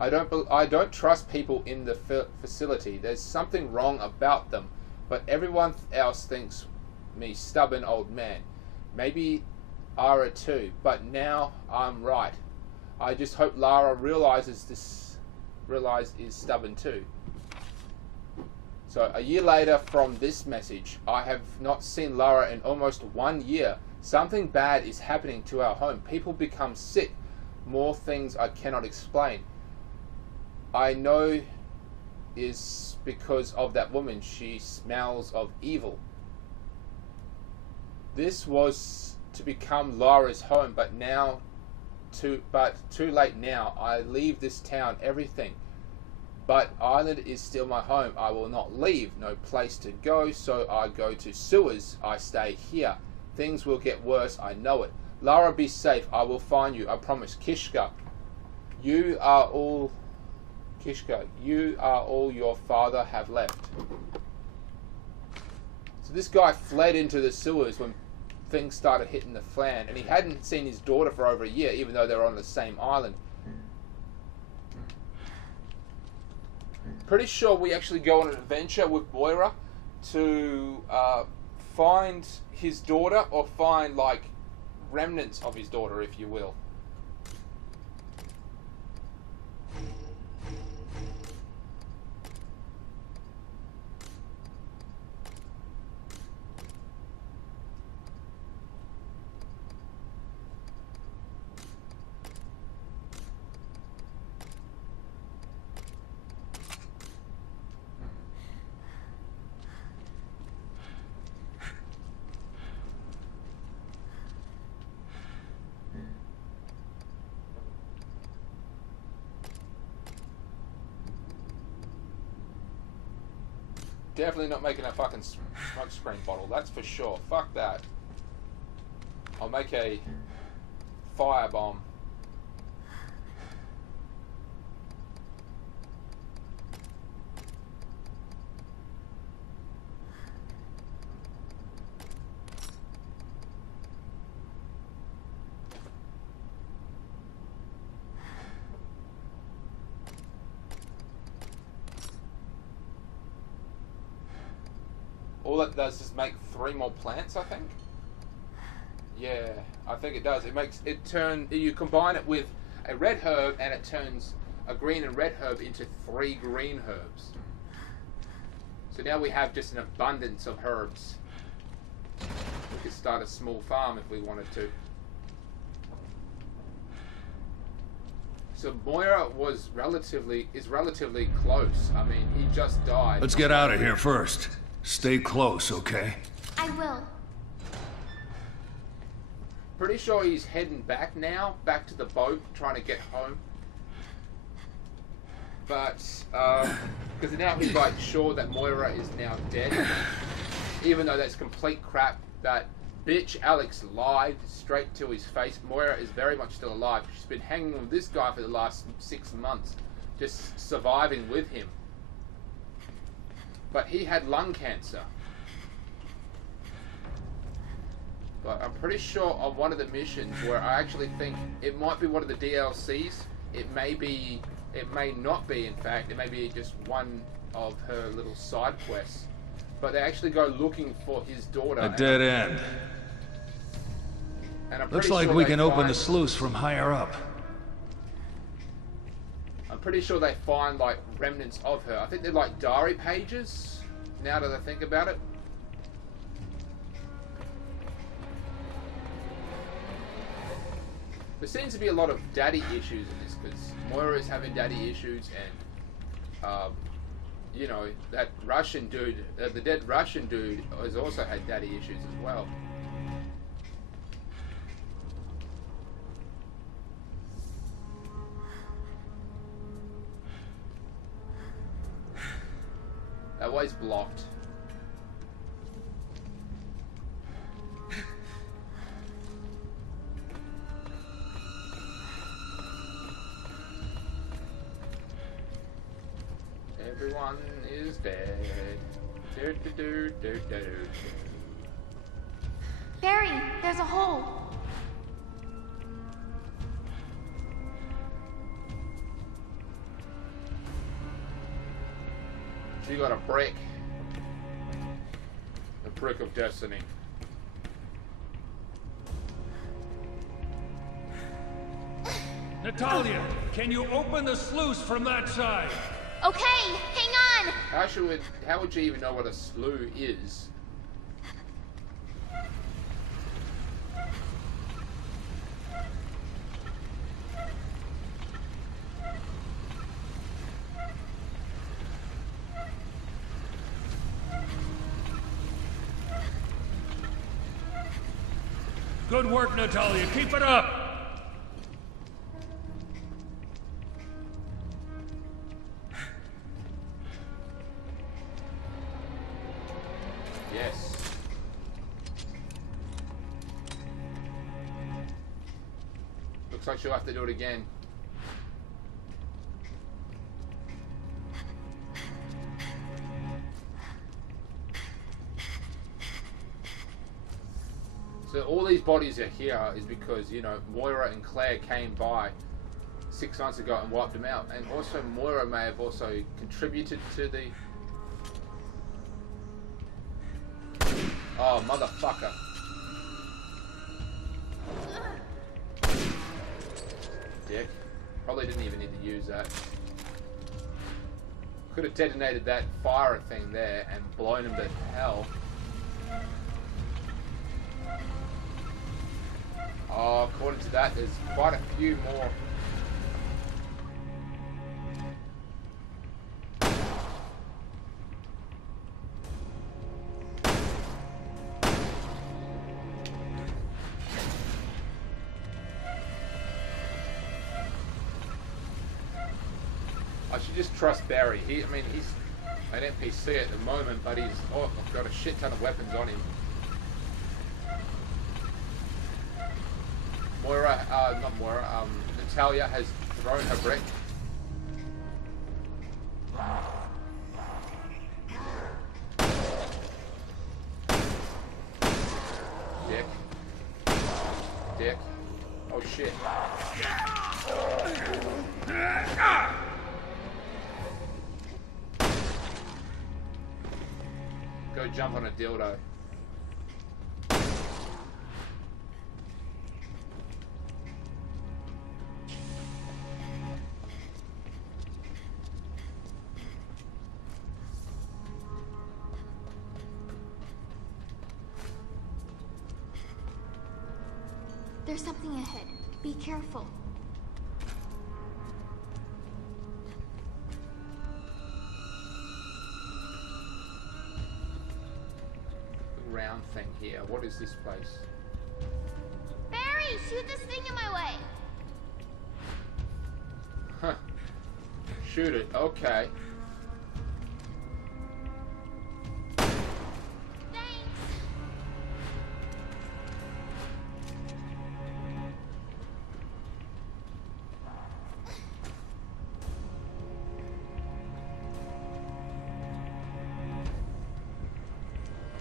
I don't trust people in the facility. There's something wrong about them, but everyone else thinks me stubborn old man. Maybe Ara too, but now I'm right. I just hope Lara realizes is stubborn too. So a year later from this message, I have not seen Lara in almost 1 year. Something bad is happening to our home. People become sick. More things I cannot explain. I know is because of that woman. She smells of evil. This was to become Lara's home, but too late now. I leave this town, everything. But Island is still my home. I will not leave. No place to go, so I go to sewers. I stay here. Things will get worse, I know it. Lara, be safe. I will find you. I promise. Kishka, you are all your father have left. So this guy fled into the sewers when things started hitting the fan, and he hadn't seen his daughter for over a year, even though they were on the same island. Pretty sure we actually go on an adventure with Moira to find his daughter, or find like remnants of his daughter, if you will. Definitely not making a fucking smoke screen bottle, that's for sure. Fuck that. I'll make a fire bomb. All that does is make 3 more plants, I think. Yeah, I think it does. It makes it turn. You combine it with a red herb, and it turns a green and red herb into 3 green herbs. So now we have just an abundance of herbs. We could start a small farm if we wanted to. So Moira is relatively close. I mean, he just died. Let's get out of here first. Stay close, okay? I will. Pretty sure he's heading back now, back to the boat, trying to get home. But, because now he's like sure that Moira is now dead. Even though that's complete crap. That bitch Alex lied straight to his face. Moira is very much still alive. She's been hanging with this guy for the last 6 months. Just surviving with him. But he had lung cancer. But I'm pretty sure on one of the missions where I actually think it might be one of the DLCs. It may not be, in fact. It may be just one of her little side quests. But they actually go looking for his daughter. A dead end. And I'm Looks pretty like sure we they can open find- the sluice from higher up. I'm pretty sure they find like remnants of her. I think they're like diary pages, now that I think about it. There seems to be a lot of daddy issues in this, because Moira is having daddy issues, and you know, that Russian dude, the dead Russian dude, has also had daddy issues as well. That way's blocked. Everyone is dead. Do, do, do, do, do. Barry, there's a hole. She got a brick. The brick of destiny. Natalia, can you open the sluice from that side? Okay, hang on. How would you even know what a slough is? Good work, Natalia. Keep it up. Yes. Looks like she'll have to do it again. So all these bodies are here is because, you know, Moira and Claire came by 6 months ago and wiped them out. And also Moira may have also contributed to the... Oh, motherfucker. Dick. Probably didn't even need to use that. Could have detonated that fire thing there and blown him to hell. Oh, according to that, there's quite a few more. I should just trust Barry. I mean, he's an NPC at the moment, but he's got a shit ton of weapons on him. Natalia has thrown her brick. Dick. Dick. Oh shit. Go jump on a dildo. There's something ahead. Be careful. Round thing here. What is this place? Barry, shoot this thing in my way. Huh. Shoot it. Okay.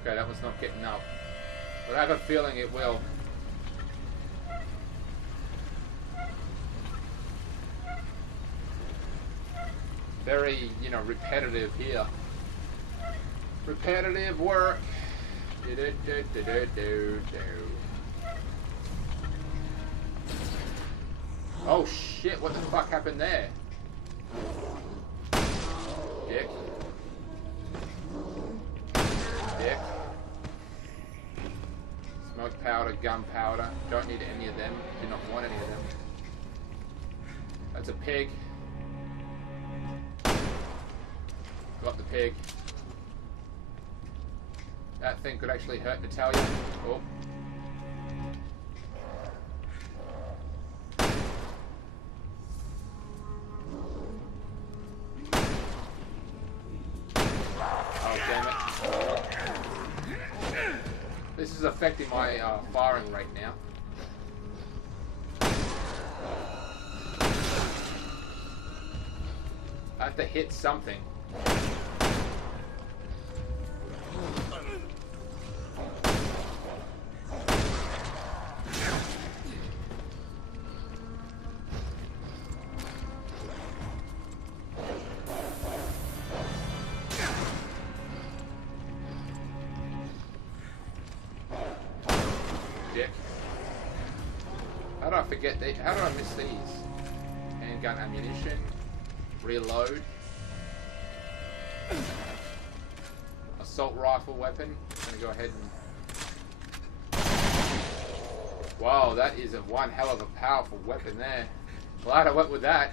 Okay, that one's not getting up. But I have a feeling it will. Very, you know, repetitive here. Repetitive work. Oh shit, what the fuck happened there? Dick. Dick. Smoke powder, gunpowder. Don't need any of them. Do not want any of them. That's a pig. Got the pig. That thing could actually hurt Natalia. Oh. Oh, damn it. This is affecting my firing rate now. I have to hit something. get the... How did I miss these? Handgun ammunition. Reload. Assault rifle weapon. I'm gonna go ahead and... Wow, that is one hell of a powerful weapon there. Glad I went with that.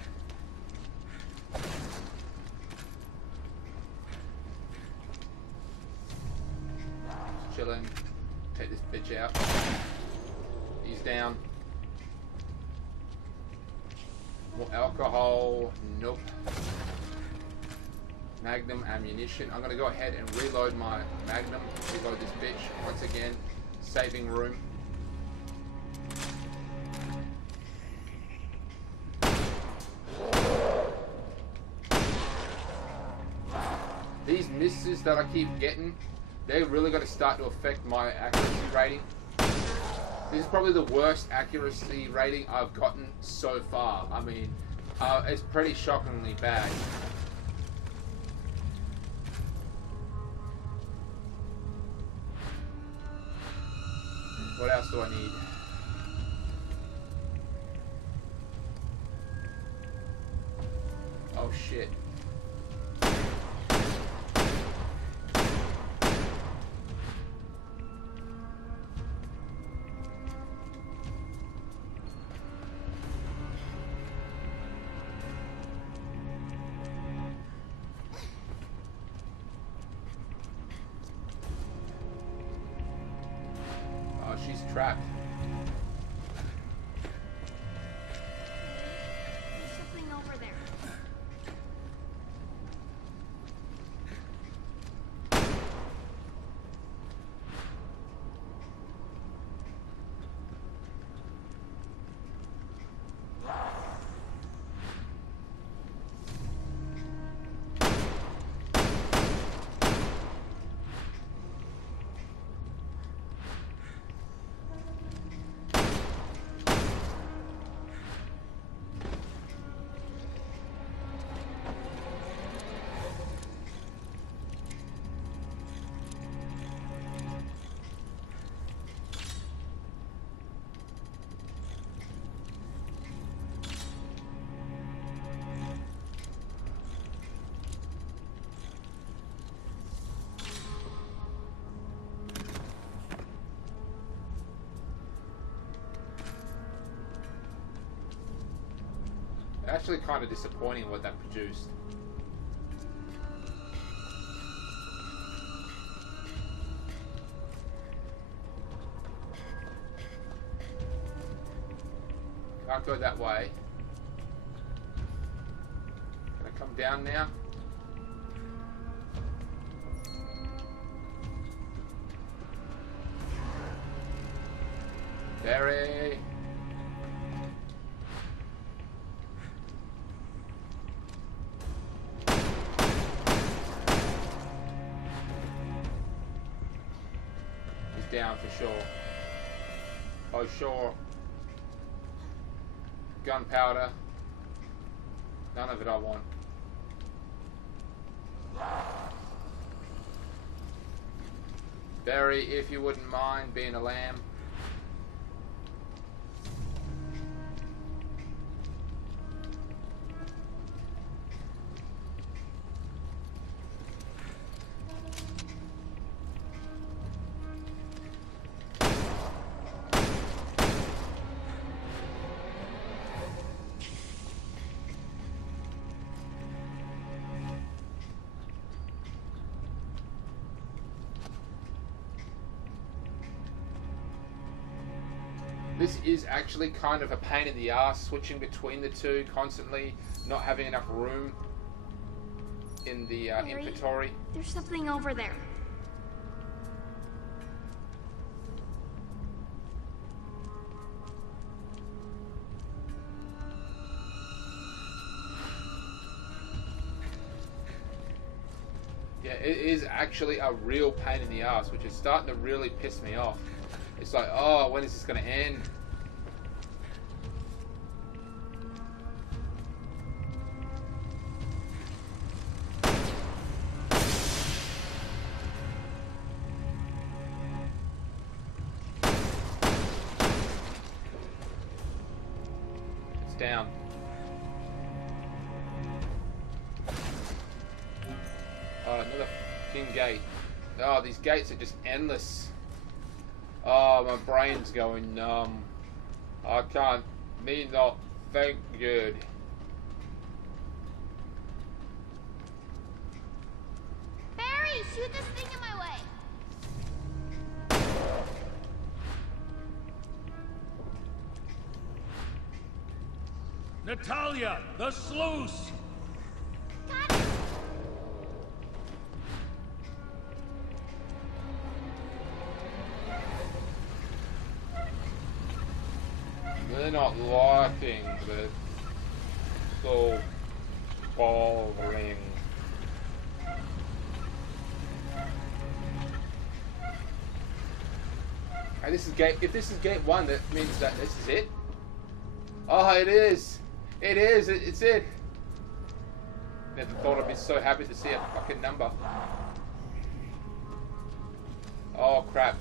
Just chilling. Take this bitch out. He's down. More alcohol. Nope. Magnum ammunition. I'm gonna go ahead and reload my Magnum. Reload this bitch once again. Saving room. These misses that I keep getting, they're really going to start to affect my accuracy rating. This is probably the worst accuracy rating I've gotten so far. I mean, it's pretty shockingly bad. What else do I need? Oh shit. She's trapped. There's something over there. Actually kind of disappointing what that produced. Can't go that way. Can I come down now? Barry. Down for sure. Oh sure. Gunpowder. None of it I want. Barry, if you wouldn't mind being a lamb. This is actually kind of a pain in the ass, switching between the two constantly, not having enough room in the inventory. There's something over there. Yeah, it is actually a real pain in the ass, which is starting to really piss me off. It's like, oh, when is this going to end? down. Another fucking gate. Oh, these gates are just endless. Oh, my brain's going numb. I can't. Me not think good. Barry, shoot this thing in my way. Natalia, the sluice! Got it. They're not liking this. So boring. And this is gate. If this is gate 1, that means that this is it. Oh, it is. It is. It's it. Never thought I'd be so happy to see a fucking number. Oh crap.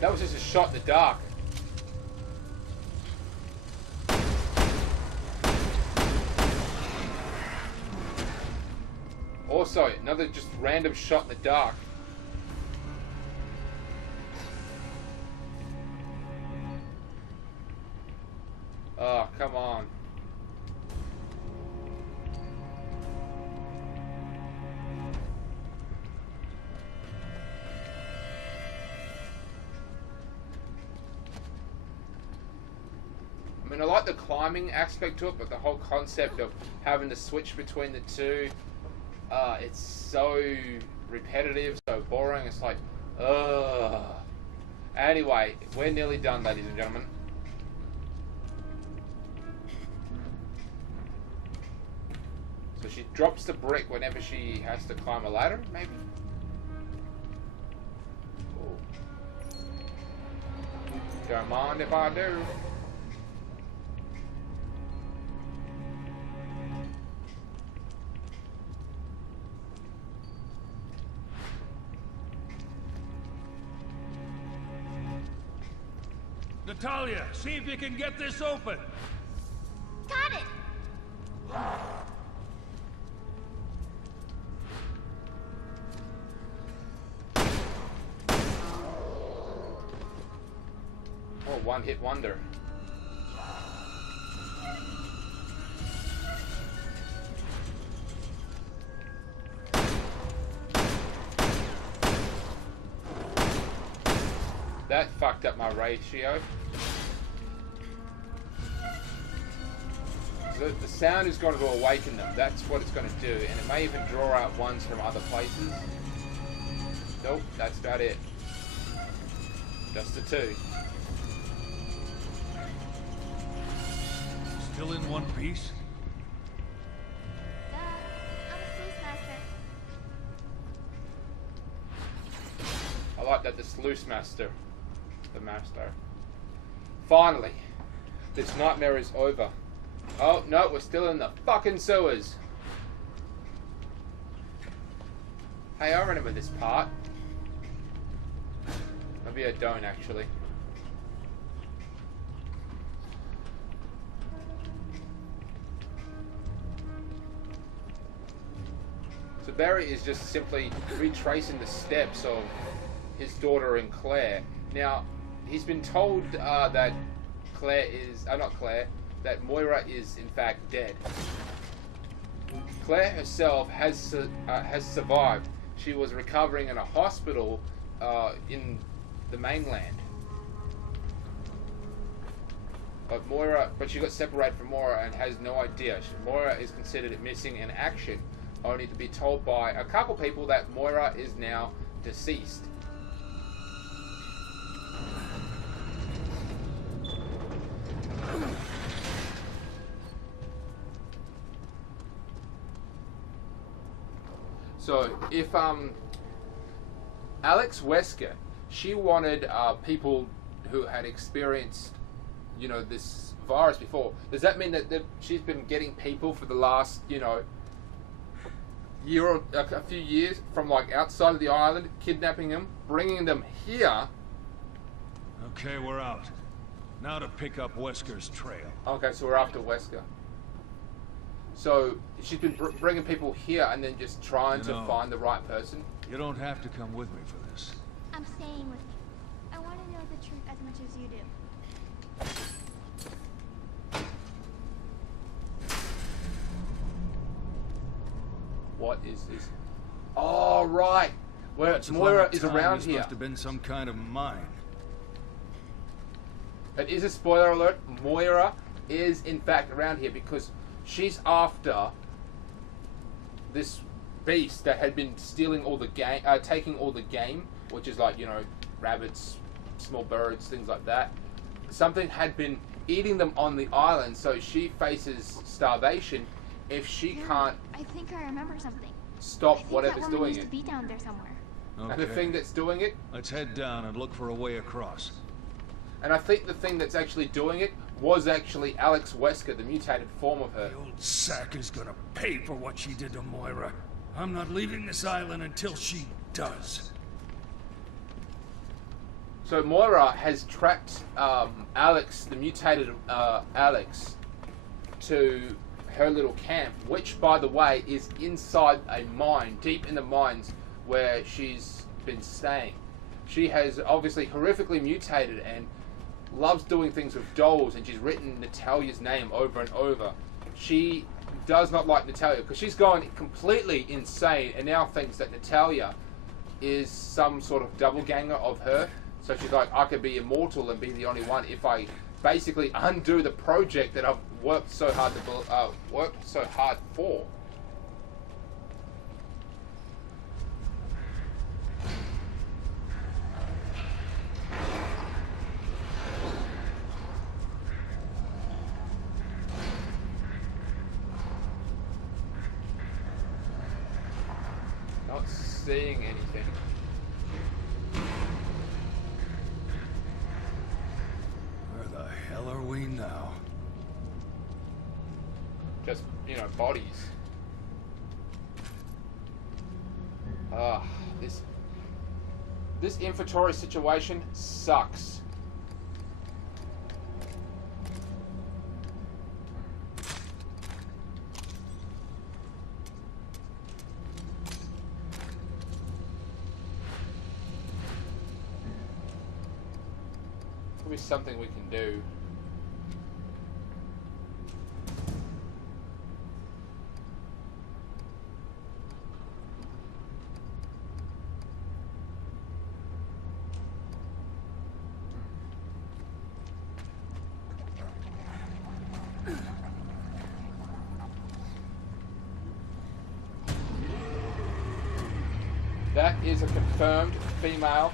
That was just a shot in the dark. Also, another just random shot in the dark. Oh, come on. I mean, I like the climbing aspect to it, but the whole concept of having to switch between the two, it's so repetitive, so boring. It's like, ugh. Anyway, we're nearly done, ladies and gentlemen. So she drops the brick whenever she has to climb a ladder, maybe? Ooh. Don't mind if I do. Natalia, see if you can get this open. Got it. Oh, one-hit wonder. That fucked up my ratio. So the sound is going to awaken them. That's what it's going to do. And it may even draw out ones from other places. Nope, that's about it. Just the two. Still in one piece? I'm a sluice master. I like that, the sluice master. The master. Finally, this nightmare is over. Oh, no, we're still in the fucking sewers. Hey, I remember this part. Maybe I don't, actually. So Barry is just simply retracing the steps of his daughter and Claire. Now, he's been told that Claire is... not Claire. That Moira is in fact dead. Claire herself has survived. She was recovering in a hospital in the mainland. But she got separated from Moira and has no idea. Moira is considered missing in action, only to be told by a couple people that Moira is now deceased. So, if Alex Wesker, she wanted people who had experienced, you know, this virus before. Does that mean that she's been getting people for the last, you know, a few years from like outside of the island, kidnapping them, bringing them here. Okay, we're out. Now to pick up Wesker's trail. Okay, so we're after Wesker. So she's been bringing people here and then just trying to find the right person. You don't have to come with me for this. I'm staying with you. I want to know the truth as much as you do. What is this? Oh, right. Where Moira is around here. Must have been some kind of mine. It is a spoiler alert. Moira is in fact around here because she's after this beast that had been stealing all the game, taking all the game, which is like, you know, rabbits, small birds, things like that. Something had been eating them on the island, so she faces starvation if she can't. I think I remember something. Stop whatever's doing used it. to be down there somewhere. Okay. And the thing that's doing it. Let's head down and look for a way across. And I think the thing that's actually doing it was actually Alex Wesker, the mutated form of her. The old sack is gonna pay for what she did to Moira. I'm not leaving this island until she does. So Moira has tracked Alex, the mutated Alex, to her little camp, which, by the way, is inside a mine, deep in the mines where she's been staying. She has obviously horrifically mutated and loves doing things with dolls, and she's written Natalia's name over and over. She does not like Natalia because she's gone completely insane and now thinks that Natalia is some sort of double ganger of her. So she's like, I could be immortal and be the only one if I basically undo the project that I've worked so hard for. Not seeing anything. Where the hell are we now? Just, you know, bodies. This inventory situation sucks. Could be something we can do. That is a confirmed female.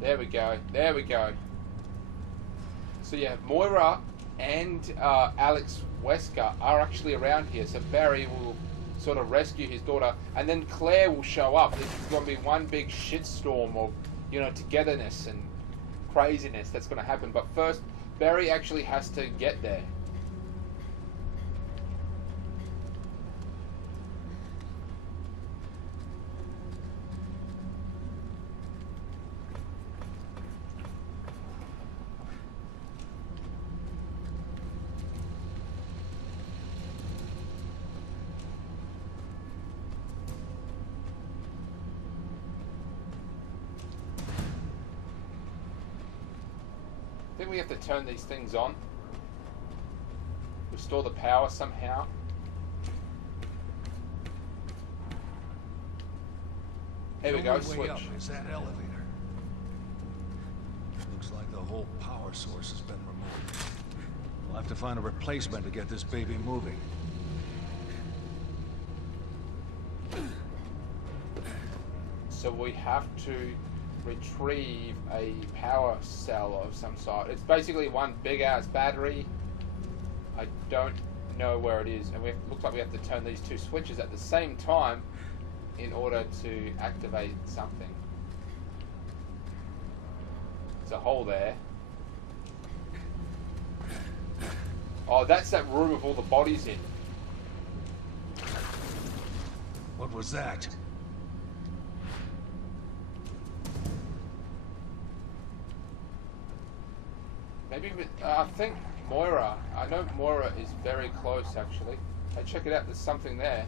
There we go. There we go. So yeah, Moira and Alex Wesker are actually around here. So Barry will sort of rescue his daughter, and then Claire will show up. This is going to be one big shitstorm of, you know, togetherness and craziness that's going to happen. But first, Barry actually has to get there. I think we have to turn these things on. Restore the power somehow. Here we go, switch. Up is that elevator. Looks like the whole power source has been removed. We'll have to find a replacement to get this baby moving. So we have to retrieve a power cell of some sort. It's basically one big ass battery. I don't know where it is, and looks like we have to turn these two switches at the same time in order to activate something. There's a hole there. Oh, that's that room with all the bodies in. What was that? Maybe, I think Moira. I know Moira is very close, actually. Hey, check it out. There's something there.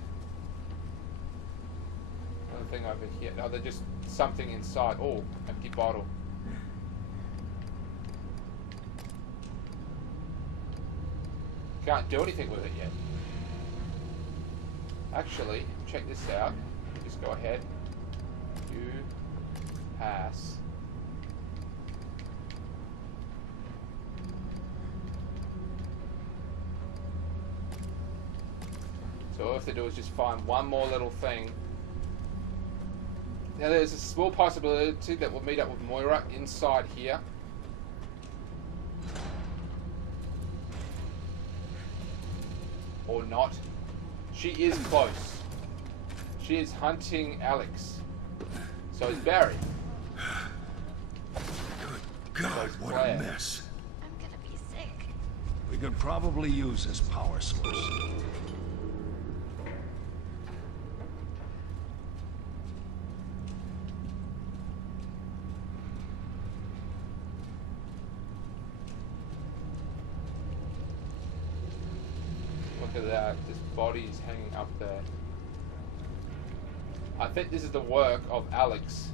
Another thing over here. No, there's just something inside. Oh, empty bottle. Can't do anything with it yet. Actually, check this out. Just go ahead. You pass. So all I have to do is just find one more little thing. Now there's a small possibility that we'll meet up with Moira inside here. Or not. She is close. She is hunting Alex. So is Barry. Good God, what a mess. I'm gonna be sick. We could probably use this power source. Look at that, this body is hanging up there. I think this is the work of Alex.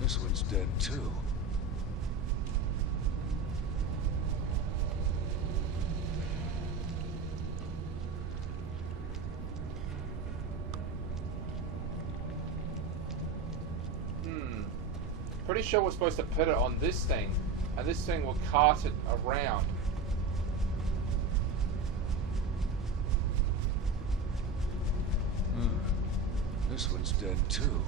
This one's dead too. Pretty sure we're supposed to put it on this thing, and this thing will cart it around. This one's dead too.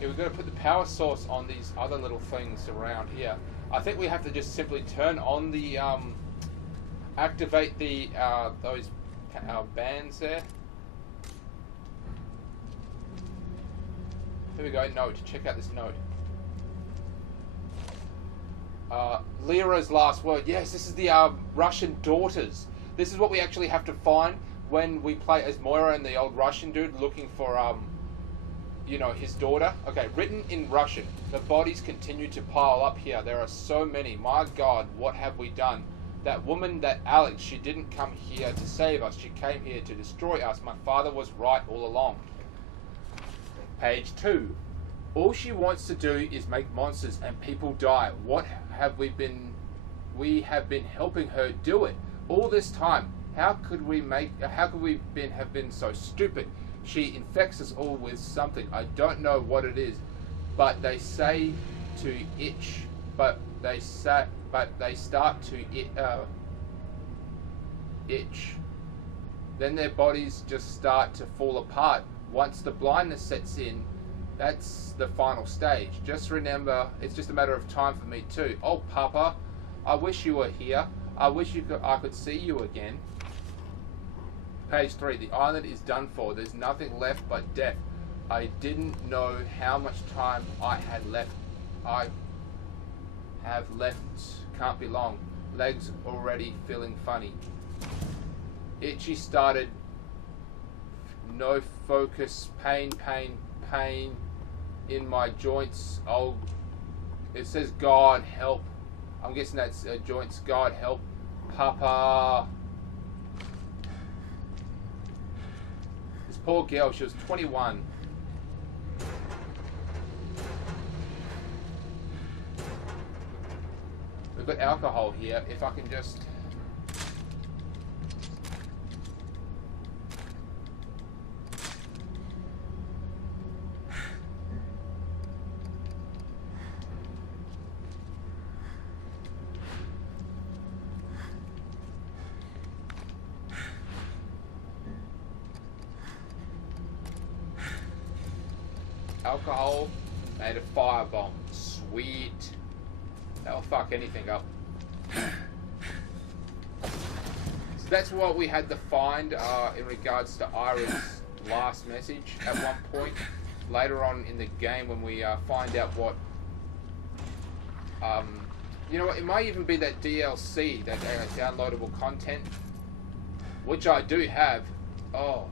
We've got to put the power source on these other little things around here. I think we have to just simply turn on the activate the those bands there. Here we go. Note. Check out this note. Lyra's last word. Yes, this is the Russian daughters. This is what we actually have to find when we play as Moira and the old Russian dude looking for you know, his daughter. Okay, written in Russian. The bodies continue to pile up here. There are so many. My God, what have we done? That woman, that Alex, she didn't come here to save us. She came here to destroy us. My father was right all along. Page 2. All she wants to do is make monsters and people die. What have we been... We have been helping her do it all this time. How could we have been so stupid? She infects us all with something. I don't know what it is, but they say to itch. But they start to itch. Then their bodies just start to fall apart. Once the blindness sets in, that's the final stage. Just remember, it's just a matter of time for me too. Oh, Papa, I wish you were here. I wish I could see you again. Page 3. The island is done for. There's nothing left but death. I didn't know how much time I had left. I have left. Can't be long. Legs already feeling funny. Itchy started. No focus. Pain in my joints. Oh, it says God help. I'm guessing that's joints. God help. Papa. This poor girl, she was 21. We've got alcohol here. If I can just... alcohol made a firebomb. Sweet. That'll fuck anything up. So that's what we had to find in regards to Ira's last message at one point. Later on in the game when we find out what... you know what, it might even be that DLC, that downloadable content. Which I do have. Oh.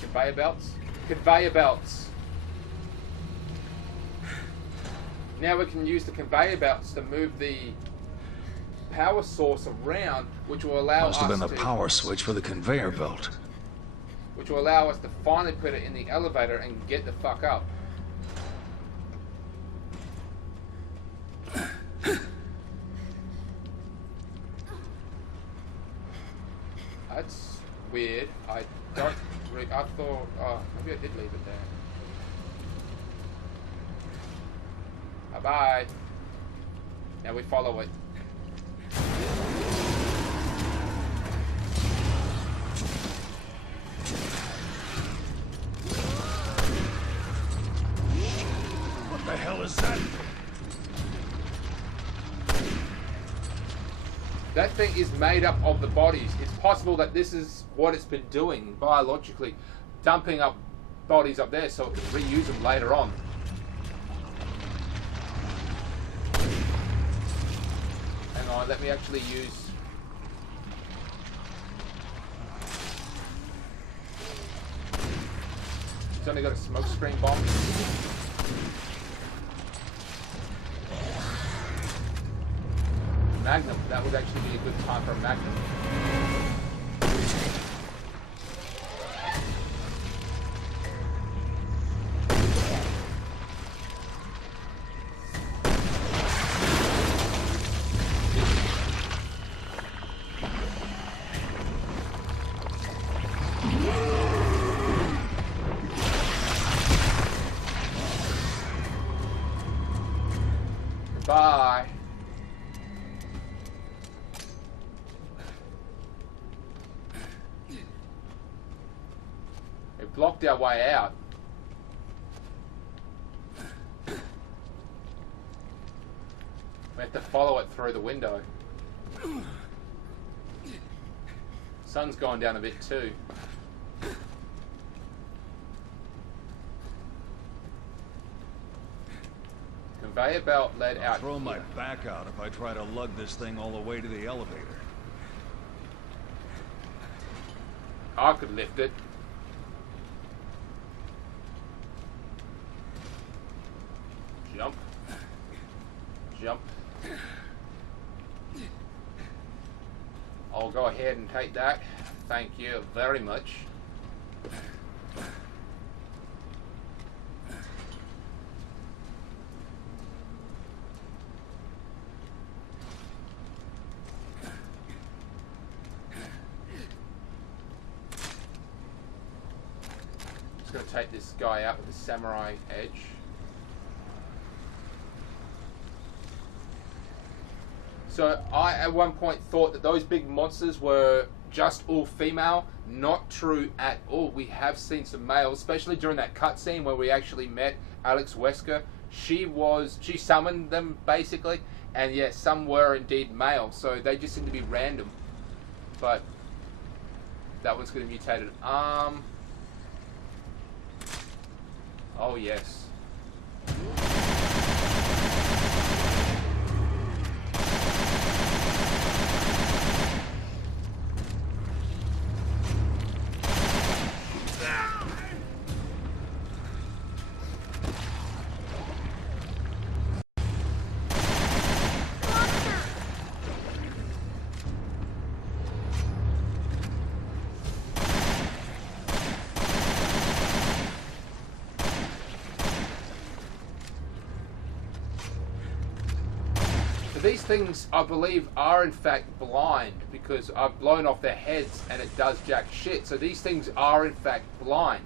Conveyor belts? Conveyor belts! Now we can use the conveyor belts to move the power source around, which will allow us to... Must have been the power switch for the conveyor belt. Which will allow us to finally put it in the elevator and get the fuck up. That's weird. I thought... Oh, maybe I did leave it there. Bye-bye. Now we follow it. What the hell is that? That thing is made up of the bodies. It's possible that this is what it's been doing biologically. Dumping up bodies up there so it can reuse them later on. Hang on, let me actually use... It's only got a smoke screen bomb. Magnum. That would actually be a good time for a Magnum. Bye. It blocked our way out. We have to follow it through the window. Sun's gone down a bit too. Conveyor belt led out. I'll throw my back out if I try to lug this thing all the way to the elevator. I could lift it. Jump. Jump. I'll go ahead and take that. Thank you very much. to take this guy out with the samurai edge. So I at one point thought that those big monsters were just all female. Not true at all. We have seen some males, especially during that cutscene where we actually met Alex Wesker. She summoned them basically, and yes, some were indeed male. So they just seem to be random. But that one's got a mutated arm. Oh yes. These things, I believe, are in fact blind because I've blown off their heads and it does jack shit. So these things are in fact blind.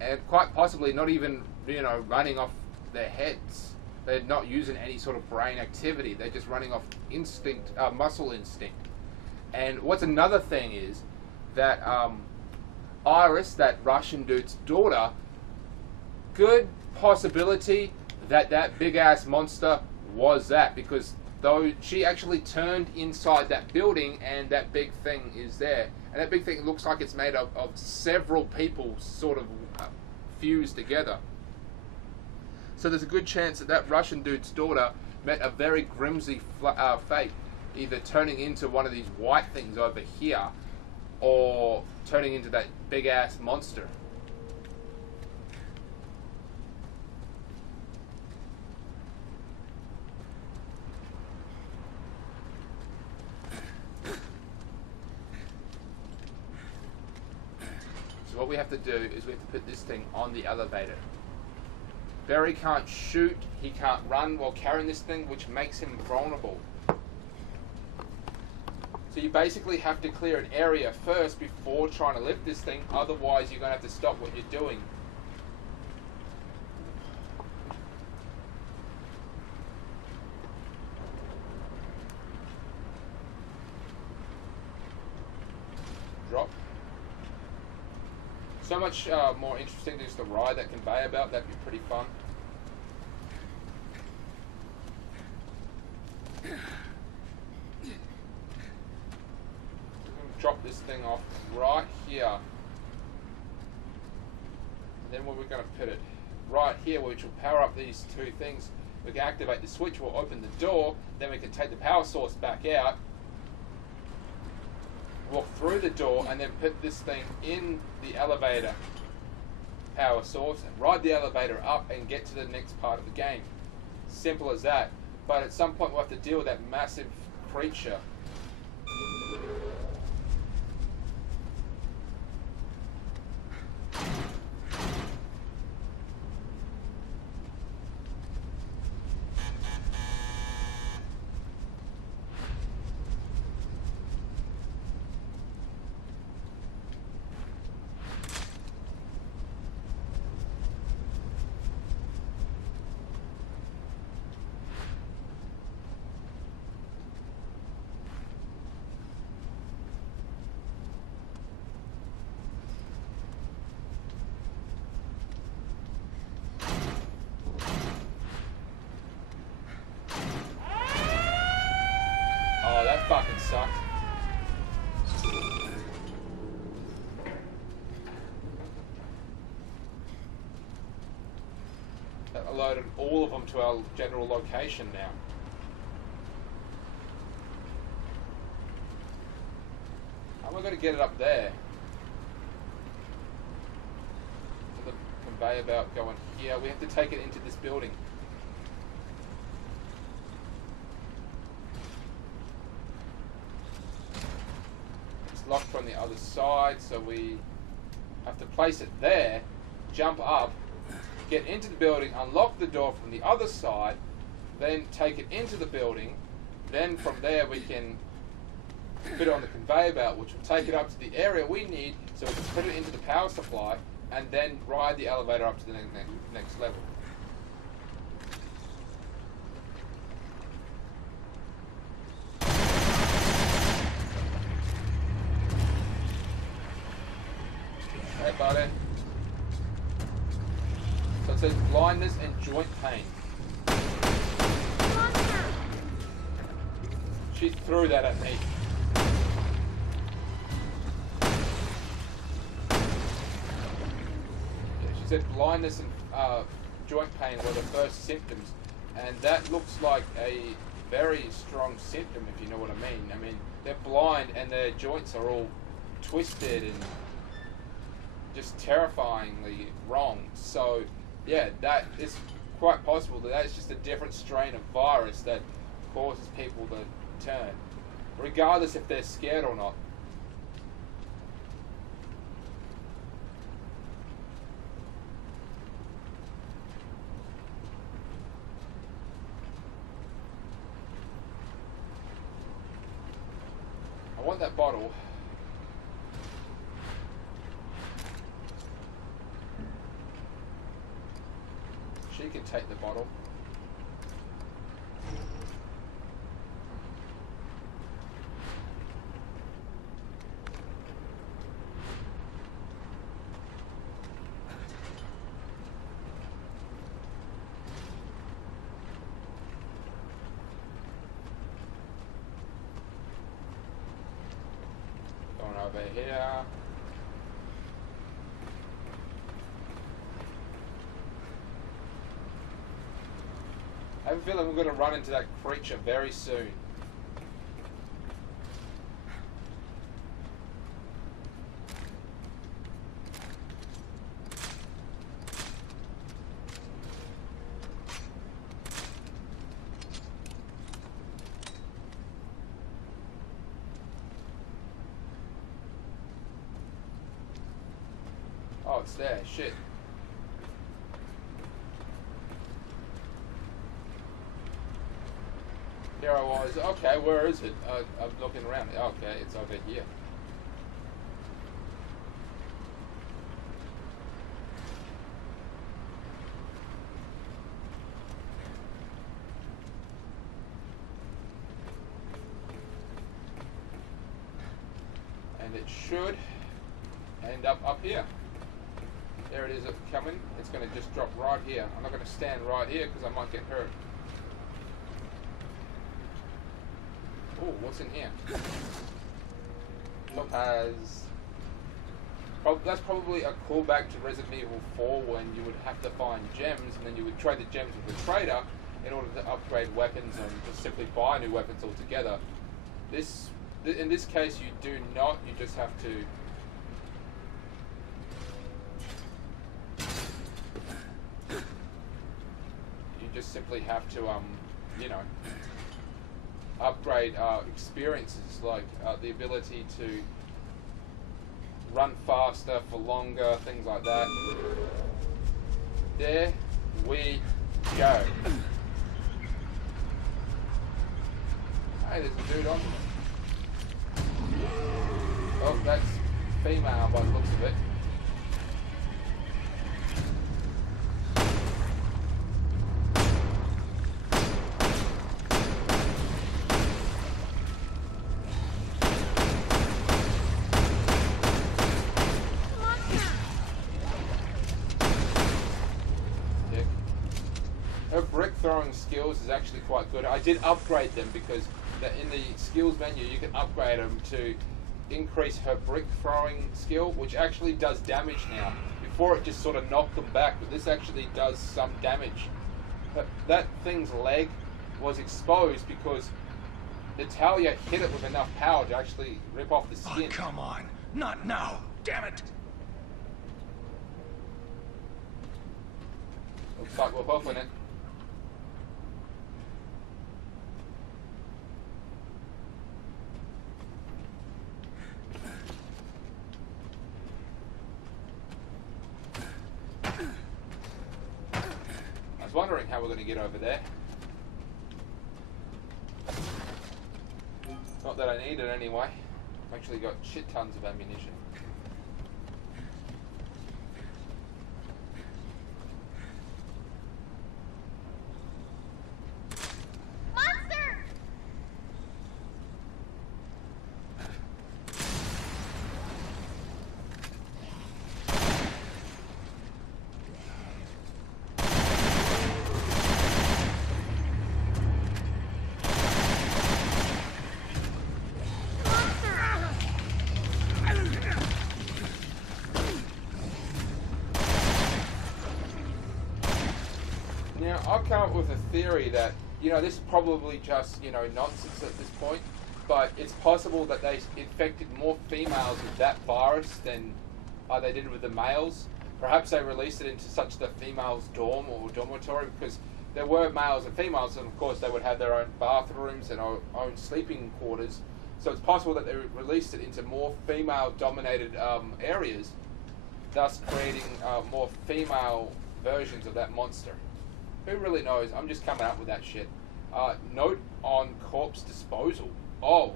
And quite possibly not even, running off their heads. They're not using any sort of brain activity. They're just running off instinct, muscle instinct. And what's another thing is that Iris, that Russian dude's daughter, good possibility that big ass monster was that, because though she actually turned inside that building and that big thing is there, and that big thing looks like it's made of several people sort of fused together. So there's a good chance that Russian dude's daughter met a very grimsy fate, either turning into one of these white things over here or turning into that big ass monster. What we have to do is we have to put this thing on the elevator. Barry can't shoot, he can't run while carrying this thing, which makes him vulnerable. So you basically have to clear an area first before trying to lift this thing, otherwise you're going to have to stop what you're doing. Drop. So much more interesting than just a ride that conveyor belt. That'd be pretty fun. Drop this thing off right here. And then where we're going to put it? Right here, which will power up these two things. We can activate the switch, we'll open the door, then we can take the power source back out, walk through the door, and then put this thing in the elevator power source and ride the elevator up and get to the next part of the game. Simple as that. But at some point we'll have to deal with that massive creature. Fucking sucked. That alerted all of them to our general location now. How am I going to get it up there? The conveyor belt going here. We have to take it into this building. Locked from the other side, so we have to place it there, jump up, get into the building, unlock the door from the other side, then take it into the building, then from there we can put it on the conveyor belt, which will take it up to the area we need so we can put it into the power supply, and then ride the elevator up to the next level. Hey, buddy. So it says blindness and joint pain. She threw that at me. She said blindness and joint pain were the first symptoms, and that looks like a very strong symptom, if you know what I mean. I mean, they're blind and their joints are all twisted and just terrifyingly wrong. So, yeah, that is quite possible that is just a different strain of virus that causes people to turn, regardless if they're scared or not. I want that bottle. She can take the bottle. Going over here. I have a feeling we're going to run into that creature very soon. Oh, it's there. Shit. Here I was. Okay, where is it? I'm looking around. Okay, it's over here. And it should end up here. There it is coming. It's going to just drop right here. I'm not going to stand right here because I might get hurt. Oh, what's in here? Topaz. That's probably a callback to Resident Evil 4 when you would have to find gems and then you would trade the gems with the trader in order to upgrade weapons and just simply buy new weapons altogether. In this case, you do not. You just have to. You just simply have to, you know, upgrade experiences like the ability to run faster for longer, things like that. There we go. Hey, there's a dude on. Oh, that's female by the looks of it. Her brick throwing skills is actually quite good. I did upgrade them because in the skills menu you can upgrade them to increase her brick throwing skill, which actually does damage now. Before it just sort of knocked them back, but this actually does some damage. But that thing's leg was exposed because Natalia hit it with enough power to actually rip off the skin. Oh, come on. Not now. Damn it. Looks like we're buffing it. I was wondering how we're going to get over there. Not that I need it anyway. I've actually got shit tons of ammunition. Now, I've come up with a theory that, you know, this is probably just, you know, nonsense at this point, but it's possible that they infected more females with that virus than they did with the males. Perhaps they released it into such the females' dorm or dormitory, because there were males and females, and of course they would have their own bathrooms and own sleeping quarters. So it's possible that they released it into more female-dominated areas, thus creating more female versions of that monster. Who really knows? I'm just coming up with that shit. Note on corpse disposal. Oh,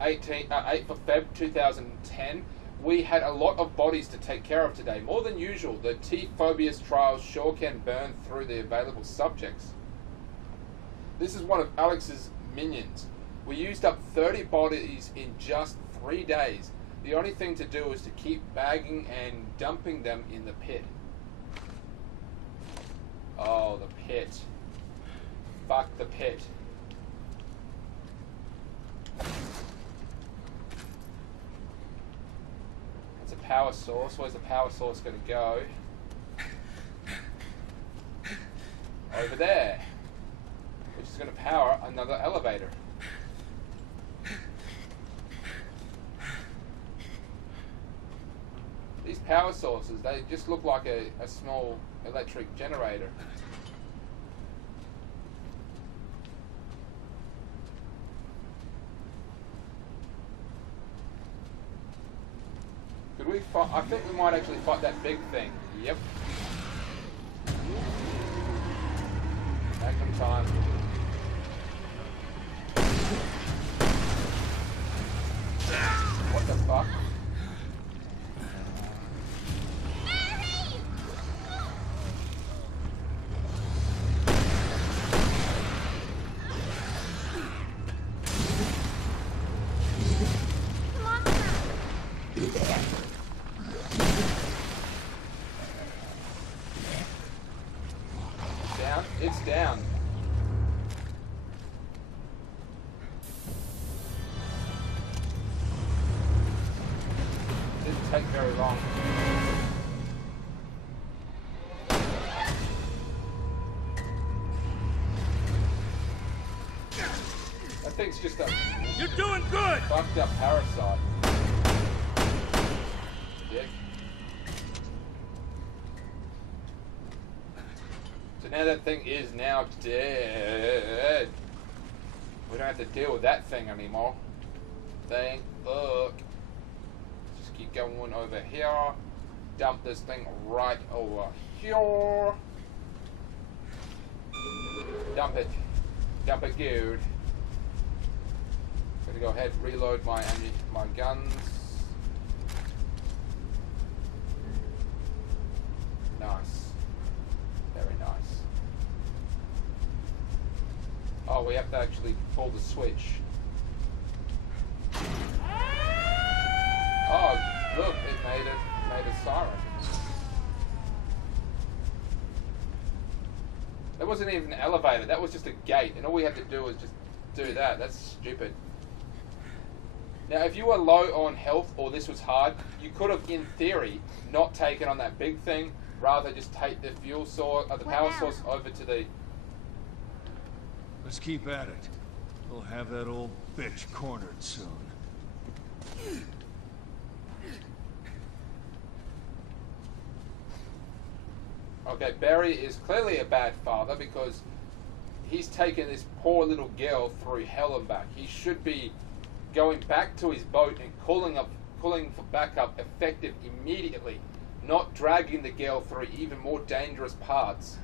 8th of Feb 2010. We had a lot of bodies to take care of today, more than usual. The T-Phobias trials sure can burn through the available subjects. This is one of Alex's minions. We used up 30 bodies in just 3 days. The only thing to do is to keep bagging and dumping them in the pit. Oh, the pit. Fuck the pit. It's a power source. Where's the power source going to go? Over there. Which is going to power another elevator. These power sources, they just look like a small electric generator. Could we fight? I think we might actually fight that big thing. Yep. Magnum time. What the fuck? It's down. Didn't take very long. That thing's just a... You're doing good! Fucked up parasite. Dick. Now that thing is now dead. We don't have to deal with that thing anymore. Thank fuck. Just keep going over here. Dump this thing right over here. Dump it. Dump it good. Gonna go ahead, reload my guns. Nice. Very nice. Oh, we have to actually pull the switch. Oh, look, it made a siren. That wasn't even an elevator, that was just a gate, and all we had to do was just do that. That's stupid. Now, if you were low on health or this was hard, you could have, in theory, not taken on that big thing, rather just take the fuel source, the power source over to the... Let's keep at it. We'll have that old bitch cornered soon. Okay, Barry is clearly a bad father because he's taken this poor little girl through hell and back. He should be going back to his boat and calling for backup effective immediately, not dragging the girl through even more dangerous parts.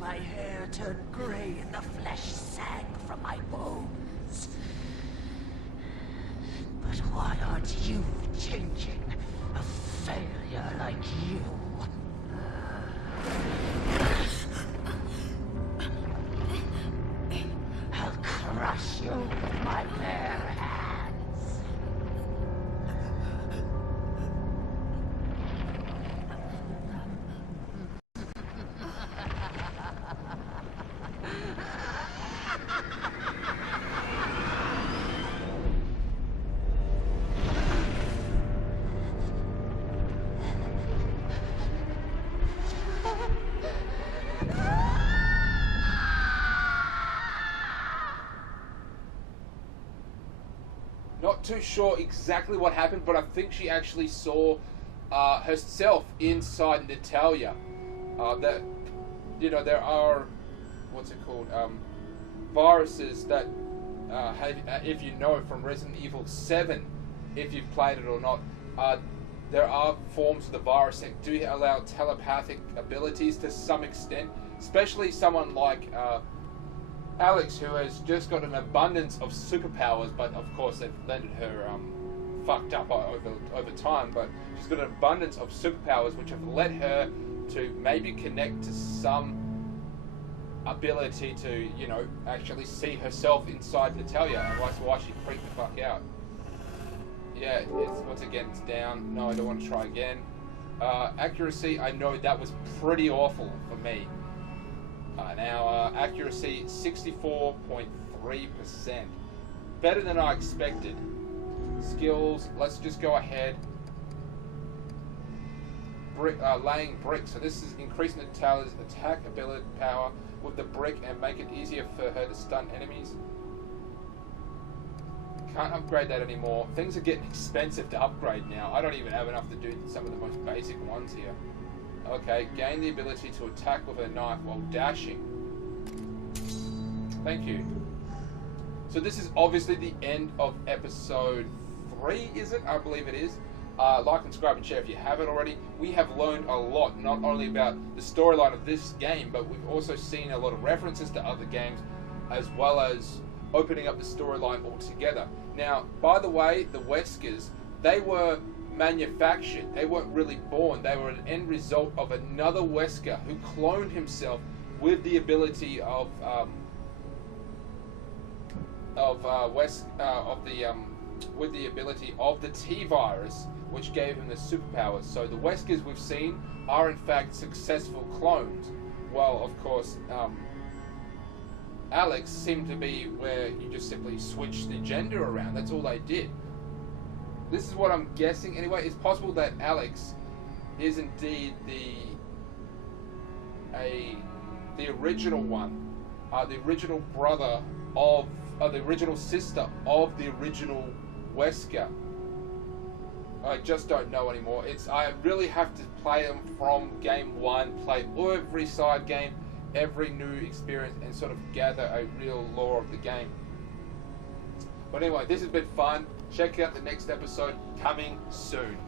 My hair turned gray and the flesh sag from my bones. But why aren't you changing? A not too sure exactly what happened, but I think she actually saw herself inside Natalia. That, you know, there are, what's it called, viruses that have, if you know from Resident Evil 7, if you've played it or not, there are forms of the virus that do allow telepathic abilities to some extent, especially someone like Alex, who has just got an abundance of superpowers, but of course they've landed her fucked up over time, but she's got an abundance of superpowers which have led her to maybe connect to some ability to, you know, actually see herself inside Natalia, and that's why she freaked the fuck out. Yeah, it's once again, it's down. No, I don't want to try again. Accuracy, I know that was pretty awful for me. Now, accuracy, 64.3%. Better than I expected. Skills, let's just go ahead. Laying bricks. So this is increasing Natalia's attack ability power with the brick and make it easier for her to stun enemies. Can't upgrade that anymore. Things are getting expensive to upgrade now. I don't even have enough to do some of the most basic ones here. Okay, gain the ability to attack with a knife while dashing. Thank you. So this is obviously the end of episode 3, is it? I believe it is. Like and subscribe and share if you haven't already. We have learned a lot, not only about the storyline of this game, but we've also seen a lot of references to other games, as well as opening up the storyline altogether. Now, by the way, the Weskers, they were manufactured. They weren't really born. They were an end result of another Wesker who cloned himself with the ability of with the ability of the T-virus, which gave him the superpowers. So the Weskers we've seen are in fact successful clones. Well, of course, Alex seemed to be where you just simply switch the gender around. That's all they did. This is what I'm guessing anyway. It's possible that Alex is indeed the original one, the original brother of, the original sister of the original Wesker. I just don't know anymore. I really have to play them from game 1, play every side game, every new experience, and sort of gather a real lore of the game. But anyway, this has been fun. Check out the next episode coming soon.